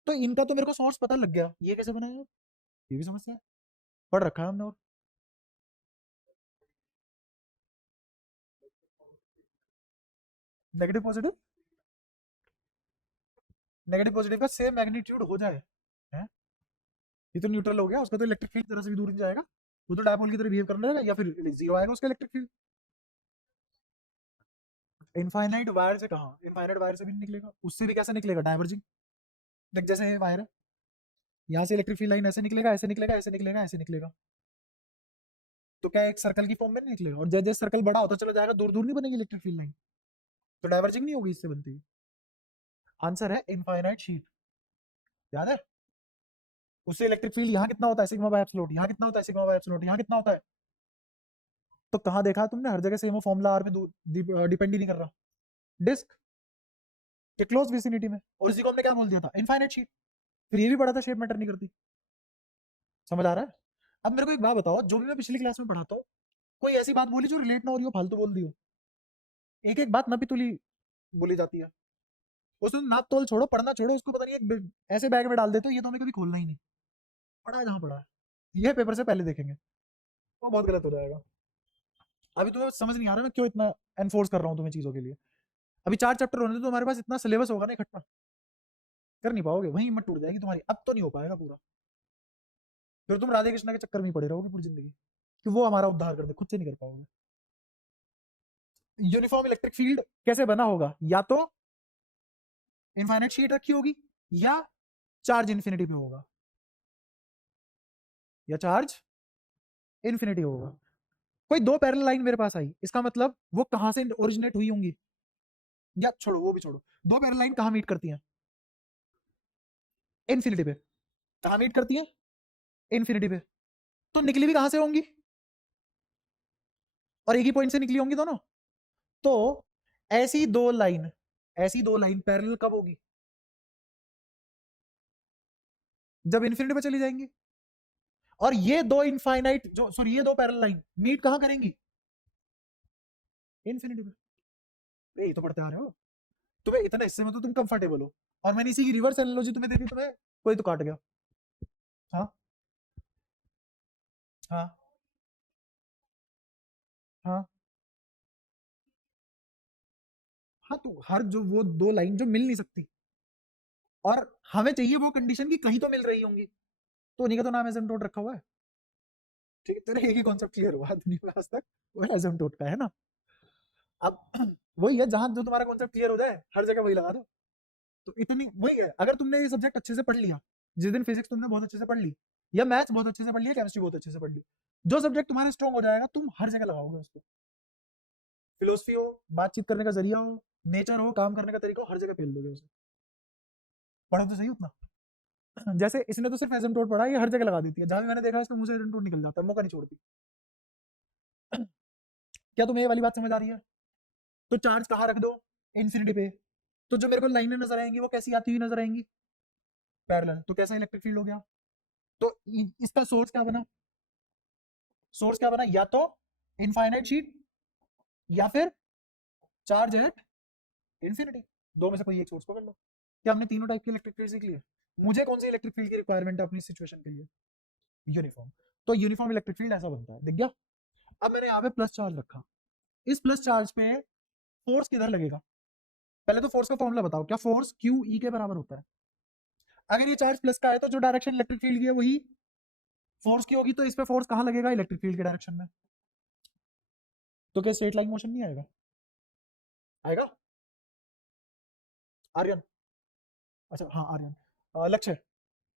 तो इनका तो मेरे को सोर्स पता लग गया, ये कैसे बनाया? ये भी समस्या है, पढ़ रखा है हमने। और नेगेटिव पॉजिटिव, नेगेटिव पॉजिटिव का सेम मैग्नीट्यूड हो जाए है? ये तो न्यूट्रल हो गया, उसका तो इलेक्ट्रिक फील्ड तरह से भी दूर नहीं जाएगा, वो तो डायपोल की तरह बिहेव करने लगेगा, या फिर जीरो आएगा उसका इलेक्ट्रिक फील्ड। इनफाइनाइट वायर से कहाँ? इनफाइनाइट वायर से भी नहीं निकलेगा, उससे भी कैसे निकलेगा? डाइवर्जिंग। देख जैसे वायर है, यहाँ से इलेक्ट्रिक फील्ड लाइन ऐसे निकलेगा, ऐसे निकलेगा, ऐसे निकलेगा, ऐसे निकलेगा, तो क्या एक सर्कल की फॉर्म में नहीं निकलेगा? और जैसे जैसे सर्कल बड़ा होता चला जाएगा, दूर दूर नहीं बनेगी इलेक्ट्रिक फील्ड लाइन, तो डाइवर्जिंग नहीं होगी इससे बनती हुई। आंसर है इनफाइनाइट शीट। याद है? उससे इलेक्ट्रिक फील्ड यहाँ कितना होता है? Sigma by epsilon. यहाँ कितना होता है? Sigma by epsilon. यहाँ कितना होता है? तो कहाँ देखा तुमने? हर जगह सेम हो, फॉर्मूला आर पे डिपेंड ही नहीं कर रहा। डिस्क के क्लोज विसिनिटी में, और इसी को हमने क्या बोल दिया था? Infinite sheet. फिर ये भी पढ़ा था, शेप मैटर नहीं करती। समझ आ रहा है? अब मेरे को एक बात बताओ, जो भी मैं पिछली क्लास में पढ़ाता हूँ, कोई ऐसी बात बोली जो रिलेट ना हो रही हो, फालतू बोल दी हो? एक एक बात नपी बोली जाती है। उसको नाप तोल छोड़ो, पढ़ना छोड़ो, उसको पता नहीं ऐसे बैग में डाल देते हो, ये तो हमें कभी खोलना ही नहीं। पढ़ा है जहाँ पढ़ा है, ये पेपर से पहले देखेंगे, वो बहुत गलत हो जाएगा। अभी तुम्हें समझ नहीं आ रहा मैं क्यों इतना एनफोर्स कर रहा हूँ तुम्हें चीजों के लिए। अभी 4 चैप्टर होने तो तुम्हारे पास इतना सिलेबस होगा ना इकट्ठा, कर नहीं पाओगे, वहीं हिम्मत टूट जाएगी तुम्हारी, अब तो नहीं हो पाएगा पूरा। फिर तुम राधे कृष्ण के चक्कर में ही पड़े रहोगे पूरी जिंदगी, कि वो हमारा उद्धार कर दे, खुद से नहीं कर पाओगे। यूनिफॉर्म इलेक्ट्रिक फील्ड कैसे बना होगा? या तो इनफाइनाइट शीट रखी होगी, या चार्ज इन्फिनिटी पे होगा, या चार्ज इन्फिनिटी होगा। कोई दो पैरेलल लाइन मेरे पास आई, इसका मतलब वो कहां से ओरिजिनेट हुई होंगी? या छोड़ो, वो भी छोड़ो, दो पैरेलल लाइन कहां मीट करती हैं? इन्फिनिटी पे। कहां मीट करती हैं? इन्फिनिटी पे। तो निकली भी कहां से होंगी? और एक ही पॉइंट से निकली होंगी दोनों। तो ऐसी दो लाइन, ऐसी दो लाइन पैरेलल कब होगी? जब इन्फिनिटी पे चली जाएंगी। और ये दो इनफाइनाइट जो, सॉरी, ये दो पैरेलल लाइन मीट कहां करेंगी? इन्फिनिटी पे। यही तो पढ़ते आ रहे हो, तुम्हें इतना हिस्से में तो तुम कंफर्टेबल हो, और मैंने इसी की रिवर्स एनालॉजी तुम्हें दे दी, तुम्हें कोई तो काट गया। हाँ हाँ हाँ हाँ। तो हर जो वो दो लाइन जो मिल नहीं सकती, और हमें चाहिए वो कंडीशन की कहीं तो मिल रही होंगी, तो उन्हीं का तो नाम एसिम्प्टोट रखा हुआ है। ठीक है, तेरे एक ही कॉन्सेप्ट क्लियर हुआ दुनिया में आज तक, वो एसिम्प्टोट का है ना। अब वही है, जहां जो तुम्हारा कॉन्सेप्ट क्लियर हो जाए हर जगह वही लगा दो। तो इतनी वही है, अगर तुमने ये सब्जेक्ट अच्छे से पढ़ लिया, जिस दिन फिजिक्स तुमने बहुत अच्छे से पढ़ ली, या मैथ्स बहुत अच्छे से पढ़ लिया, केमिस्ट्री बहुत अच्छे से पढ़ ली, जो सब्जेक्ट तुम्हारे स्ट्रॉन्ग हो जाएगा तुम हर जगह लगाओगे उसको। फिलोसफी हो, बातचीत करने का जरिया हो, नेचर हो, काम करने का तरीका हो, हर जगह फेल दोगे उसे। पढ़ो तो सही उतना। जैसे इसने तो सिर्फ एसिम्प्टोट पढ़ा, ये हर जगह लगा देती है, जहां भी मैंने देखा उसके मुंह से एसिम्प्टोट निकल जाता है, मौका नहीं छोड़ती। क्या तुम्हें ये वाली बात समझ आ रही है? तो चार्ज कहाँ रख दो? इन्फिनिटी पे। तो जो मेरे को लाइनें नजर आएंगी वो कैसी आती हुई नजर आएंगी? पैरेलल। तो कैसा इलेक्ट्रिक फील्ड हो गया? तो इसका सोर्स क्या बना? सोर्स क्या बना? या तो इनफाइनाइट शीट, या फिर चार्ज एट इन्फिनिटी। दो में से कोई एक सोर्स पकड़ लो। क्या हमने तीनों टाइप की इलेक्ट्रिक फील्ड सीख लिए? मुझे कौन सी इलेक्ट्रिक फील्ड की रिक्वायरमेंट है अपनी सिचुएशन के लिए? यूनिफॉर्म। तो यूनिफॉर्म इलेक्ट्रिक फील्ड ऐसा बनता है, दिख गया? अब मैंने यहाँ पे प्लस चार्ज रखा, इस प्लस चार्ज पे फोर्स किधर लगेगा? पहले तो फोर्स का फॉर्मूला बताओ, क्या फोर्स क्यू ई के बराबर होता है? अगर ये चार्ज प्लस का है तो जो डायरेक्शन इलेक्ट्रिक फील्ड की है वही फोर्स की होगी तो इस पे फोर्स कहाँ लगेगा, इलेक्ट्रिक फील्ड के डायरेक्शन में। तो क्या स्ट्रेट लाइन मोशन नहीं आएगा, आएगा आर्यन, अच्छा हाँ आर्यन, लक्ष्य,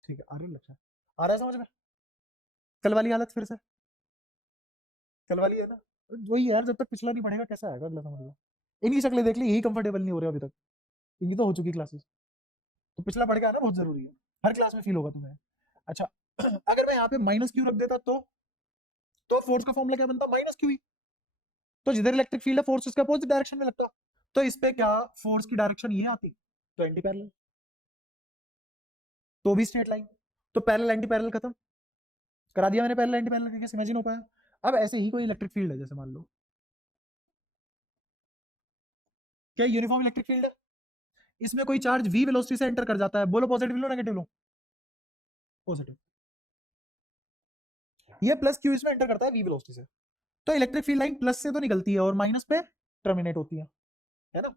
ठीक है आर्यन लक्ष्य, आ रहा है समझ में। कल वाली हालत फिर से, कल वाली है ना, वही यार, जब तक पिछला नहीं पढ़ेगा कैसे आएगा अगला, समझ लो। इनकी शक्लें देख ली, यही कंफर्टेबल नहीं हो रहे अभी तक, इनकी तो हो चुकी क्लासेस, तो पिछला पढ़ के आना बहुत जरूरी है, हर क्लास में फील होगा तुम्हें। अच्छा अगर मैं यहाँ पे माइनस क्यू रख देता तो फोर्स का फॉर्मूला क्या बनता, माइनस क्यू ही। तो जिधर इलेक्ट्रिक फील्ड है फोर्स उसके अपोजिट डायरेक्शन में लगता, तो इस पे क्या फोर्स की डायरेक्शन ये आती, तो एंटी पैरेलल, तो भी स्ट्रेट लाइन, तो पैरेलल एंटी पैरेलल खत्म करा दिया मैंने, पैरेलल एंटी पैरेलल करके इमेजिन हो पाया। अब ऐसे ही कोई इलेक्ट्रिक फील्ड है, जैसे मान लो क्या यूनिफॉर्म इलेक्ट्रिक फील्ड है, इसमें कोई चार्ज v वेलोसिटी से एंटर कर जाता है, बोलो पॉजिटिव लो नेगेटिव लो, पॉजिटिव, ये प्लस क्यू इसमें एंटर करता है v वेलोसिटी से, तो इलेक्ट्रिक फील्ड लाइन प्लस से तो निकलती है और माइनस पे टर्मिनेट होती है ना।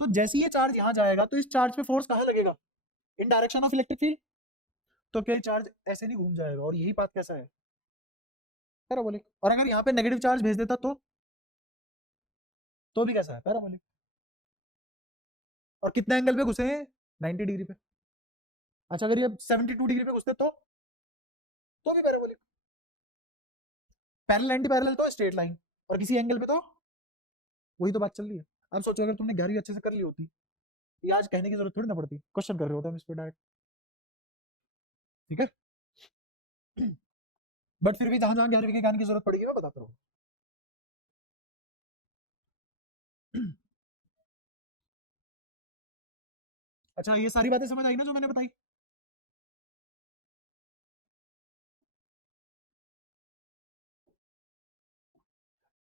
तो जैसे ये चार्ज यहां जाएगा तो इस चार्ज पे फोर्स कहां लगेगा, इन डायरेक्शन ऑफ इलेक्ट्रिक फील्ड, तो क्या चार्ज ऐसे नहीं घूम जाएगा, और यही बात कैसा है पैराबोलिक, और अगर यहाँ पे नेगेटिव चार्ज भेज देता तो भी कैसा है पैराबोलिक, और कितने एंगल पे घुसे हैं 90 डिग्री पे, अच्छा अगर ये 72 डिग्री पे घुसते तो भी पैराबोलिक, पैरेलल एंटी पैरेलल तो स्ट्रेट लाइन, और किसी एंगल पे तो वही तो बात चल रही है। अब सोचो अगर तुमने 11वीं अच्छे से कर ली होती, ये आज कहने की जरूरत थोड़ी ना पड़ती, क्वेश्चन कर रहे होते हम इस पे डायरेक्ट, ठीक है। बट फिर भी जहां जहां 11वीं के ज्ञान की जरूरत पड़ेगी मैं बताता रहूँ। अच्छा ये सारी बातें समझ आई ना जो मैंने बताई,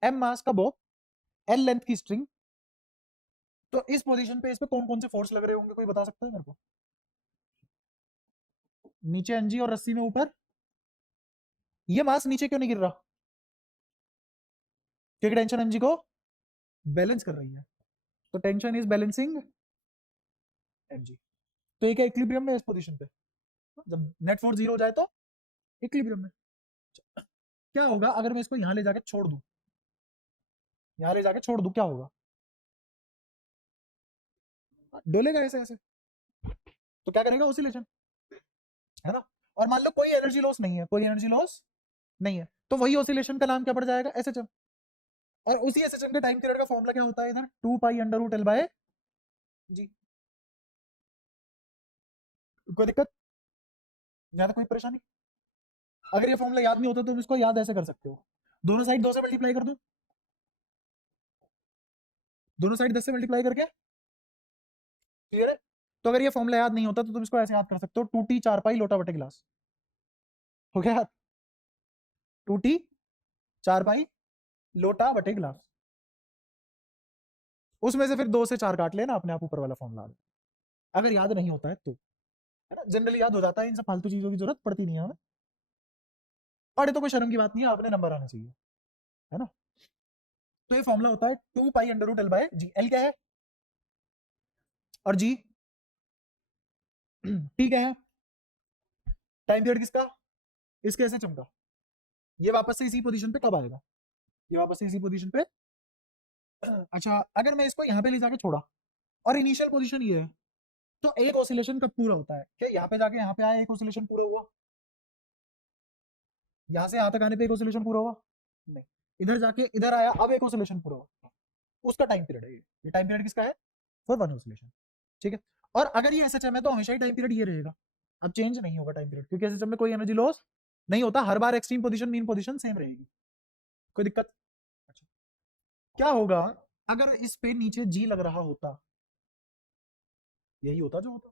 एम मास का बॉब, एल लेंथ की स्ट्रिंग, तो इस पोजीशन पे इस पे कौन कौन से फोर्स लग रहे होंगे, कोई बता सकता है मेरे को, नीचे एनजी और रस्सी में ऊपर, ये मास नीचे क्यों नहीं गिर रहा, क्योंकि टेंशन एनजी को बैलेंस कर रही है, तो टेंशन इज बैलेंसिंग एनजी, तो ये क्या इक्विलिब्रियम में इस पोजीशन पे, जब नेट फोर्स जीरो हो जाए तो इक्विलिब्रियम में। क्या होगा अगर मैं इसको यहाँ ले जाके छोड़ दूं, यहाँ ले जाके छोड़ दूं क्या होगा, डोलेगा ऐसे ऐसे, तो क्या करेगा ऑसिलेशन, है ना। और मान लो कोई एनर्जी लॉस नहीं है, कोई एनर्जी लॉस नहीं है, तो वही ऑसिलेशन का नाम क्या पड़ जाएगा, एसएचएम, और उसी एसएचएम के टाइम पीरियड का फॉर्मूला क्या होता है इधर, 2 pi under root L by g. कोई दिक्कत, ज्यादा कोई परेशानी, अगर ये फॉर्मूला याद नहीं होता तो तुम इसको याद ऐसे कर सकते हो, दोनों साइड 2 से मल्टीप्लाई कर दो, दोनों साइड 10 से मल्टीप्लाई करके, क्लियर है। तो अगर ये फॉर्मूला याद नहीं होता तो तुम इसको ऐसे याद कर सकते हो, 2t 4 पाई लोटा बटे गिलास, हो गया, 2t 4 पाई लोटा बटे गिलास, उसमें से फिर 2 से 4 काट लेना, अपने आप ऊपर वाला फॉर्मूला, अगर याद नहीं होता है तो, है ना, जनरली याद हो जाता है, इन सब फालतू चीजों की जरूरत पड़ती नहीं है हमें, पढ़े तो कोई शर्म की बात नहीं है, आपने नंबर आना चाहिए, है ना। तो ये फॉर्मूला होता है 2 pi under root L by g, L क्या है और जी टी क्या है, टाइम पीरियड किसका, इसके ऐसे चमका, ये वापस से इसी पोजीशन पे कब आएगा, ये वापस से इसी पोजीशन पे। अच्छा अगर मैं इसको यहाँ पे ले जाके छोड़ा और इनिशियल पोजीशन ये है, तो एक ऑसिलेशन कब पूरा होता है, क्या यहाँ पे जाके यहाँ पे आया एक ऑसिलेशन पूरा हुआ, यहाँ से यहाँ तक आने पे एक ऑसिलेशन पूरा हुआ नहीं, इधर जाके इधर आया अब एक ऑसिलेशन पूरा हुआ, उसका टाइम पीरियड है ये टाइम पीरियड किसका है, फॉर वन ऑसिलेशन, ठीक है। और अगर ये एसएचएम है तो हमेशा ही टाइम पीरियड ये रहेगा, अब चेंज नहीं होगा टाइम पीरियड, क्योंकि एसएचएम में कोई एनर्जी लॉस नहीं होता, हर बार extreme position mean position same रहेगी, कोई दिक्कत। अच्छा क्या होगा अगर इस पे नीचे जी लग रहा होता, यही होता जो होता,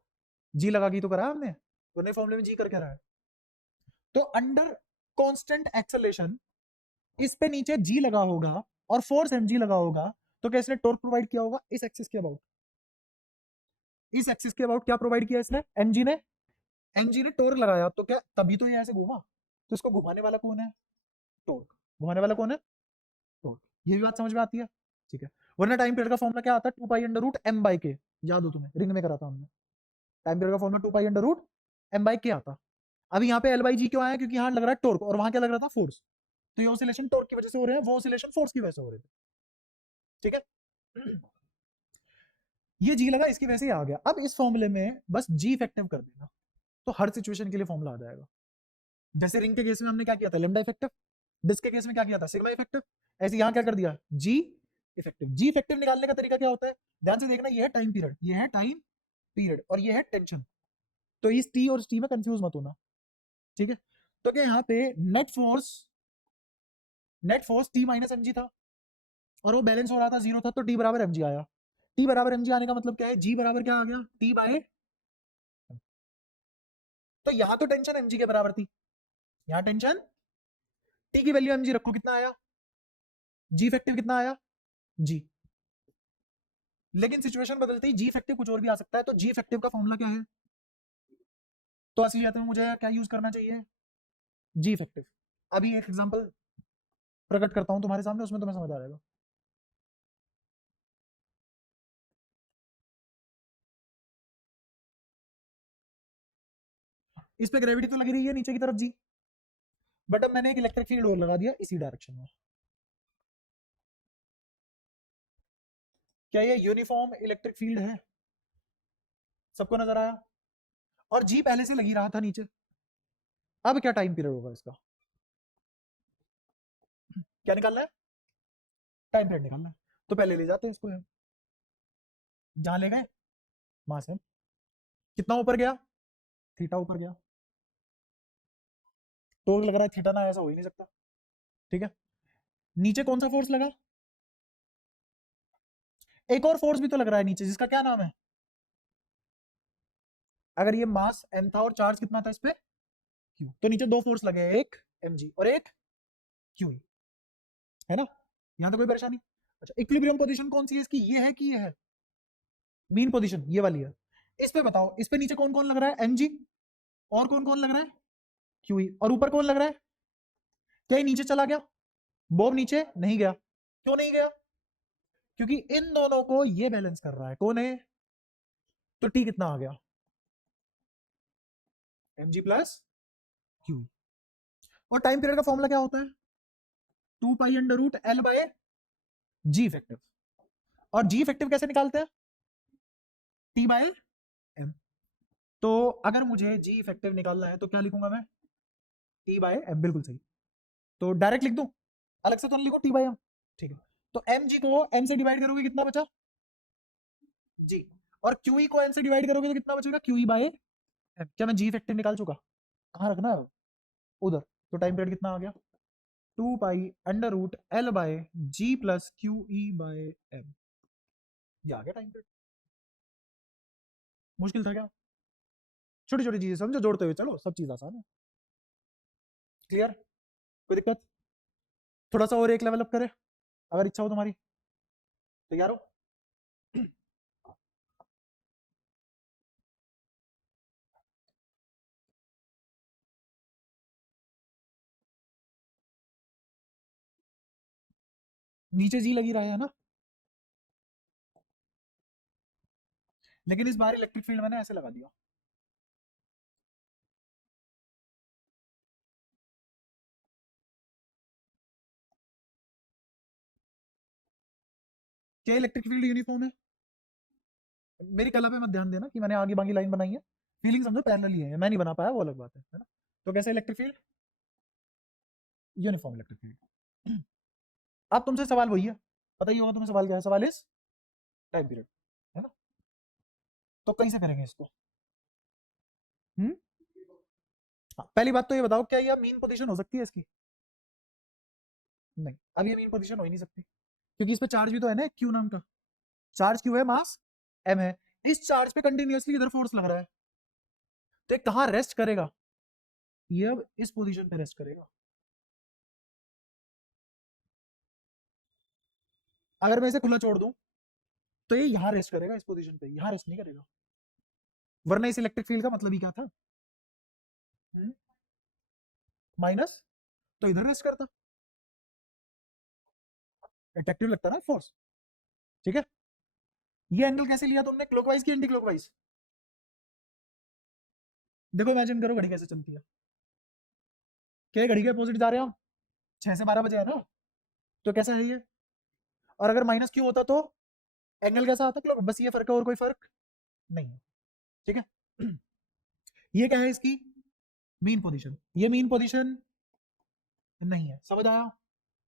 जी लगा के तो करा हमने, तो नए फॉर्मूले में जी करके रहा है, तो अंडर कांस्टेंट एक्सेलरेशन इस पे नीचे जी लगा होगा और फोर्स एम जी लगा होगा, तो क्या इसने टॉर्क प्रोवाइड किया होगा इस एक्सिस के अबाउट, इस एक्सिस के अबाउट क्या प्रोवाइड किया इसने, एनजी ने, एनजी ने टॉर्क लगाया, तो क्या तभी तो ये ऐसे घूमा, तो इसको घुमाने वाला कौन है, टॉर्क, घुमाने वाला कौन है टॉर्क, ये भी बात समझ में आती है, ठीक है। वरना टाइम पीरियड का फॉर्मूला क्या आता है, 2 pi under root m by k, याद हो तुम्हें रिंग में करा था हमने, टाइम पीरियड का formula 2 pi under root m by k आता, अब यहाँ पे L बाई जी क्यों आया, क्योंकि यहाँ लग रहा है टॉर्क और वहां क्या लग रहा था, फोर्स। तो ये ऑसिलेशन टॉर्क की वजह से हो रहे हैं, वो ऑसिलेशन फोर्स की वजह से हो रहे थे। ठीक है। ये जी लगा, इसकी वजह से आ गया। अब इस फॉर्मूले में बस जी इफेक्टिव कर देना, तो हर सिचुएशन के लिए फॉर्मूला आ जाएगा। जैसे रिंग के केस में हमने क्या किया था, लेमडा इफेक्टिव। डिस्क के केस में क्या किया था, सिग्मा इफेक्टिव। ऐसे यहाँ क्या कर दिया, जी इफेक्टिव। जी इफेक्टिव निकालने का तरीका क्या होता है, ध्यान से देखना, ये है टाइम पीरियड, ये है टाइम पीरियड, और ये है टेंशन। तो इस टी और इस टी में कंफ्यूज मत होना, ठीक है। तो क्या यहाँ पे net force T minus m g था, और वो बैलेंस हो रहा था, जीरो था, तो टी बराबर एम जी आया। टी बराबर एम जी आने का मतलब क्या है, जी बराबर क्या आ गया, टी बाय। तो यहाँ तो टेंशन एम जी के बराबर थी, यहाँ टेंशन, टी की वैल्यू एम जी रखो, कितना आया, जी इफेक्टिव कितना आया, जी। लेकिन सिचुएशन बदलती, जी इफेक्टिव कुछ और भी आ सकता है। तो जी इफेक्टिव का फॉर्मूला क्या है, तो असलियत में मुझे क्या यूज करना चाहिए, जी इफेक्टिव। अभी एक एग्जांपल प्रकट करता हूं तुम्हारे सामने, उसमें तुम्हें समझ आ जाएगा। इस पे ग्रेविटी तो लगी रही है नीचे की तरफ जी, बट अब मैंने एक इलेक्ट्रिक फील्ड और लगा दिया इसी डायरेक्शन में। क्या ये यूनिफॉर्म इलेक्ट्रिक फील्ड है, सबको नजर आया, और जी पहले से लगी रहा था नीचे। अब क्या टाइम पीरियड होगा इसका, क्या निकालना है, टाइम पीरियड निकालना है। तो पहले ले जाते हैं इसको, जहां ले गए वहां से कितना ऊपर गया, थीटा ऊपर गया। तो लग रहा है थीटा ना, ऐसा हो ही नहीं सकता, ठीक है। नीचे कौन सा फोर्स लगा, एक और फोर्स भी तो लग रहा है नीचे, जिसका क्या नाम है, अगर ये मास m था और चार्ज कितना था इस पे, q, तो नीचे दो फोर्स लगे हैं, एक mg और एक q, है ना। यहां तो कोई परेशानी। अच्छा, इक्विलिब्रियम पोजीशन कौन सी है इसकी, ये है कि ये है, मीन पोजीशन ये वाली है। इस पे बताओ, इस पे नीचे कौन कौन लग रहा है, mg, और कौन कौन लग रहा है, q, और ऊपर कौन लग रहा है, क्या ये नीचे चला गया, बॉब नीचे नहीं गया, क्यों नहीं गया, क्योंकि इन दोनों को ये बैलेंस कर रहा है, कौन है, तो t कितना आ गया, mg प्लस q। और टाइम पीरियड का फॉर्मूला क्या होता है, 2 pi under root L by g effective. और जी इफेक्टिव कैसे निकालते हैं, टी बाय एम। तो अगर मुझे जी इफेक्टिव निकालना है तो क्या लिखूंगा मैं, टी बाय एम, बिल्कुल सही। तो डायरेक्ट लिख दूं, अलग से तो नहीं लिखो, टी बाय एम, ठीक है। तो एम जी को एम से डिवाइड करोगे कितना बचा, जी, और क्यू ई को एम से डिवाइड करोगे तो कितना बचेगा, क्यू ई बाय एम। क्या मैं जी इफेक्टिव निकाल चुका, कहाँ रखना है उधर। तो टाइम पीरियड कितना आ गया, 2 pi under root L by g plus q E by m, ये आ गया टाइम पीरियड। मुश्किल था क्या, छोटी छोटी चीजें समझो, जोड़ते हुए चलो, सब चीज आसान है। क्लियर, कोई दिक्कत, थोड़ा सा और एक लेवल अप करें, अगर इच्छा हो तुम्हारी, तैयार हो। नीचे जी लगी रहा है ना, लेकिन इस बार इलेक्ट्रिक फील्ड मैंने ऐसे लगा दिया, क्या इलेक्ट्रिक फील्ड यूनिफॉर्म है, मेरी कला पे मत ध्यान देना कि मैंने आगे बाकी लाइन बनाई है, फीलिंग समझो पैरेलली है, मैं नहीं बना पाया वो अलग बात है ना। तो कैसे electric field, uniform electric field. अब तुमसे सवाल वही है, पता ही होगा तुम्हें सवाल क्या है, सवाल इस टाइम पीरियड, है ना। तो कैसे करेंगे इसको, हम्म, हाँ, पहली बात तो ये बताओ, क्या ये मीन पोजीशन हो सकती है इसकी, नहीं, अब ये मीन पोजीशन हो ही नहीं सकती, क्योंकि इस पे चार्ज भी तो है ना, क्यू नाम का चार्ज, क्यू है, मास एम है, इस चार्ज पे कंटिन्यूअसली इधर फोर्स लग रहा है, तो ये कहाँ रेस्ट करेगा, ये अब इस पोजीशन पे रेस्ट करेगा। अगर मैं इसे खुला छोड़ दूं तो ये यहाँ रेस्ट करेगा, इस पोजीशन पे, यहाँ रेस्ट नहीं करेगा, वरना इस इलेक्ट्रिक फील्ड का मतलब ही क्या था, माइनस, तो इधर रेस्ट करता, अट्रैक्टिव लगता ना फोर्स, ठीक है। ये एंगल कैसे लिया तुमने, क्लॉकवाइज की एंटी क्लॉकवाइज, देखो इमेजिन करो घड़ी कैसे चलती है, क्या घड़ी के अपोजिट जा रहे हैं हम? 6 से 12 बजे है ना, तो कैसा है ये? और अगर माइनस क्यू होता तो एंगल कैसा आता? क्यों? बस ये फर्क है और कोई फर्क नहीं है। ठीक है। ये क्या है इसकी मीन पोजीशन, ये मीन पोजीशन नहीं है, समझ आया?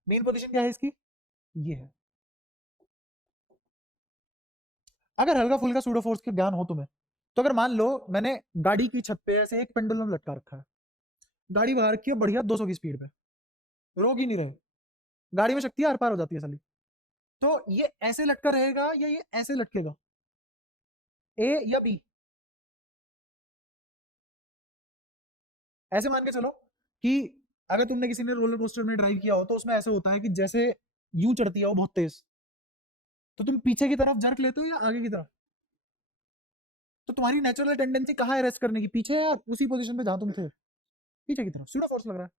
मीन पोजीशन क्या है इसकी? ये है। अगर हल्का फुल्का सूडो फोर्स के ज्ञान हो तुम्हें, तो अगर मान लो मैंने गाड़ी की छत पे ऐसे एक पेंडुलम लटका रखा है, गाड़ी बाहर की है बढ़िया 200 की स्पीड पे, रोक ही नहीं रहे, गाड़ी में शक्ति आर पार हो जाती है साली, तो ये ऐसे लटका रहेगा या ये ऐसे लटकेगा? ए या बी? ऐसे मान के चलो कि अगर तुमने किसी ने रोलर कोस्टर में ड्राइव किया हो तो उसमें ऐसे होता है कि जैसे यूं चढ़ती है वो बहुत तेज, तो तुम पीछे की तरफ जर्क लेते हो या आगे की तरफ? तो तुम्हारी नेचुरल टेंडेंसी कहाँ है रेस्ट करने की? पीछे या उसी पोजीशन पे जहां तुम थे, पीछे की तरफ? सूडो फोर्स लग रहा है।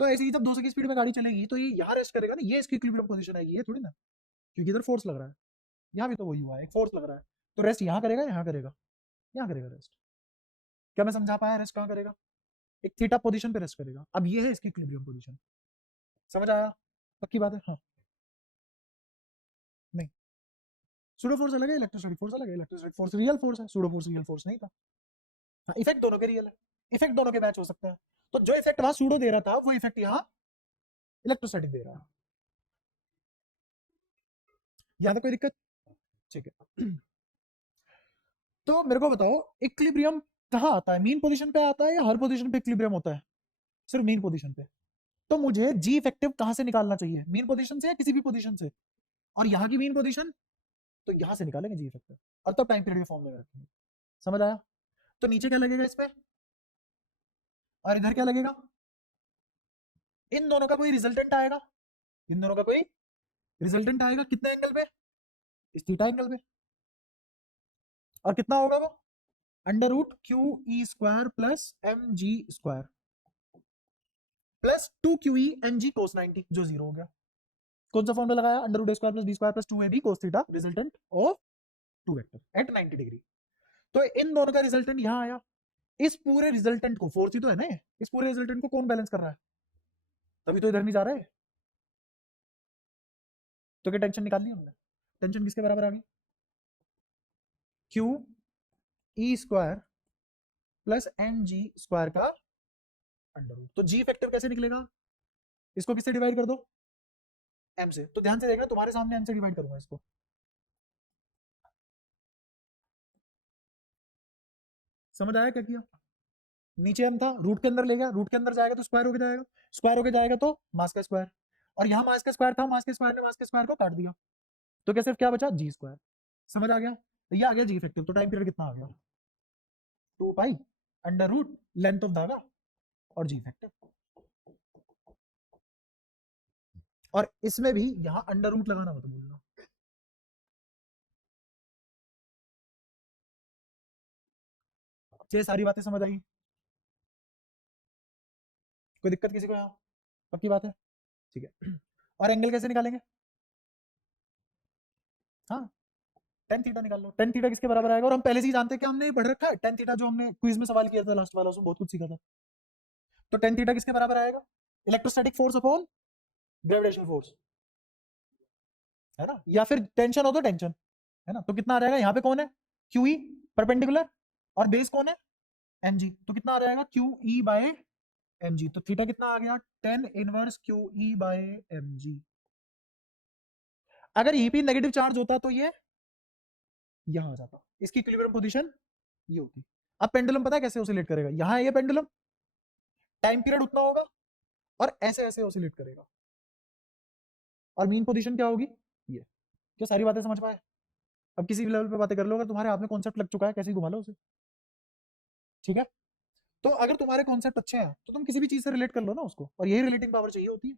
तो ऐसे ही जब 200 की स्पीड में गाड़ी चलेगी तो ये यहाँ रेस्ट करेगा ना, ये इसकी इक्विलिब्रियम पोजीशन आएगी, ये थोड़ी ना, क्योंकि इधर फोर्स लग रहा है, यहाँ भी तो वही हुआ है, एक फोर्स लग रहा है, तो रेस्ट यहाँ करेगा, यहाँ करेगा, यहाँ करेगा रेस्ट। क्या मैं समझा पाया? रेस्ट कहाँ करेगा? एक थीटा पोजीशन पे रेस्ट करेगा। अब ये है इसकी इक्विलिब्रियम पोजीशन, समझ आया? पक्की बात है? हाँ। नहीं, सूडो फोर्स अलग है, इलेक्ट्रोस्टैटिक फोर्स अलग है। इलेक्ट्रोस्टैटिक फोर्स रियल फोर्स है, सूडो फोर्स रियल फोर्स नहीं था। हाँ, इफेक्ट दोनों के रियल है, इफेक्ट दोनों के मैच हो सकते हैं। तो जो इफेक्ट वहां सूडो दे रहा था वो इफेक्ट यहाँ इलेक्ट्रोस्टैटिक दे रहा है। यहाँ तक कोई दिक्कत? ठीक है। तो मेरे को बताओ इक्विलिब्रियम कहाँ आता है? मीन पोजीशन पे आता है या हर पोजीशन पे इक्विलिब्रियम होता है? सिर्फ मीन पोजीशन पे। तो मुझे जी इफेक्टिव कहाँ से निकालना चाहिए? मीन पोजीशन से या किसी भी पोजीशन से? और यहाँ की मीन पोजीशन, तो यहाँ से निकालेंगे जी इफेक्टिव, और तब टाइम पीरियड के फॉर्म में रखेंगे। समझ आया? तो नीचे क्या लगेगा इस पे, और इधर क्या लगेगा? इन दोनों का कोई रिजल्टेंट आएगा, इन दोनों का कोई रिजल्टेंट आएगा। कितने एंगल पे? इस थीटा एंगल पे। और कितना होगा वो? अंडर रूट क्यू ई square plus m g square plus 2 QE m g cos 90, जो 0 हो गया। कौन सा फॉर्मूला लगाया? Under root a square plus b square plus 2ab cos theta resultant of 2 vector at 90 degree. तो इन दोनों का रिजल्टेंट यहाँ आया। इस पूरे रिजल्टेंट को, फोर्स ही तो है ना, इस पूरे रिजल्टेंट को कौन बैलेंस कर रहा है? तभी तो इधर नहीं जा रहा है। तो क्या टेंशन निकाल ली हमने? टेंशन किसके बराबर आ गई? क्यू ई square plus n g square का अंडर रूट। तो जी इफेक्टिव कैसे निकलेगा? इसको किससे डिवाइड कर दो? एम से। तो ध्यान से देखना, तुम्हारे सामने एम से डिवाइड करूंगा इसको। समझ आया क्या किया? नीचे एम था, रूट के अंदर ले गया, रूट के अंदर जाएगा तो स्क्वायर होके जाएगा, स्क्वायर होके जाएगा तो मास का स्क्वायर, और यहाँ मास का स्क्वायर था, मास के स्क्वायर ने मास के स्क्वायर को काट दिया, तो क्या सिर्फ क्या बचा? G square. समझ आ गया? तो ये आ गया जी इफेक्टिव। तो टाइम पीरियड कितना आ गया? 2 pi under root length of धागा और जी इफेक्टिव। और इसमें भी यहाँ अंडर रूट लगाना मत भूलना। ये सारी बातें समझ आई? कोई दिक्कत किसी को यहाँ? पक्की बात है? ठीक है। और एंगल कैसे निकालेंगे? हाँ, टेन थीटा निकाल लो। टेन थीटा किसके बराबर आएगा? और हम पहले से ही जानते हैं कि हमने ये पढ़ रखा है टेन थीटा, जो हमने क्विज में सवाल किया था लास्ट वाला, उसमें बहुत कुछ सीखा था। तो टेन थीटा किसके बराबर आएगा? Electrostatic force upon gravitational force, है ना? या फिर टेंशन हो तो टेंशन, है ना? तो कितना आ जाएगा? यहाँ पे कौन है? क्यू ई परपेंडिकुलर, और बेस कौन है? M G. तो कितना आ जाएगा? Q E by M G. तो थीटा कितना आ गया? Tan inverse Q E by M G. अगर ये भी नेगेटिव चार्ज होता तो ये यहाँ आ जाता, इसकी इक्विलिब्रियम पोजीशन ये होती। अब पेंडुलम पता है कैसे ऑसिलेट करेगा? यहाँ है ये पेंडुलम, टाइम पीरियड उतना होगा, और ऐसे ऐसे ऑसिलेट करेगा, और मीन पोजीशन क्या होगी? ये। क्या सारी बातें समझ पाए? अब किसी भी लेवल पे बातें कर लो, अगर तुम्हारे हाथ में कॉन्सेप्ट लग चुका है, कैसे ही घुमा लो उसे। ठीक है? तो अगर तुम्हारे कॉन्सेप्ट अच्छे हैं तो तुम किसी भी चीज से रिलेट कर लो ना उसको, और यही रिलेटिंग पावर चाहिए होती है।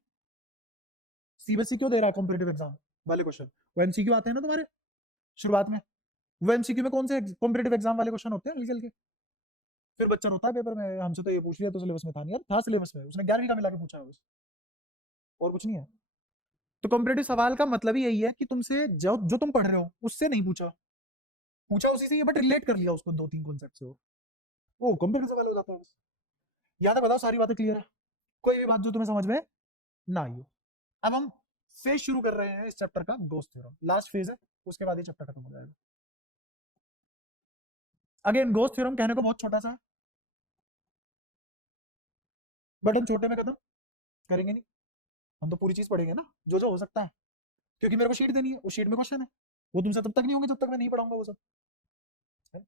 सीबीएसई क्यों दे रहा है कॉम्पिटेटिव एग्जाम वाले क्वेश्चन? वो एमसीक्यू आते हैं ना तुम्हारे शुरुआत में, वो एमसीक्यू में कौन से कॉम्पिटेटिव एग्जाम वाले क्वेश्चन होते हैं हल्के हल्के? फिर बच्चा रोता है पेपर में, हमसे तो ये पूछ लिया तो सिलेबस में था नहीं। यार था सिलेबस में, उसने 11वीं का मिला के पूछा है बस, और कुछ नहीं है। तो कॉम्पिटेटिव सवाल का मतलब ही यही है कि तुमसे जो जो तुम पढ़ रहे हो उससे नहीं पूछा, पूछा उसी से, बट रिलेट कर लिया उसको 2-3 कॉन्सेप्ट से, वो कॉम्पिटेटिव सवाल हो जाता है बस। याद है? बताओ, सारी बातें क्लियर है? कोई भी बात जो तुम्हें समझ में ना आई हो। अब हम फेज शुरू कर रहे हैं इस चैप्टर का, गॉस थ्योरम लास्ट फेज है, उसके बाद ये चैप्टर खत्म हो जाएगा। अगेन गॉस थ्योरम कहने को बहुत छोटा सा, बट हम छोटे में खत्म करेंगे नहीं, हम तो पूरी चीज पढ़ेंगे ना, जो जो हो सकता है, क्योंकि मेरे को शीट देनी है, उस शीट में क्वेश्चन है, वो तुमसे तब तक नहीं होंगे जब तक मैं नहीं पढ़ाऊंगा वो सब, है?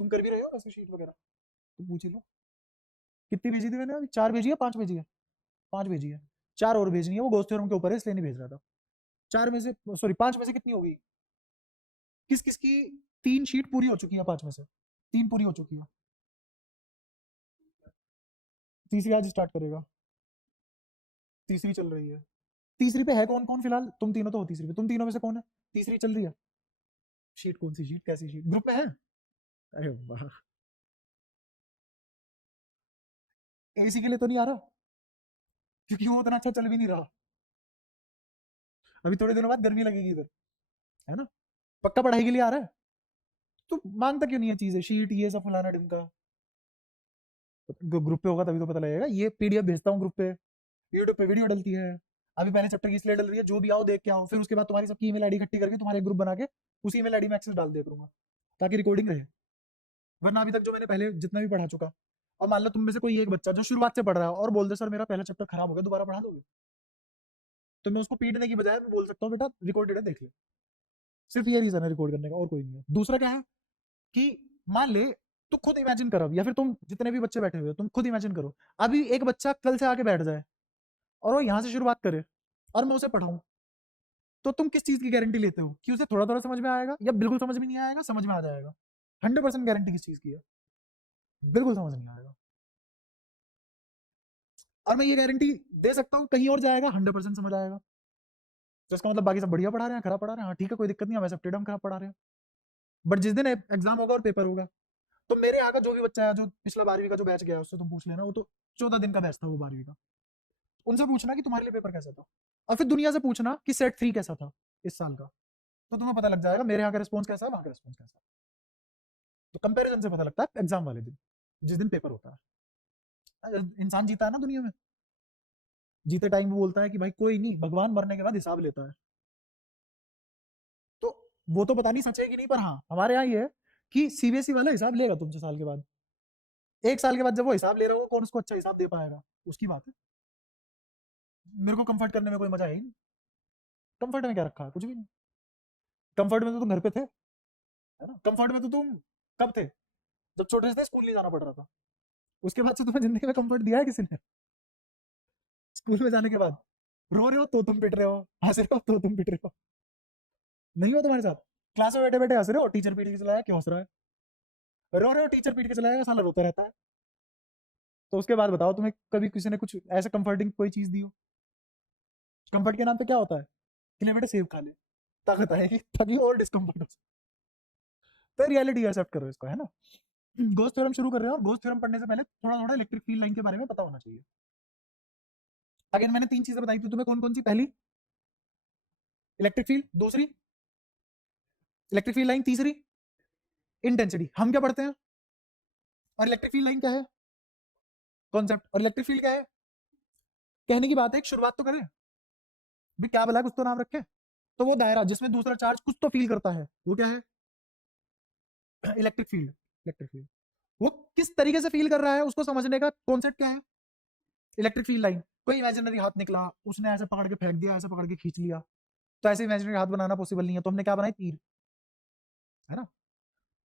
तुम कर भी रहे हो ऐसे शीट वगैरह, तुम पूछ ही लो। कितनी भेजी थी मैंने अभी, 4 भेजी है, 5 भेजी है, 5 भेजी है, 4 और भेजनी है, वो गॉस थ्योरम के ऊपर है इसलिए नहीं भेज रहा था। 4 में से सॉरी 5 में से कितनी होगी, किस किस की 3 शीट पूरी हो चुकी है, 5 में से 3 पूरी हो चुकी है, तीसरी आज स्टार्ट करेगा, तीसरी चल रही है। तीसरी पे है कौन कौन फिलहाल, तुम तीनों तो हो तीसरी पे, तुम तीनों में से कौन है तीसरी चल रही है, शीट कौन सी शीट, कैसी शीट, ग्रुप में है, अरे वाह, एसी के लिए तो नहीं आ रहा, क्योंकि वो उतना अच्छा चल भी नहीं रहा, अभी थोड़े दिनों बाद गर्मी लगेगी इधर, है ना, पक्का पढ़ाई के लिए आ रहा है, तो मांगता क्यों नहीं है चीजें, शीट ये सब फलाना ढिमका, ग्रुप पे होगा तभी तो पता लगेगा, ये पीडीएफ भेजता हूँ ग्रुप पे, यूट्यूब पे वीडियो डलती है, अभी पहले चैप्टर की इसलिए डल रही है, जो भी आओ देख के आओ, फिर उसके बाद तुम्हारी सबकी ईमेल आईडी इकट्ठी करके तुम्हारे ग्रुप बना के उसी ईमेल आईडी में एक्सेस डाल दिया करूंगा, ताकि रिकॉर्डिंग रहे, वरना अभी तक जो मैंने पहले जितना भी पढ़ा चुका, और मान लो तुम में से कोई एक बच्चा जो शुरुआत से पढ़ रहा है और बोल दे सर मेरा पहला चैप्टर खराब हो गया, दोबारा पढ़ा दोगे, तो मैं उसको पीटने की बजाय मैं बोल सकता हूँ बेटा रिकॉर्डेड है देख ले, सिर्फ ये रीजन है रिकॉर्ड करने का, और कोई नहीं है। दूसरा क्या है कि मान ले, तू खुद इमेजिन कर, अब या फिर तुम जितने भी बच्चे बैठे हुए हो तुम खुद इमेजिन करो, अभी एक बच्चा कल से आके बैठ जाए और वो यहाँ से शुरुआत करे और मैं उसे पढ़ाऊं, तो तुम किस चीज की गारंटी लेते हो कि उसे थोड़ा थोड़ा समझ में आएगा या बिल्कुल समझ में नहीं आएगा, समझ में आ जाएगा, 100% गारंटी किस चीज की है, बिल्कुल समझ नहीं आएगा, और मैं ये गारंटी दे सकता हूँ कहीं और जाएगा 100% समझ आएगा, तो इसका मतलब बाकी सब बढ़िया पढ़ा रहे हैं, खराब पढ़ा रहे हैं, हाँ ठीक है कोई दिक्कत नहीं है, वैसे फ्रीडम खराब पढ़ा रहे हैं, बट जिस दिन एग्जाम होगा और पेपर होगा, तो मेरे यहाँ का जो भी बच्चा है, जो पिछला 12वीं का जो बैच गया उससे तुम पूछ लेना, वो तो 14 दिन का बैच था वो 12वीं का, उनसे पूछना कि तुम्हारे लिए पेपर कैसा था, और फिर दुनिया से पूछना कि सेट 3 कैसा था इस साल का, तो तुम्हें पता लग जाएगा मेरे यहाँ का रिस्पॉन्स कैसा है, वहाँ का रिस्पॉन्स कैसा है, तो कंपैरिजन से पता लगता है एग्जाम वाले दिन, जिस दिन पेपर होता है। इंसान जीता है ना दुनिया में, जीते टाइम वो बोलता है कि भाई कोई नहीं, भगवान मरने के बाद हिसाब लेता है, तो वो तो पता नहीं सच है कि नहीं, पर हाँ हमारे यहाँ ये है कि सीबीएसई वाला हिसाब लेगा तुमसे साल के बाद, 1 साल के बाद जब वो हिसाब ले रहा होगा कौन उसको अच्छा हिसाब दे पाएगा, उसकी बात है, मेरे को कंफर्ट करने में कोई मजा है ही नहीं, कंफर्ट में क्या रखा है, कुछ भी नहीं, कंफर्ट में तो तुम घर पे थे, है ना, कंफर्ट में तो तुम कब थे, जब छोटे से थे स्कूल नहीं जाना पड़ रहा था, उसके बाद से तुम्हें जिंदगी में कंफर्ट दिया है किसी ने, स्कूल में जाने के बाद रो रहे हो तो तुम पिट रहे हो, हंस रहे हो तो तुम पिट रहे हो, नहीं हो तुम्हारे साथ, क्लास में बैठे बैठे हंस रहे हो, टीचर पीट के चलाया, क्यों हंस रहा है, रो रहे हो टीचर पीट के चलाया, साला रोता रहता है, तो उसके बाद बताओ तुम्हें कभी किसी ने कुछ ऐसा कंफर्टिंग कोई चीज दी हो, कंफर्ट के नाम पे क्या होता है कि ले बेटा सेब खा ले, ताकत आएगी, ताकि और डिस्कम्फर्ट हो, तो रियलिटी एक्सेप्ट करो इसको, है ना। गोस थ्योरम शुरू कर रहे हैं, और गोस थ्योरम पढ़ने से पहले थोड़ा थोड़ा इलेक्ट्रिक फील्ड लाइन के बारे में पता होना चाहिए। अगेन मैंने 3 चीजें बताई थी तुम्हें, कौन कौन सी, पहली इलेक्ट्रिक फील्ड, दूसरी इलेक्ट्रिक फील्ड लाइन, तीसरी इंटेंसिटी, हम क्या पढ़ते हैं, और इलेक्ट्रिक फील्ड लाइन क्या है कॉन्सेप्ट, और इलेक्ट्रिक फील्ड क्या है, कहने की बात है, एक शुरुआत तो करें भी, क्या बोला कुछ तो नाम रखे, तो वो दायरा जिसमें दूसरा चार्ज कुछ तो फील करता है वो क्या है, इलेक्ट्रिक फील्ड, इलेक्ट्रिक फील्ड, वो किस तरीके से फील कर रहा है उसको समझने का कॉन्सेप्ट क्या है, इलेक्ट्रिक फील्ड लाइन, कोई इमेजिनरी हाथ निकला उसने ऐसे पकड़ के फेंक दिया, ऐसे पकड़ के खींच लिया, तो ऐसे इमेजिनरी हाथ बनाना पॉसिबल नहीं है, तो हमने क्या बनाई, तीर, है ना,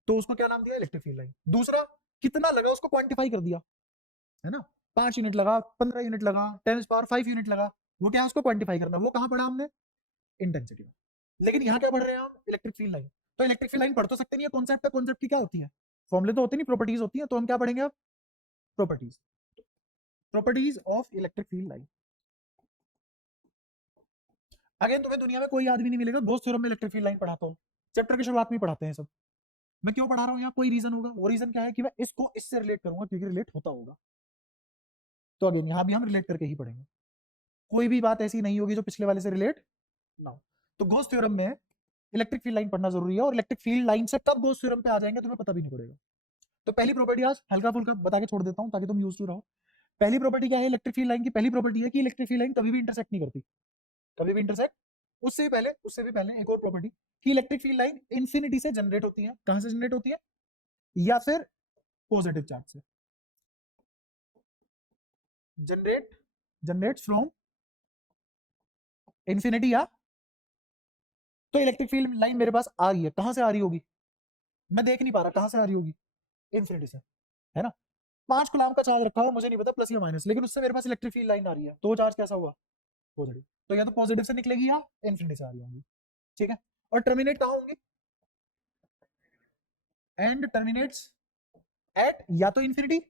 तो उसको क्या नाम दिया, इलेक्ट्रिक फील्ड लाइन। दूसरा कितना लगा उसको क्वांटिफाई कर दिया, है ना, 5 यूनिट लगा, 15 यूनिट लगा, 10⁻⁵ यूनिट लगा, वो क्या है उसको क्वांटिफाई करना, वो कहाँ पढ़ा हमने, इंटेंसिटी में। लेकिन यहाँ क्या पढ़ रहे हैं हम, इलेक्ट्रिक फील्ड लाइन, तो इलेक्ट्रिक फील्ड लाइन पढ़ तो सकते नहीं है, कॉन्सेप्ट है, कॉन्सेप्ट की क्या होती है, फॉर्मुले तो होते नहीं, प्रॉपर्टीज होती है, तो हम क्या पढ़ेंगे अब, properties, properties of electric field line. Again तुम्हें दुनिया में कोई आदमी नहीं मिलेगा गॉस थ्योरम में इलेक्ट्रिक फील्ड लाइन पढ़ाता हूँ, चैप्टर की शुरुआत में पढ़ाते हैं सब, मैं क्यों पढ़ा रहा हूँ यहाँ, कोई रीजन होगा, वो रीजन क्या है कि मैं इसको इससे रिलेट करूंगा क्योंकि रिलेट होता होगा, तो अगेन यहाँ भी हम रिलेट करके ही पढ़ेंगे, कोई भी बात ऐसी नहीं होगी जो पिछले वाले से रिलेट ना हो। तो गॉस थ्योरम में इलेक्ट्रिक फील्ड लाइन पढ़ना जरूरी है, और इलेक्ट्रिक फील्ड लाइन से कब गॉस थ्योरम पे आ जाएंगे तुम्हें पता भी नहीं पड़ेगा। तो पहली प्रॉपर्टी आज हल्का फुल्का बता के छोड़ देता हूँ ताकि तुम यूज टू रहो। पहली प्रॉपर्टी क्या है इलेक्ट्रिक फील्ड लाइन की? पहली प्रॉपर्टी है कि इलेक्ट्रिक फील्ड लाइन कभी भी इंटरसेक्ट नहीं करती, कभी भी इंटरसेक्ट। उससे भी पहले एक और प्रॉपर्टी कि इलेक्ट्रिक फील्ड लाइन इंफिनिटी से जनरेट होती है। कहां से जनरेट होती है? या फिर पॉजिटिव चार्ज से जनरेट फ्रॉम इंफिनिटी। या तो इलेक्ट्रिक फील्ड लाइन मेरे पास आ रही है, कहां से आ रही होगी? मैं देख नहीं पा रहा कहां से आ रही होगी, इंफिनिटी से, है ना। 5 कूलम का चार्ज रखा हुआ, मुझे नहीं पता प्लस या माइनस, लेकिन उससे मेरे पास इलेक्ट्रिक फील्ड लाइन आ रही है, तो वो चार्ज कैसा हुआ? पॉजिटिव। तो या तो पॉजिटिव से निकलेगी या इंफिनिटी से आ रही होगी, ठीक है। और टर्मिनेट कहां होंगी? एंड टर्मिनेट्स एट या तो इंफिनिटी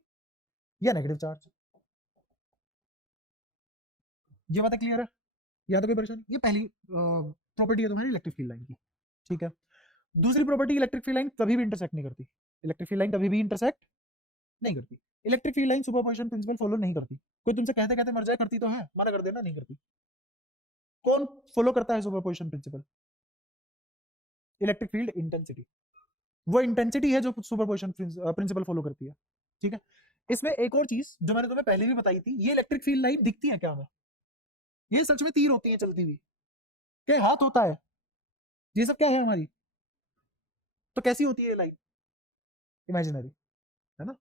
या नेगेटिव चार्ज। ये बात क्लियर है? या तो कोई परेशानी? ये पहली प्रॉपर्टी है तुम्हारी इलेक्ट्रिक फील्ड लाइन की, ठीक है। दूसरी प्रॉपर्टी, इलेक्ट्रिक फील्ड लाइन कभी भी इंटरसेक्ट नहीं करती। इलेक्ट्रिक फील्ड लाइन कभी भी इंटरसेक्ट नहीं करती। Electric field line superposition principle follow नहीं करती। कोई तुमसे कहते कहते मर जाए, करती तो है, मना कर देना नहीं करती। कौन फॉलो करता है superposition principle? Electric field intensity. वो इंटेंसिटी है जो सुपरपोजिशन प्रिंसिपल फॉलो करती है, ठीक है। इसमें एक और चीज जो मैंने तुम्हें पहले भी बताई थी, ये इलेक्ट्रिक फील्ड लाइन दिखती है क्या हमें? ये सच में तीर होती है चलती हुई, क्या हाथ होता है? ये सब क्या है हमारी? तो कैसी होती है लाइन? इमेजिनरी, है ना।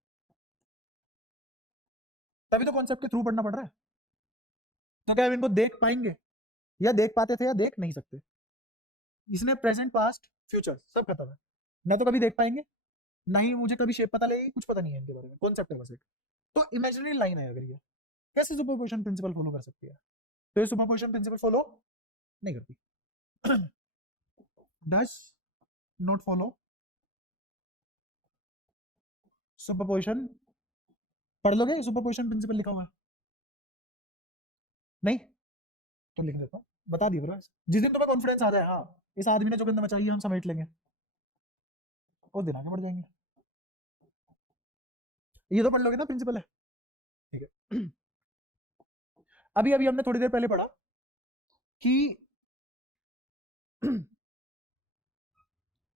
तभी तो कॉन्सेप्ट के थ्रू पढ़ना पड़ रहा है। तो क्या हम इनको देख पाएंगे? या देख पाते थे या देख नहीं सकते। इसने प्रेजेंट पास्ट फ्यूचर सब खत्म है, ना तो कभी देख पाएंगे, ना ही मुझे कभी शेप पता लगेगी, कुछ पता नहीं है इनके बारे में, कॉन्सेप्ट है बस एक। तो इमेजिनरी लाइन है अगर ये, कैसे सुपरपोजिशन प्रिंसिपल फॉलो कर सकती है? तो ये सुपरपोजिशन प्रिंसिपल फॉलो नहीं करती। Does not follow superposition. पढ़ लोगे सुपरपोजिशन प्रिंसिपल लिखा हुआ है? नहीं तो लिख देता हूँ, बता दिए बस। जिस दिन तुम्हें कॉन्फिडेंस आ जाए, हाँ इस आदमी ने जो गंदा मचाई है हम समेट लेंगे, उस दिन आगे बढ़ जाएंगे। ये तो पढ़ लोगे ना प्रिंसिपल है, ठीक है। अभी अभी हमने थोड़ी देर पहले पढ़ा कि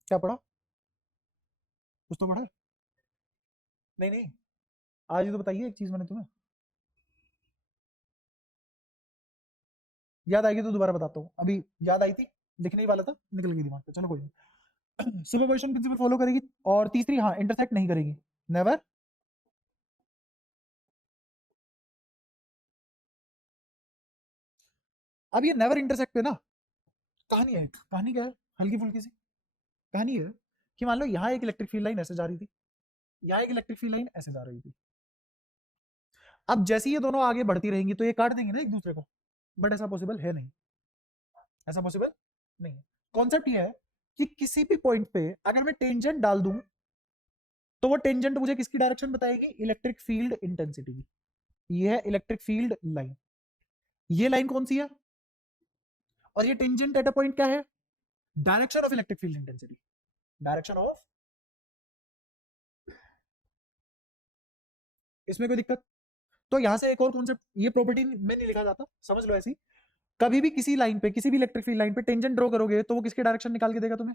क्या पढ़ा? कुछ तो पढ़ा? नहीं नहीं, आज ही तो बताइए एक चीज मैंने तुम्हें, याद आएगी तो दोबारा बताता हूँ। अभी याद आई थी, लिखने ही वाला था, निकल गई दिमाग से, चलो कोई नहीं। सुपरपोजिशन प्रिंसिपल फॉलो करेगी। और तीसरी, हाँ इंटरसेक्ट नहीं करेगी, नेवर। अब ये नेवर इंटरसेक्ट पे ना कहानी है, कहानी क्या है, हल्की फुल्की सी कहानी है कि मान लो यहाँ एक इलेक्ट्रिक फील्ड लाइन ऐसे जा रही थी, यहाँ एक इलेक्ट्रिक फील्ड लाइन ऐसे जा रही थी। अब जैसे ये दोनों आगे बढ़ती रहेंगी तो ये काट देंगे ना एक दूसरे को, बट ऐसा पॉसिबल है नहीं, ऐसा पॉसिबल नहीं है। कॉन्सेप्ट ये है कि किसी भी पॉइंट पे अगर मैं टेंजेंट डाल दूं तो वो टेंजेंट मुझे किसकी डायरेक्शन बताएगी? इलेक्ट्रिक फील्ड इंटेंसिटी की। ये है इलेक्ट्रिक फील्ड लाइन, ये लाइन कौन सी है? और ये टेंजेंट एट अ पॉइंट क्या है? Direction of electric field intensity, direction of. इसमें कोई दिक्कत? तो यहां से एक और कॉन्सेप्ट, ये प्रॉपर्टी में नहीं लिखा जाता, समझ लो ऐसी। कभी भी किसी लाइन पे, किसी भी इलेक्ट्रिक फील्ड लाइन पे टेंजेंट ड्रॉ करोगे तो वो किसकी डायरेक्शन निकाल के देगा तुम्हें?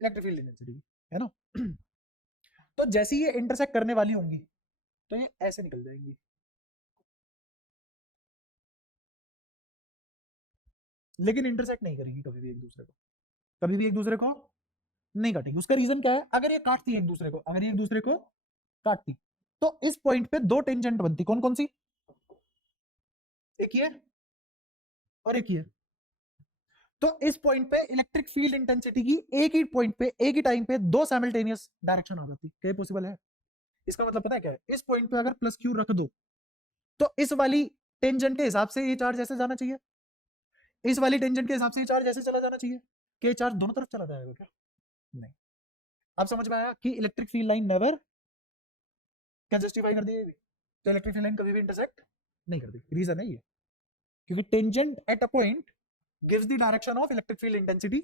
इलेक्ट्रिक फील्ड इंटेंसिटी, है ना। तो जैसे ये इंटरसेक्ट करने वाली होंगी तो ये ऐसे निकल जाएंगी, लेकिन इंटरसेक्ट नहीं करेंगी कभी भी एक दूसरे को, कभी भी एक दूसरे को नहीं काटेंगी। उसका रीजन क्या है? अगर ये काटती है एक दूसरे को, अगर ये एक दूसरे को काटती, तो इस पॉइंट पे दो टेंजेंट बनती, कौन कौन सी? एक ये और एक ये। तो इस पॉइंट पे इलेक्ट्रिक फील्ड इंटेंसिटी की एक ही पॉइंट पे, एक ही टाइम पे दो साइमल्टेनियस डायरेक्शन आ जाती, क्या पॉसिबल है? इसका मतलब पता है क्या है? इस पॉइंट पे अगर प्लस क्यू रख दो तो इस वाली टेंजेंट के हिसाब से ये चार्ज ऐसे जाना चाहिए, इस वाली टेंजेंट के हिसाब से ये चार्ज ऐसे चला जाना चाहिए, कि ये चार्ज दोनों तरफ चला जाएगा क्या? नहीं। अब समझ में आया कि इलेक्ट्रिक फील्ड लाइन नेवर, क्या जस्टिफाई कर दिया ये भी? तो इलेक्ट्रिक फील्ड लाइन कभी भी इंटरसेक्ट नहीं करती, रीजन है ये, क्योंकि tangent at a point gives the direction of electric field intensity,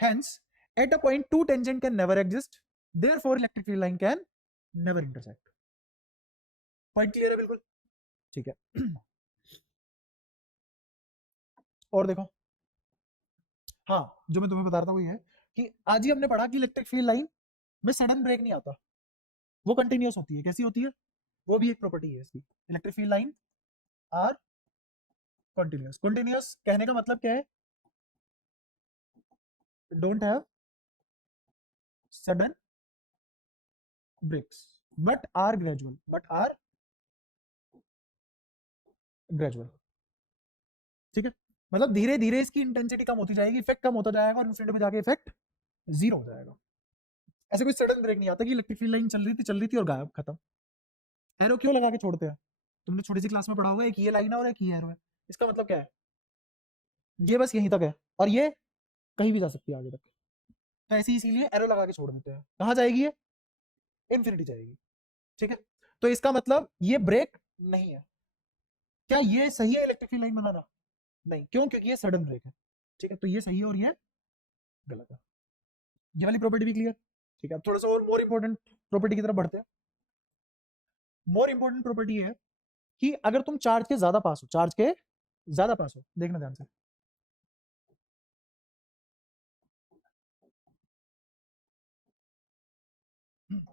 hence at a point two tangent can never exist, therefore electric field line can never intersect। Point clear है बिल्कुल, ठीक है। और देखो, हाँ जो मैं तुम्हें बता रहा था वो ये है कि आज ही हमने पढ़ा कि इलेक्ट्रिक फील्ड लाइन में सडन ब्रेक नहीं आता, वो कंटिन्यूअस होती है। कैसी होती है? वो भी एक प्रॉपर्टी है इसकी। Electric field line are continuous. Continuous कहने का मतलब क्या है? Don't have sudden breaks but are gradual, gradual. ठीक है, मतलब धीरे धीरे इसकी इंटेंसिटी कम होती जाएगी, इफेक्ट कम होता जाएगा और इंफिनिटी पे जाके इफेक्ट जीरो हो जाएगा। ऐसे कोई सडन ब्रेक नहीं आता कि इलेक्ट्रिक फील्ड लाइन चल रही थी और गायब, खत्म। एरो क्यों लगा के छोड़ते हैं? तुमने छोटी सी क्लास में पढ़ा होगा, एक ये लाइन है और एक ये एरो है। इसका मतलब क्या है? ये बस यहीं तक है और ये कहीं भी जा सकती है आगे तक। तो ऐसे इसीलिए एरो लगा के छोड़ देते हैं। कहाँ जाएगी ये? इन्फिनिटी जाएगी। ठीक है, तो इसका मतलब ये ब्रेक नहीं है। क्या ये सही है इलेक्ट्रिक फील्ड लाइन बनाना? नहीं, क्यों? क्योंकि ये सडन ब्रेक है। ठीक है, तो ये सही है और ये गलत है। ये वाली प्रॉपर्टी भी क्लियर? ठीक है, अब थोड़ा सा और मोर इंपॉर्टेंट प्रॉपर्टी की तरफ बढ़ते हैं। मोर इंपॉर्टेंट प्रॉपर्टी है कि अगर तुम चार्ज के ज्यादा पास हो, देखना ध्यान से।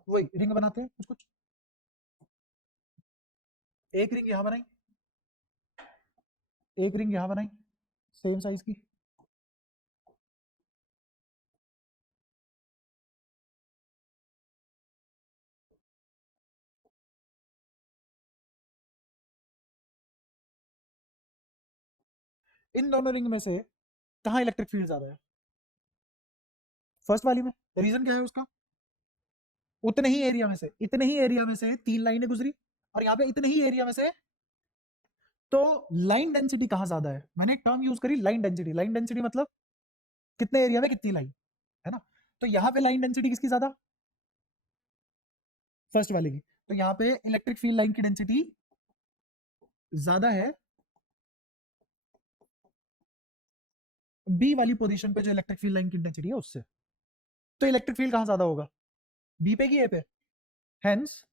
वही रिंग बनाते हैं कुछ कुछ। एक रिंग यहां बनाई, एक रिंग यहां बनाई, सेम साइज की। इन दोनों रिंग में से कहां इलेक्ट्रिक फील्ड ज्यादा है? फर्स्ट वाली में। रीजन क्या है उसका? उतने ही एरिया में से, इतने ही एरिया में से तीन लाइनें गुजरी और यहाँ पे इतने ही एरिया में से। तो लाइन डेंसिटी कहाँ ज्यादा है? मैंने एक टर्म यूज करी, लाइन डेंसिटी। लाइन डेंसिटी मतलब कितने एरिया में कितनी लाइन, है ना? तो यहाँ पे लाइन डेंसिटी किसकी ज्यादा? फर्स्ट वाले की। तो यहाँ पे इलेक्ट्रिक फील्ड लाइन की डेंसिटी ज्यादा है बी वाली पोजीशन पे, जो इलेक्ट्रिक फील्ड लाइन की डेंसिटी है उससे। तो इलेक्ट्रिक फील्ड कहाँ ज्यादा होगा? बी पे की ए पे? हेंस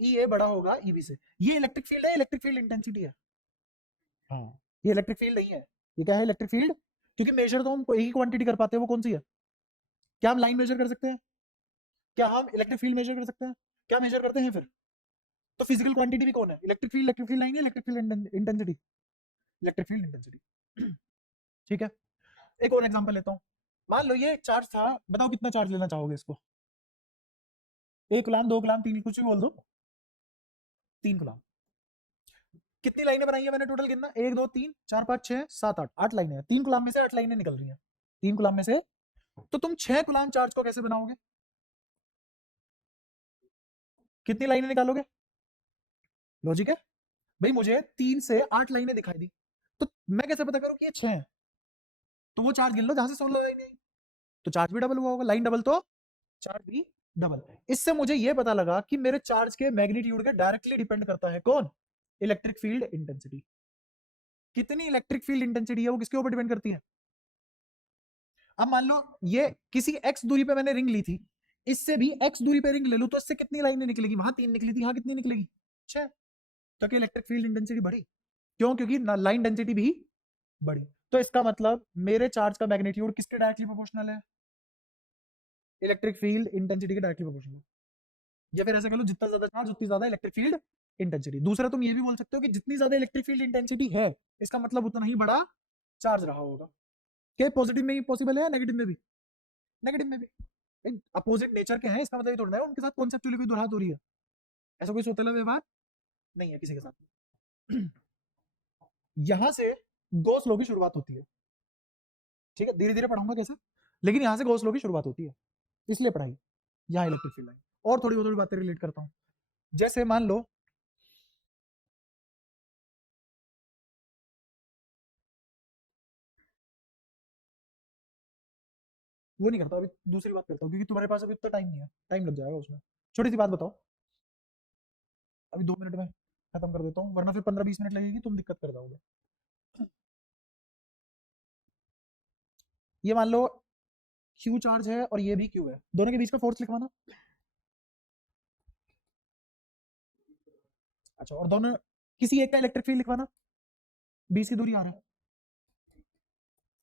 ई ए बड़ा होगा ई बी से। ये इलेक्ट्रिक फील्ड है, इलेक्ट्रिक फील्ड इंटेंसिटी है। हाँ, ये इलेक्ट्रिक फील्ड नहीं है। ये क्या है? Electric field. क्योंकि मेजर तो हम एक ही क्वांटिटी कर पाते हैं, वो कौन सी है? क्या हम लाइन मेजर कर सकते हैं? क्या हम इलेक्ट्रिक फील्ड मेजर कर सकते हैं? क्या मेजर करते हैं फिर? तो फिजिकल क्वांटिटी भी कौन है? इलेक्ट्रिक फील्ड लाइन है, electric field intensity, electric field intensity. ठीक है, एक और एग्जांपल लेता हूँ। मान लो ये चार्ज था, बताओ कितना चार्ज लेना चाहोगे इसको? 1 गुलाम, 2 गुलाम, 3, कुछ भी बोल दो। 3 गुलाम। कितनी लाइनें बनाई है मैंने टोटल? कितना? 1 2 3 4 5 6 7 8, 8 लाइनें हैं। 3 गुलाम में से 8 लाइनें निकल रही हैं। 3 गुलाम में से। तो तुम 6 गुलाम चार्ज को कैसे बनाओगे? कितनी लाइनें निकालोगे? लॉजिक है भाई, मुझे 3 से 8 लाइनें दिखाई दी, तो मैं कैसे पता करूं कि ये 6 है? तो वो चार्ज गिन लो जहां से 16 लाइनें आई। तो चार्ज भी डबल हुआ होगा, लाइन डबल तो चार्ज भी डबल। इससे मुझे ये पता लगा कि मेरे चार्ज के मैग्नीट्यूड के डायरेक्टली डिपेंड करता है कौन? Electric field intensity. कितनी इलेक्ट्रिक फील्ड इंटेंसिटी है वो किसके ऊपर डिपेंड करती है? अब मान लो ये किसी एक्स दूरी पे मैंने रिंग ली थी, इससे भी एक्स दूरी पे रिंग ले लूं, तो इससे कितनी लाइनें निकलेगी? वहां 3 निकली थी, यहां कितनी निकलेगी? 6। तो क्या इलेक्ट्रिक फील्ड इंटेंसिटी बढ़ी? क्यों? क्योंकि लाइन डेंसिटी भी बढ़ी। तो इसका मतलब मेरे चार्ज का मैग्नीट्यूड किसके डायरेक्टली प्रोपोर्शनल है? इलेक्ट्रिक फील्ड इंटेंसिटी के डायरेक्टली प्रोपोर्शनल। या फिर ऐसा कह लो, जितना ज्यादा चार्ज उतनी ज्यादा इलेक्ट्रिक फील्ड इंटेंसिटी। दूसरा तुम ये भी बोल सकते हो कि जितनी ज्यादा इलेक्ट्रिक फील्ड इंटेंसिटी है, इसका मतलब उतना ही बड़ा चार्ज रहा होगा। क्या पॉजिटिव में ही पॉसिबल है, नेगेटिव में भी? नेगेटिव में भी। अपोजिट नेचर के हैं, इसका मतलब ये थोड़ा है उनके साथ कॉन्सेप्चुअली कोई दुरात हो रही है। ऐसा कोई सोतेला व्यवहार नहीं है किसी के साथ। यहां से गॉस लॉ की शुरुआत होती है। ठीक है, धीरे धीरे पढ़ाऊंगा कैसे, लेकिन यहां से गॉस लॉ की शुरुआत होती है, इसलिए पढ़ाई। यहाँ इलेक्ट्रिक फील्ड लाइन और थोड़ी बहुत बातें रिलेट करता हूँ। जैसे मान लो वो नहीं करता, अभी दूसरी बात करता हूँ, क्योंकि तुम्हारे पास अभी इतना टाइम नहीं है, टाइम लग जाएगा उसमें। छोटी सी बात बताओ, अभी 2 मिनट में खत्म कर देता हूँ, वरना फिर 15 20 मिनट लगेगी, तुम दिक्कत कर जाओगे। ये मान लो क्यू चार्ज है और ये भी क्यू है, दोनों के बीच का फोर्स लिखवाना। अच्छा, और दोनों किसी एक का इलेक्ट्रिक फील्ड लिखवाना। बीच की दूरी आ रहा है,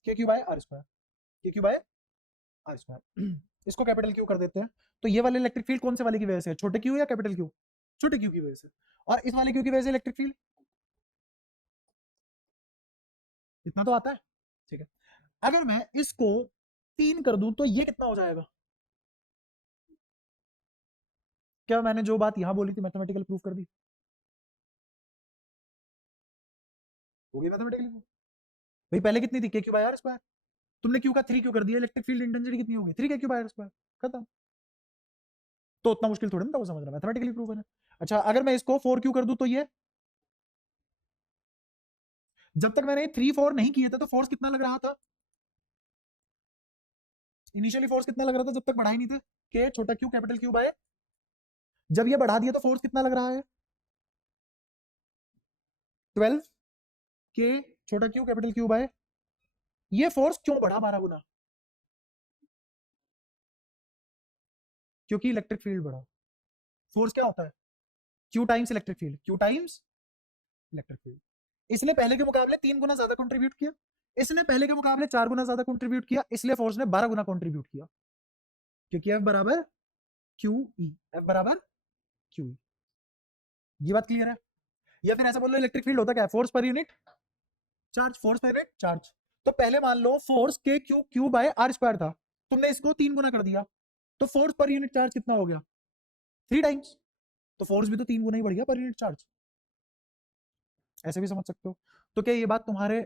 के क्यू बाय आर स्क्वायर, के क्यू बाय आर स्क्वायर। इसको कैपिटल क्यू कर देते हैं। तो ये वाले इलेक्ट्रिक फील्ड कौन से वाले की वजह से है, छोटे क्यू या कैपिटल क्यू? छोटे क्यू की वजह से। और इस वाले क्यू की वजह से इलेक्ट्रिक फील्ड इतना तो आता है, ठीक है। अगर मैं इसको 3 कर दूं तो ये कितना हो जाएगा? क्या मैंने जो बात यहां बोली थी मैथमेटिकल प्रूफ कर दी? हो गई मैथमेटिकली प्रूफ। भाई पहले कितनी थी, के क्यू बाय आर स्क्वायर, तुमने क्यू का 3 क्यों कर दिया, इलेक्ट्रिक फील्ड इंटेंसिटी कितनी हो गई, 3 के क्यू बाय आर स्क्वायर, खत्म। तो उतना मुश्किल थोड़ी ना था वो समझना, मैथमेटिकली प्रूफ है। अच्छा अगर मैं इसको 4 क्यू कर दूं तो ये, जब तक मैंने 3 4 नहीं किए थे तो फोर्स कितना लग रहा था, इनिशियली फोर्स कितना लग रहा था जब तक बढ़ाई नहीं थे, के छोटा क्यू कैपिटल क्यू बाय, जब ये बढ़ा दिया तो फोर्स कितना लग रहा है, 12 के छोटा क्यू कैपिटल क्यू बाय। ये फोर्स क्यों बढ़ा 12 गुना, क्योंकि इलेक्ट्रिक फील्ड बढ़ा। फोर्स क्या होता है, Q times electric field, Q times electric field. इसने पहले के मुकाबले 3 गुना ज्यादा कंट्रीब्यूट किया, इसने पहले के मुकाबले 4 गुना ज्यादा कंट्रीब्यूट किया, इसलिए फोर्स ने 12 गुना कंट्रीब्यूट किया, क्योंकि एफ बराबर क्यू ई, एफ बराबर क्यू ई। ये बात क्लियर है? या फिर ऐसा बोल लो इलेक्ट्रिक फील्ड होता क्या है, force per unit charge, force per unit charge. तो पहले मान लो फोर्स के Q Q by R square था, तुमने इसको 3 गुना कर दिया, तो फोर्स पर यूनिट चार्ज कितना हो गया, 3 टाइम्स। तो फोर्स भी तो 3 गुना ही बढ़ गया पर यूनिट चार्ज, ऐसे भी समझ सकते हो। तो क्या ये बात तुम्हारे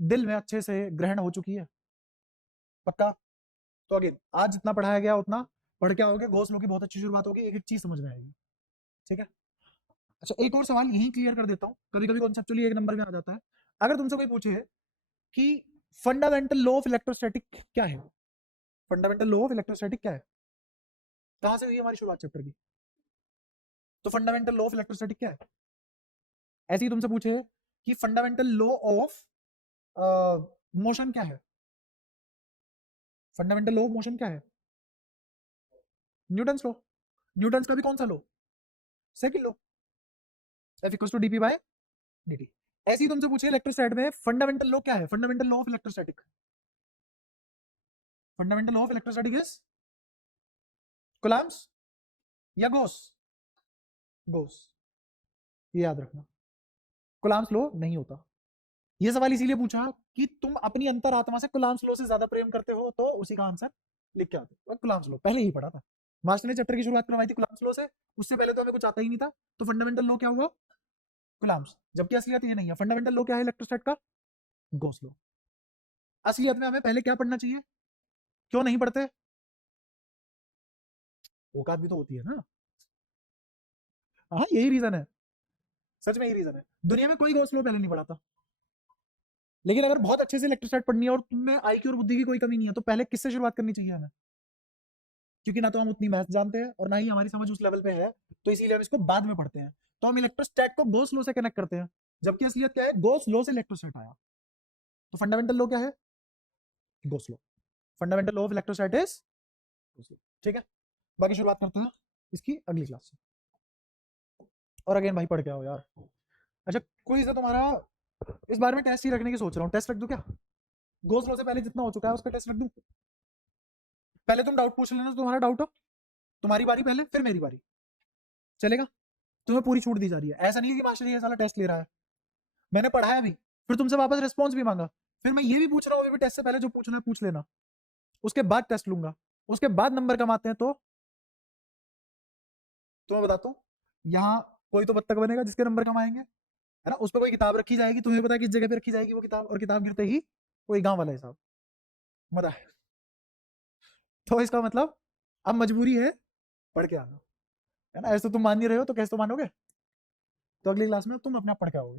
दिल में अच्छे से ग्रहण हो चुकी है, पक्का? तो अगेन आज जितना पढ़ाया गया उतना पढ़ के आओगे, गॉस लॉ की बहुत अच्छी शुरुआत होगी, एक एक चीज समझ में आएगी, ठीक है। अच्छा एक और सवाल यही क्लियर कर देता हूँ, कभी कभी कॉन्सेप्चुअली 1 नंबर में आ जाता है। अगर तुमसे कोई पूछे कि फंडामेंटल लॉ ऑफ इलेक्ट्रोस्टैटिक क्या है, फंडामेंटल लॉ ऑफ इलेक्ट्रोस्टैटिक क्या है, कहां से हुई हमारी शुरुआत चैप्टर की? तो फंडामेंटल लॉ ऑफ इलेक्ट्रोस्टैटिक क्या है? ऐसे ही तुमसे पूछे कि फंडामेंटल लॉ ऑफ मोशन क्या है, फंडामेंटल लॉ ऑफ मोशन क्या है? Newton's law. न्यूटन्स का भी कौन सा law, second law, F equals to dp by dt। ऐसे ही तुमसे पूछे इलेक्ट्रोस्टैट में फंडामेंटल लॉ क्या है, fundamental law of electrostatic, fundamental law of electrostatic is Coulomb's या गॉस, गॉस, ये याद रखना, कूलम्ब्स लॉ नहीं होता। ये सवाल इसीलिए पूछा कि तुम अपनी अंतरात्मा से कूलम्ब्स लॉ से ज्यादा प्रेम करते हो, तो उसी का आंसर लिख के आते हो। कूलम्ब्स लॉ पहले ही पढ़ा था, मास्टर ने चैप्टर की शुरुआत करवाई थी कूलम्ब्स लॉ से, उससे पहले तो हमें कुछ आता ही नहीं था। तो फंडामेंटल लॉ क्या हुआ, कूलम्ब्स, जबकि असलियत ये नहीं है। फंडामेंटल लॉ क्या है इलेक्ट्रोस्टैट का, गॉस लॉ। असलियत में हमें पहले क्या पढ़ना चाहिए, क्यों नहीं पढ़ते, औकात भी तो होती है ना। हाँ यही रीजन है, सच में यही रीजन है। दुनिया में कोई गॉस लॉ पहले नहीं पढ़ा था, लेकिन अगर बहुत अच्छे से इलेक्ट्रोस्टैट पढ़नी है और तुमने आईक्यू और बुद्धि की कोई कमी नहीं है, तो पहले किससे शुरुआत करनी चाहिए हमें, क्योंकि ना तो हम उतनी मैथ जानते हैं और ना ही हमारी समझ उस लेवल पे है, तो इसीलिए हम इसको बाद में पढ़ते हैं। तो हम इलेक्ट्रोस्टैट को गॉस लॉ से कनेक्ट करते हैं, जबकि असलियत क्या है, गॉस लॉ से इलेक्ट्रोस्टैट आया। तो फंडामेंटल लॉ क्या है, Gauss law. Fundamental law of electrostat is Gauss law, ठीक है। बाकी शुरुआत करते हैं इसकी अगली क्लास से। और अगेन भाई पढ़ के आओ यार। अच्छा कोई सा तुम्हारा इस बारे में टेस्ट ही रखने की सोच रहा हूँ, टेस्ट रख दूं क्या, गॉस लॉ से पहले जितना हो चुका है उसका टेस्ट रख दूं? पहले तुम डाउट पूछ लेना, तुम्हारा डाउट हो, तुम्हारी बारी पहले फिर मेरी बारी, चलेगा? तुम्हें पूरी छूट दी जा रही है, ऐसा नहीं है कि मास्टर ये साला टेस्ट ले रहा है, मैंने पढ़ाया भी, फिर तुमसे वापस रिस्पॉन्स भी मांगा, फिर मैं ये भी पूछ रहा हूँ अभी भी टेस्ट से पहले जो पूछना है पूछ लेना, उसके बाद टेस्ट लूंगा, उसके बाद नंबर कमाते हैं। तो मैं बताता हूँ, यहाँ कोई तो बत्तख बनेगा जिसके नंबर कम आएंगे, है ना, उस पर कोई किताब रखी जाएगी, तुम्हें पता है किस जगह पे रखी जाएगी वो किताब, और किताब गिरते ही कोई गांव वाला हिसाब, मजा है। तो इसका मतलब अब मजबूरी है पढ़ के आना, है ना, ऐसे तुम मान नहीं रहे हो तो कैसे तो मानोगे? तो अगली क्लास में तुम अपने आप पढ़ के आओगे।